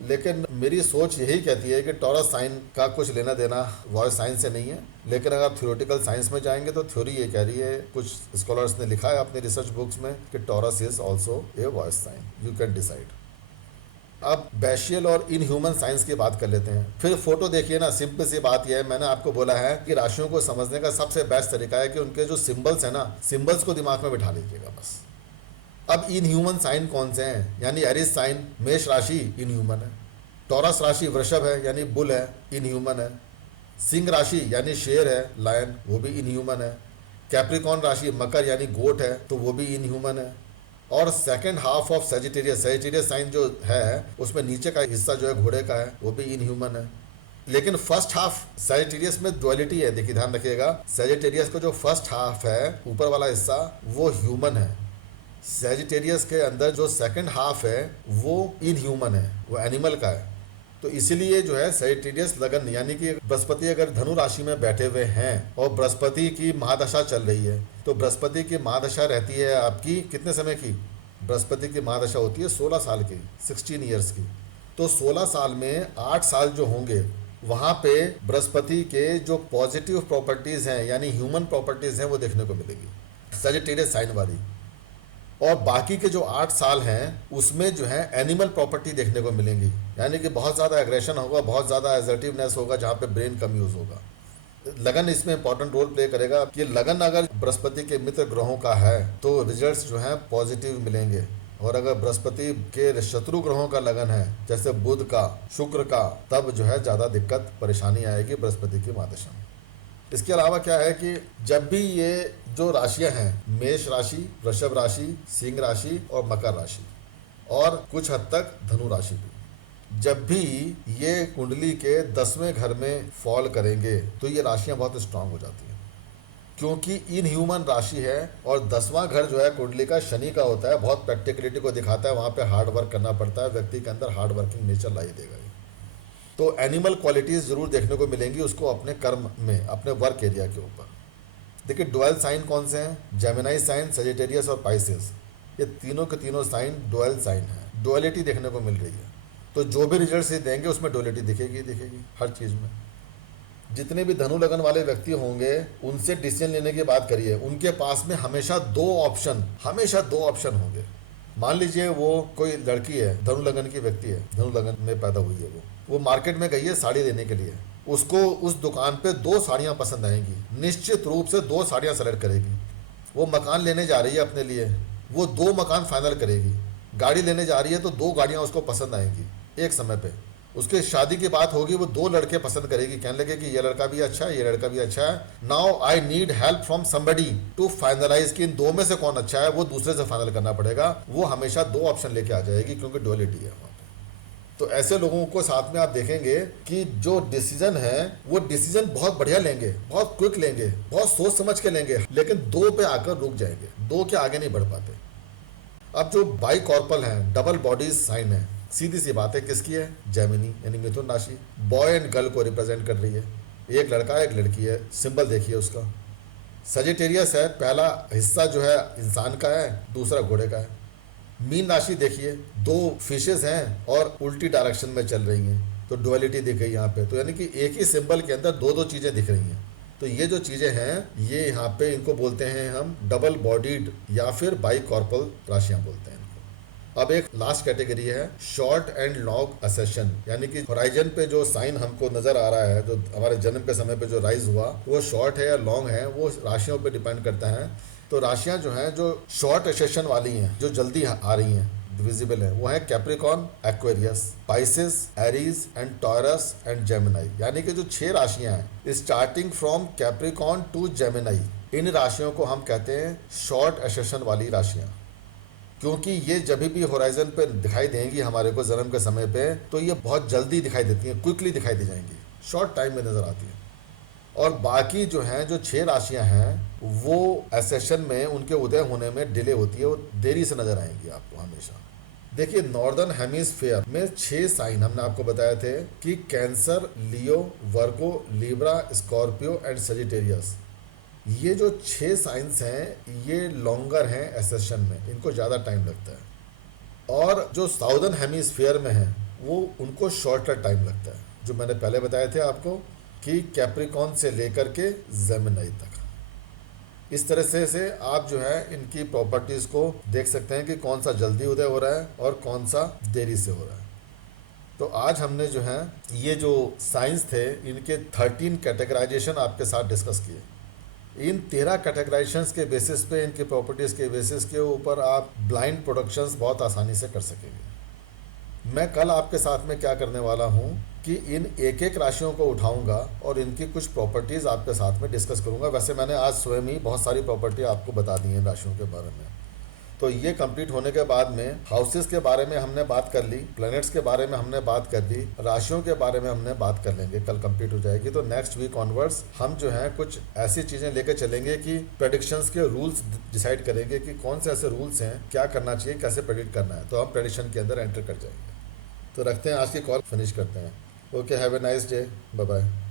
लेकिन मेरी सोच यही कहती है कि टॉरस साइन का कुछ लेना देना वॉइस साइंस से नहीं है। लेकिन अगर आप थ्योरेटिकल साइंस में जाएंगे तो थ्योरी ये कह रही है, कुछ स्कॉलर्स ने लिखा है अपने रिसर्च बुक्स में, कि Taurus is also a voice sign, you can decide. अब बैशियल और इनह्यूमन साइंस की बात कर लेते हैं। फिर फोटो देखिए ना, सिंपल सी बात यह है, मैंने आपको बोला है कि राशियों को समझने का सबसे बेस्ट तरीका है कि उनके जो सिंबल्स है ना, सिंबल्स को दिमाग में बिठा लीजिएगा बस। अब इनह्यूमन साइन कौन से हैं? यानी एरिस साइन, मेष राशि इनह्यूमन है। टॉरस राशि वृषभ है यानी बुल है, इनह्यूमन है। सिंह राशि यानी शेर है, लायन, वो भी इनह्यूमन है। कैप्रिकॉन राशि मकर यानी गोट है, तो वो भी इनह्यूमन है। और second half of Sagittarius, Sagittarius sign जो है उसमें नीचे का हिस्सा जो है घोड़े का है, वो भी इनह्यूमन है। लेकिन फर्स्ट हाफ सेजिटेरियस में डुअलिटी है, देखिए ध्यान रखिएगा, सेजिटेरियस का जो फर्स्ट हाफ है ऊपर वाला हिस्सा वो ह्यूमन है, सेजिटेरियस के अंदर जो सेकंड हाफ है वो इनह्यूमन है, वो एनिमल का है। तो इसीलिए जो है सेजिटेरियस लगन, यानी कि बृहस्पति अगर धनु राशि में बैठे हुए हैं और बृहस्पति की महादशा चल रही है, तो बृहस्पति की महादशा रहती है आपकी कितने समय की? बृहस्पति की महादशा होती है 16 साल की, 16 ईयर्स की। तो 16 साल में 8 साल जो होंगे, वहाँ पे बृहस्पति के जो पॉजिटिव प्रॉपर्टीज़ हैं यानी ह्यूमन प्रॉपर्टीज़ हैं वो देखने को मिलेगी सेजिटेरियस साइन वाली। और बाकी के जो 8 साल हैं उसमें जो है एनिमल प्रॉपर्टी देखने को मिलेंगी, यानी कि बहुत ज़्यादा एग्रेशन होगा, बहुत ज़्यादा एजर्टिवनेस होगा, जहाँ पे ब्रेन कम यूज़ होगा। लगन इसमें इंपॉर्टेंट रोल प्ले करेगा कि लगन अगर बृहस्पति के मित्र ग्रहों का है तो रिजल्ट्स जो हैं पॉजिटिव मिलेंगे, और अगर बृहस्पति के शत्रु ग्रहों का लगन है जैसे बुध का, शुक्र का, तब जो है ज़्यादा दिक्कत परेशानी आएगी बृहस्पति की महादशा में। इसके अलावा क्या है कि जब भी ये जो राशियां हैं, मेष राशि, वृषभ राशि, सिंह राशि और मकर राशि, और कुछ हद तक धनु राशि भी, जब भी ये कुंडली के 10वें घर में फॉल करेंगे तो ये राशियां बहुत स्ट्रांग हो जाती हैं, क्योंकि इनह्यूमन राशि है। और 10वां घर जो है कुंडली का शनि का होता है, बहुत प्रैक्टिकलिटी को दिखाता है, वहाँ पे हार्ड वर्क करना पड़ता है, व्यक्ति के अंदर हार्ड वर्किंग नेचर लाई देगा। तो एनिमल क्वालिटीज़ ज़रूर देखने को मिलेंगी उसको अपने कर्म में, अपने वर्क एरिया के ऊपर। देखिए डुअल साइन कौन से हैं? जेमिनाई साइन, सेजिटेरियस और पाइसेस, ये तीनों के तीनों साइन डुअल साइन हैं, डुअलिटी देखने को मिल रही है। तो जो भी रिजल्ट ये देंगे उसमें डुअलिटी दिखेगी हर चीज़ में। जितने भी धनु लगन वाले व्यक्ति होंगे उनसे डिसीजन लेने की बात करिए, उनके पास में हमेशा दो ऑप्शन होंगे। मान लीजिए वो कोई लड़की है, धनु लगन की व्यक्ति है, धनु लगन में पैदा हुई है, वो मार्केट में गई है साड़ी लेने के लिए, उसको उस दुकान पे 2 साड़ियाँ पसंद आएंगी, निश्चित रूप से 2 साड़ियाँ सेलेक्ट करेगी। वो मकान लेने जा रही है अपने लिए, वो 2 मकान फाइनल करेगी। गाड़ी लेने जा रही है तो 2 गाड़ियाँ उसको पसंद आएंगी एक समय पे। उसके शादी की बात होगी, वो 2 लड़के पसंद करेगी, कहने लगे कि ये लड़का भी अच्छा है, ये लड़का भी अच्छा है। Now I need help from somebody to finalize कि इन 2 में से कौन अच्छा है, वो दूसरे से फाइनल करना पड़ेगा। वो हमेशा 2 ऑप्शन लेके आ जाएगी क्योंकि डुअलिटी है वहाँ पे। तो ऐसे लोगों को साथ में आप देखेंगे कि जो डिसीजन है वो डिसीजन बहुत बढ़िया लेंगे, बहुत क्विक लेंगे, बहुत सोच समझ के लेंगे, लेकिन 2 पे आकर रुक जाएंगे, 2 के आगे नहीं बढ़ पाते। अब जो बाई कॉर्पल है, डबल बॉडीज साइन है, सीधी सी बात है किसकी है? जेमिनी यानी मिथुन राशि, बॉय एंड गर्ल को रिप्रेजेंट कर रही है। एक लड़का एक लड़की है, सिंबल देखिए उसका, सजिटेरियस है, पहला हिस्सा जो है इंसान का है, दूसरा घोड़े का है। मीन राशि देखिए, दो फिशेस हैं और उल्टी डायरेक्शन में चल रही हैं, तो डुअलिटी दिख गई यहाँ पे। तो यानी कि एक ही सिंबल के अंदर दो दो चीज़ें दिख रही हैं। तो ये जो चीज़ें हैं ये यहाँ पे इनको बोलते हैं हम डबल बॉडीड या फिर बाई कॉर्पल राशियाँ बोलते हैं इनको। अब एक लास्ट कैटेगरी है शॉर्ट एंड लॉन्ग असेशन, यानी कि होराइजन पे जो साइन हमको नजर आ रहा है, जो हमारे जन्म के समय पे जो राइज हुआ, वो शॉर्ट है या लॉन्ग है, वो राशियों पे डिपेंड करता है। तो राशियां जो हैं जो शॉर्ट असेशन वाली हैं, जो जल्दी आ रही हैं, विजिबल है, वो है Capricorn, Aquarius, Pisces, Aries and Taurus and Gemini. यानी कि जो 6 राशियां हैं starting from Capricorn to Gemini, इन राशियों को हम कहते हैं शॉर्ट असेशन वाली राशियां, क्योंकि ये जब भी होराइजन पे दिखाई देंगी हमारे को जन्म के समय पे, तो ये बहुत जल्दी दिखाई देती हैं, क्विकली दिखाई दे जाएंगी, शॉर्ट टाइम में नजर आती है। और बाकी जो हैं जो 6 राशियां हैं वो एसेशन में उनके उदय होने में डिले होती है, वो देरी से नजर आएंगी आपको हमेशा। देखिए नॉर्दर्न हेमिस्फीयर में 6 साइन हमने आपको बताए थे कि cancer, Leo, Virgo, Libra, Scorpio and Sagittarius. ये जो 6 साइंस हैं ये लॉन्गर हैं एसेशन में, इनको ज़्यादा टाइम लगता है। और जो साउदर्न हेमिस्फीयर में है वो उनको शॉर्टर टाइम लगता है, जो मैंने पहले बताए थे आपको कि कैप्रिकॉन से लेकर के जेमिनी तक। इस तरह से आप जो है इनकी प्रॉपर्टीज़ को देख सकते हैं कि कौन सा जल्दी उदय हो रहा है और कौन सा देरी से हो रहा है। तो आज हमने जो है ये जो साइंस थे इनके 13 कैटेगराइजेशन आपके साथ डिस्कस किए। इन 13 कैटेगराइजेशंस के बेसिस पे, इनके प्रॉपर्टीज़ के बेसिस के ऊपर आप ब्लाइंड प्रोडक्शंस बहुत आसानी से कर सकेंगे। मैं कल आपके साथ में क्या करने वाला हूँ कि इन एक एक राशियों को उठाऊंगा और इनकी कुछ प्रॉपर्टीज़ आपके साथ में डिस्कस करूंगा। वैसे मैंने आज स्वयं ही बहुत सारी प्रॉपर्टी आपको बता दी हैं राशियों के बारे में। तो ये कंप्लीट होने के बाद में हाउसेस के बारे में हमने बात कर ली, प्लैनेट्स के बारे में हमने बात कर दी, राशियों के बारे में हमने बात कर लेंगे, कल कंप्लीट हो जाएगी। तो नेक्स्ट वीक ऑनवर्ड्स हम जो है कुछ ऐसी चीज़ें लेकर चलेंगे कि प्रेडिक्शंस के रूल्स डिसाइड करेंगे कि कौन से ऐसे रूल्स हैं, क्या करना चाहिए, कैसे प्रेडिक्ट करना है, तो हम प्रेडिक्शन के अंदर एंटर कर जाएंगे। तो रखते हैं, आज की कॉल फिनिश करते हैं। Okay, have a nice day, bye bye.